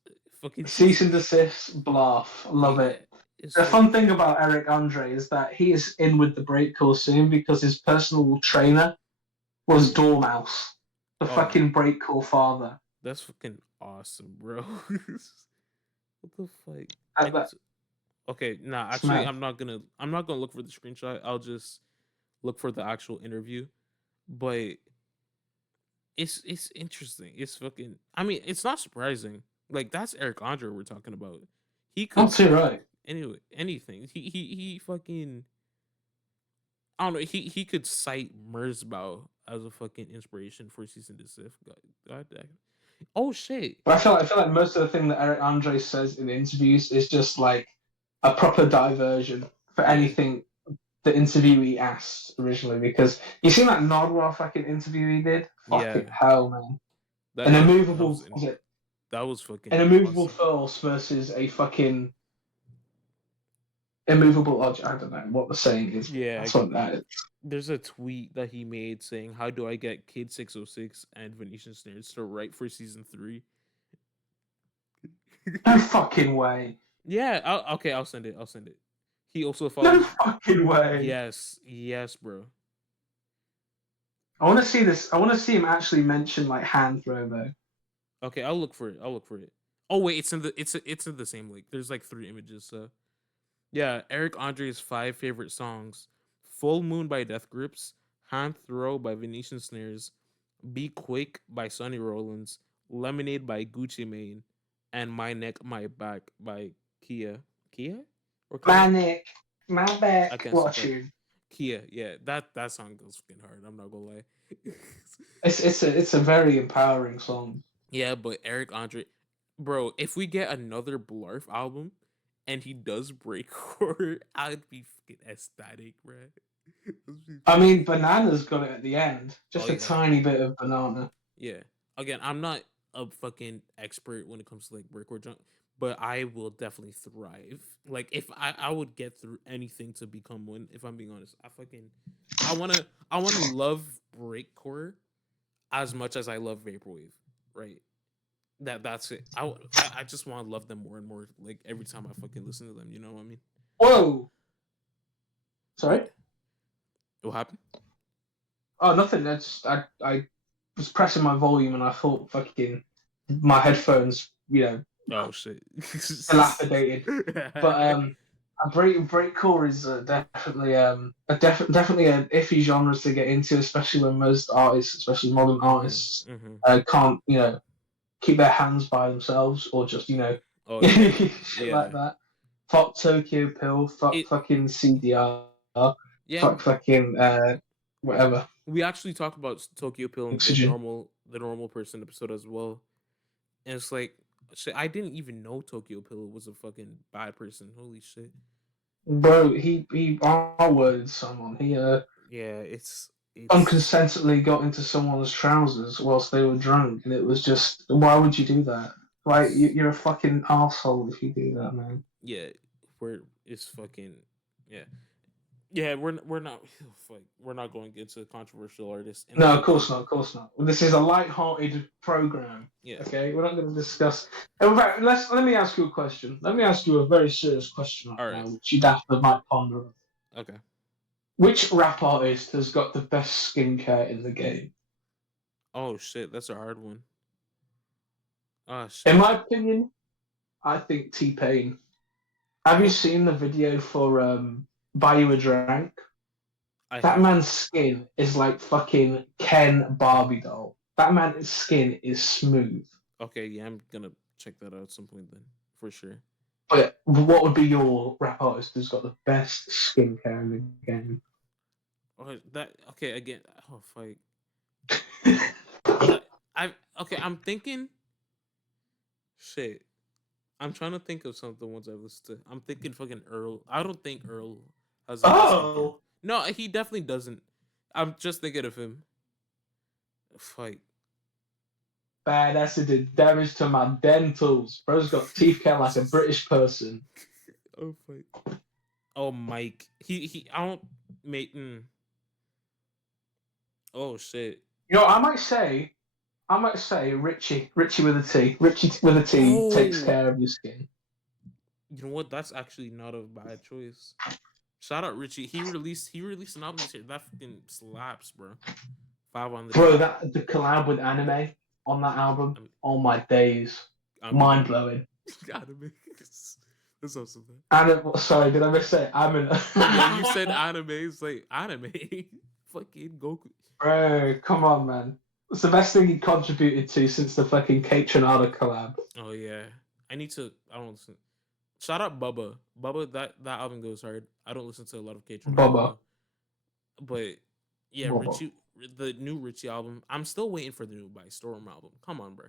fucking cease. Cease and desist. Laugh. Love Yeah, it. it's The like fun thing about Eric Andre is that he is in with the breakcore soon because his personal trainer was Dormouse, the oh fucking breakcore father. that's fucking awesome, bro. What the fuck? I That, need that, to. Okay, nah. it's Actually, mad. I'm not gonna look for the screenshot. I'll just look for the actual interview. But it's interesting. It's fucking. I mean, it's not surprising. Like that's Eric Andre we're talking about. He could Not too cite right. anyway anything. He fucking. I don't know. He could cite Merzbow as a fucking inspiration for season desist. God damn. Oh shit. But I feel like most of the thing that Eric Andre says in interviews is just like a proper diversion for Yeah. anything the interviewee asked originally. Because you seen that Nardwar fucking interview he did? Yeah. Fucking hell, man. That An that that immovable was was it that was fucking an immovable awesome. force versus a fucking immovable object. I don't know what the saying is. Yeah, I That's get what that. that is. There's a tweet that he made saying, "How do I get Kid 606 and Venetian Snares to write for season 3?" No fucking way. Yeah, okay, I'll send it. I'll send it. He also No follows. fucking way. Yes, bro. I want to see this. I want to see him actually mention like hand throw though. Okay, I'll look for it. I'll look for it. Oh wait, it's in the same link. There's like 3 images. So yeah, Eric Andre's 5 favorite songs: "Full Moon" by Death Grips, "Hand Throw" by Venetian Snares, "Be Quick" by Sonny Rollins, "Lemonade" by Gucci Mane, and "My Neck, My Back" by Kia. Kia or My Kia? neck, my I back. can't say What a that. tune. Kia. Yeah, that song goes fucking hard. I'm not gonna lie. It's a very empowering song. Yeah, but Eric Andre, bro, if we get another Blarf album and he does breakcore, I'd be fucking ecstatic, bro. I mean, Banana's got it at the end. Oh Just a yeah, tiny bit of banana. yeah. Again, I'm not a fucking expert when it comes to like breakcore junk, but I will definitely thrive. Like if I would get through anything to become one. If I'm being honest, I wanna love breakcore as much as I love vaporwave, right? That's it. I just want to love them more and more. Like every time I fucking listen to them, you know what I mean? Whoa. What? Sorry. What happened? Oh, nothing. That's I was pressing my volume and I thought fucking my headphones, Oh shit. dilapidated. But a breakcore is definitely definitely an iffy genre to get into, especially when most artists, especially modern Mm-hmm. artists, Mm-hmm. can't keep their hands by themselves or just Oh yeah. shit like Yeah. that. Fuck Tokyo Pill, fuck It. fucking CDR, Yeah. fuck fucking whatever. We actually talked about Tokyo Pill in Oxygen. the normal person episode as well, and it's like shit. I didn't even know Tokyo Pill was a fucking bad person. Holy shit. Bro, he R-worded someone. He Yeah. It's. unconsentiously got into someone's trousers whilst they were drunk, and it was just, why would you do that? Like, It's you're a fucking asshole if you do that, man. yeah. It's fucking yeah. Yeah, we're not fuck, we're not going into controversial artists in the No, of course fucking not, of course not. This is a light-hearted program. yeah. Okay, we're not going to discuss. In fact, let me ask you a question. Let me ask you a very serious question right All now, right. which you'd have to might ponder. Okay. Which rap artist has got the best skincare in the game? Oh shit, that's a hard one. Ah, In shit. my opinion, I think T-Pain. Have you Oh, seen the video for Buy You a Drink? I That haven't. man's skin is like fucking Ken Barbie doll. That man's skin is smooth. Okay, yeah, I'm gonna check that out at some point then, for sure. But what would be your rap artist who's got the best skincare in the game? Oh, that okay again. Oh, fuck. Bro, That I okay. I'm thinking. Shit. I'm trying to think of some of the ones I've listened to. I'm thinking fucking Earl. I don't think Earl has the best skincare. oh, No, he definitely doesn't. I'm just thinking of him. Fuck. man, that's did damage to my dentals. Bro's got teeth care like a British person. Oh fuck. Oh Mike. He. I don't make. Oh shit. You know, I might say Richie with a T. Richie with a T takes Oh. care of your skin. You know what? That's actually not a bad choice. Shout out Richie. He released an album this year. That fucking slaps, bro. Five on the Bro, dot. that the collab with anime on that album. I'm Oh my days, I'm mind even blowing. anime. That's awesome. Man. Sorry, did I miss it? I'm in. Yeah, you said anime. It's like anime. Fucking Goku. Bro, come on, man. It's the best thing he contributed to since the fucking Kate Tronada collab. Oh yeah. I need to. I don't listen. Shout out Bubba. Bubba. That album goes hard. I don't listen to a lot of K Tronada Bubba. though. But yeah, Bubba. Richie. The new Richie album. I'm still waiting for the new By Storm album. Come on, bro.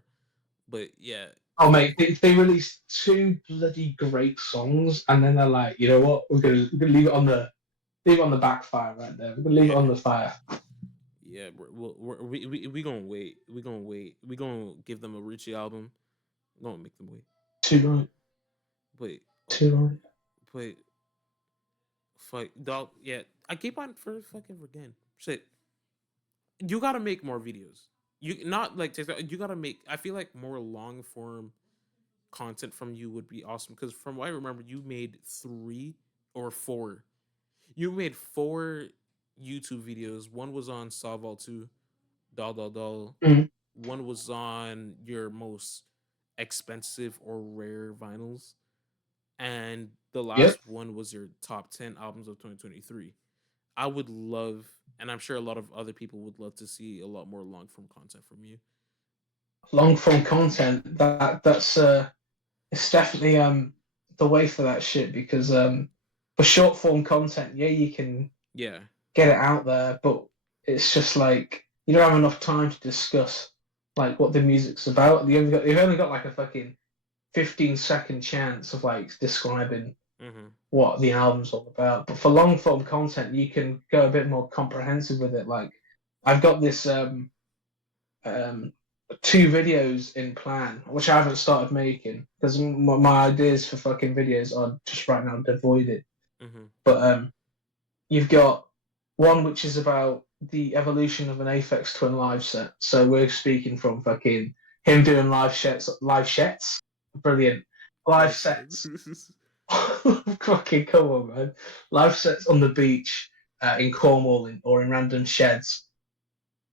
But yeah. Oh mate, they released two bloody great songs, and then they're like, you know what? We're gonna leave it on the backfire right there. We're gonna leave it on Yeah. the fire. Yeah, we gonna wait. We gonna wait. We gonna give them a Richie album. We gonna make them wait. Too right. But Too right. but fuck dog. Yeah, I keep on for fucking forgetting. Shit, you gotta make more videos. You not like TikTok. You gotta make. I feel like more long form content from you would be awesome. Because from what I remember, you made 3 or 4. You made 4 YouTube videos. One was on Solval 2, Doll Doll Doll. Mm. One was on your most expensive or rare vinyls, and the Yep. last one was your top 10 albums of 2023. I would love, and I'm sure a lot of other people would love to see a lot more long form content from you. Long form content. That's it's definitely the way for that shit because for short form content, yeah, you can Yeah, get it out there, but it's just like you don't have enough time to discuss like what the music's about. You've only got like a fucking 15-second chance of like describing mm-hmm. what the album's all about. But for long form content, you can go a bit more comprehensive with it. Like I've got this um 2 videos in plan, which I haven't started making because my ideas for fucking videos are just right now devoided. Mm-hmm. But you've got one which is about the evolution of an Aphex Twin live set. So we're speaking from fucking him doing live sets, brilliant live sets. Fucking come on, man! Live sets on the beach in Cornwall or in random sheds.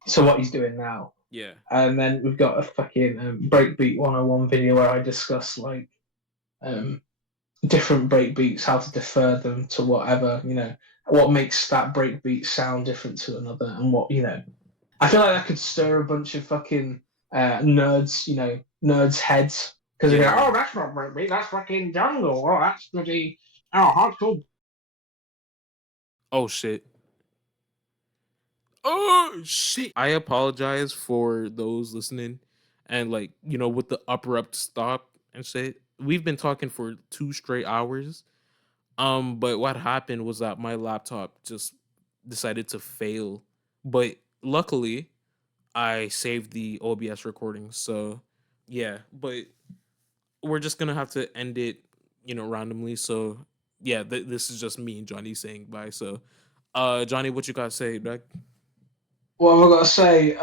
So what he's doing now, Yeah, and then we've got a fucking breakbeat 101 video where I discuss like different breakbeats, how to defer them to whatever, what makes that breakbeat sound different to another, and I feel like that could stir a bunch of fucking nerds' heads because they go, yeah. oh, that's not breakbeat, that's fucking jungle, oh, that's bloody, oh, hardcore. Oh shit. Oh shit. I apologize for those listening, and like with the abrupt stop and shit. We've been talking for 2 straight hours. But what happened was that my laptop just decided to fail. But luckily, I saved the OBS recording. So yeah, but we're just gonna have to end it, randomly. So yeah, this is just me and Johnny saying bye. So, Johnny, what you gotta say, Doug? What have I got to say?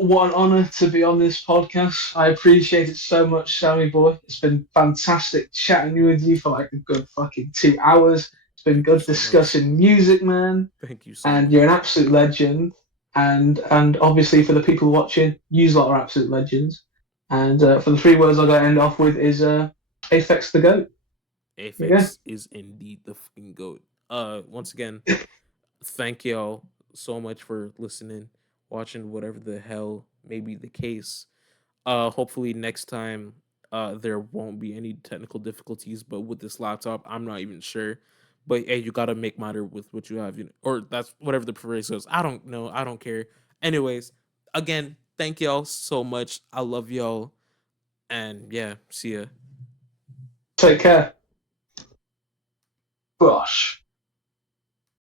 What an honor to be on this podcast. I appreciate it so much, Sammy boy. It's been fantastic chatting with you for like a good fucking 2 hours. It's been Thank you good so much. discussing music, man. Thank you so And much. you're an absolute legend. And obviously for the people watching, you lot are absolute legends. And for the three words I'm going to end off with is Aphex the goat. Yeah. Aphex is indeed the fucking goat. Once again, thank y'all so much for listening, watching, whatever the hell may be the case. Hopefully next time there won't be any technical difficulties, but with this laptop I'm not even sure. But hey, you gotta make matter with what you have, or that's whatever the phrase is. I don't know, I don't care. Anyways, again, thank y'all so much. I love y'all, and yeah, see ya. Take care. Gosh.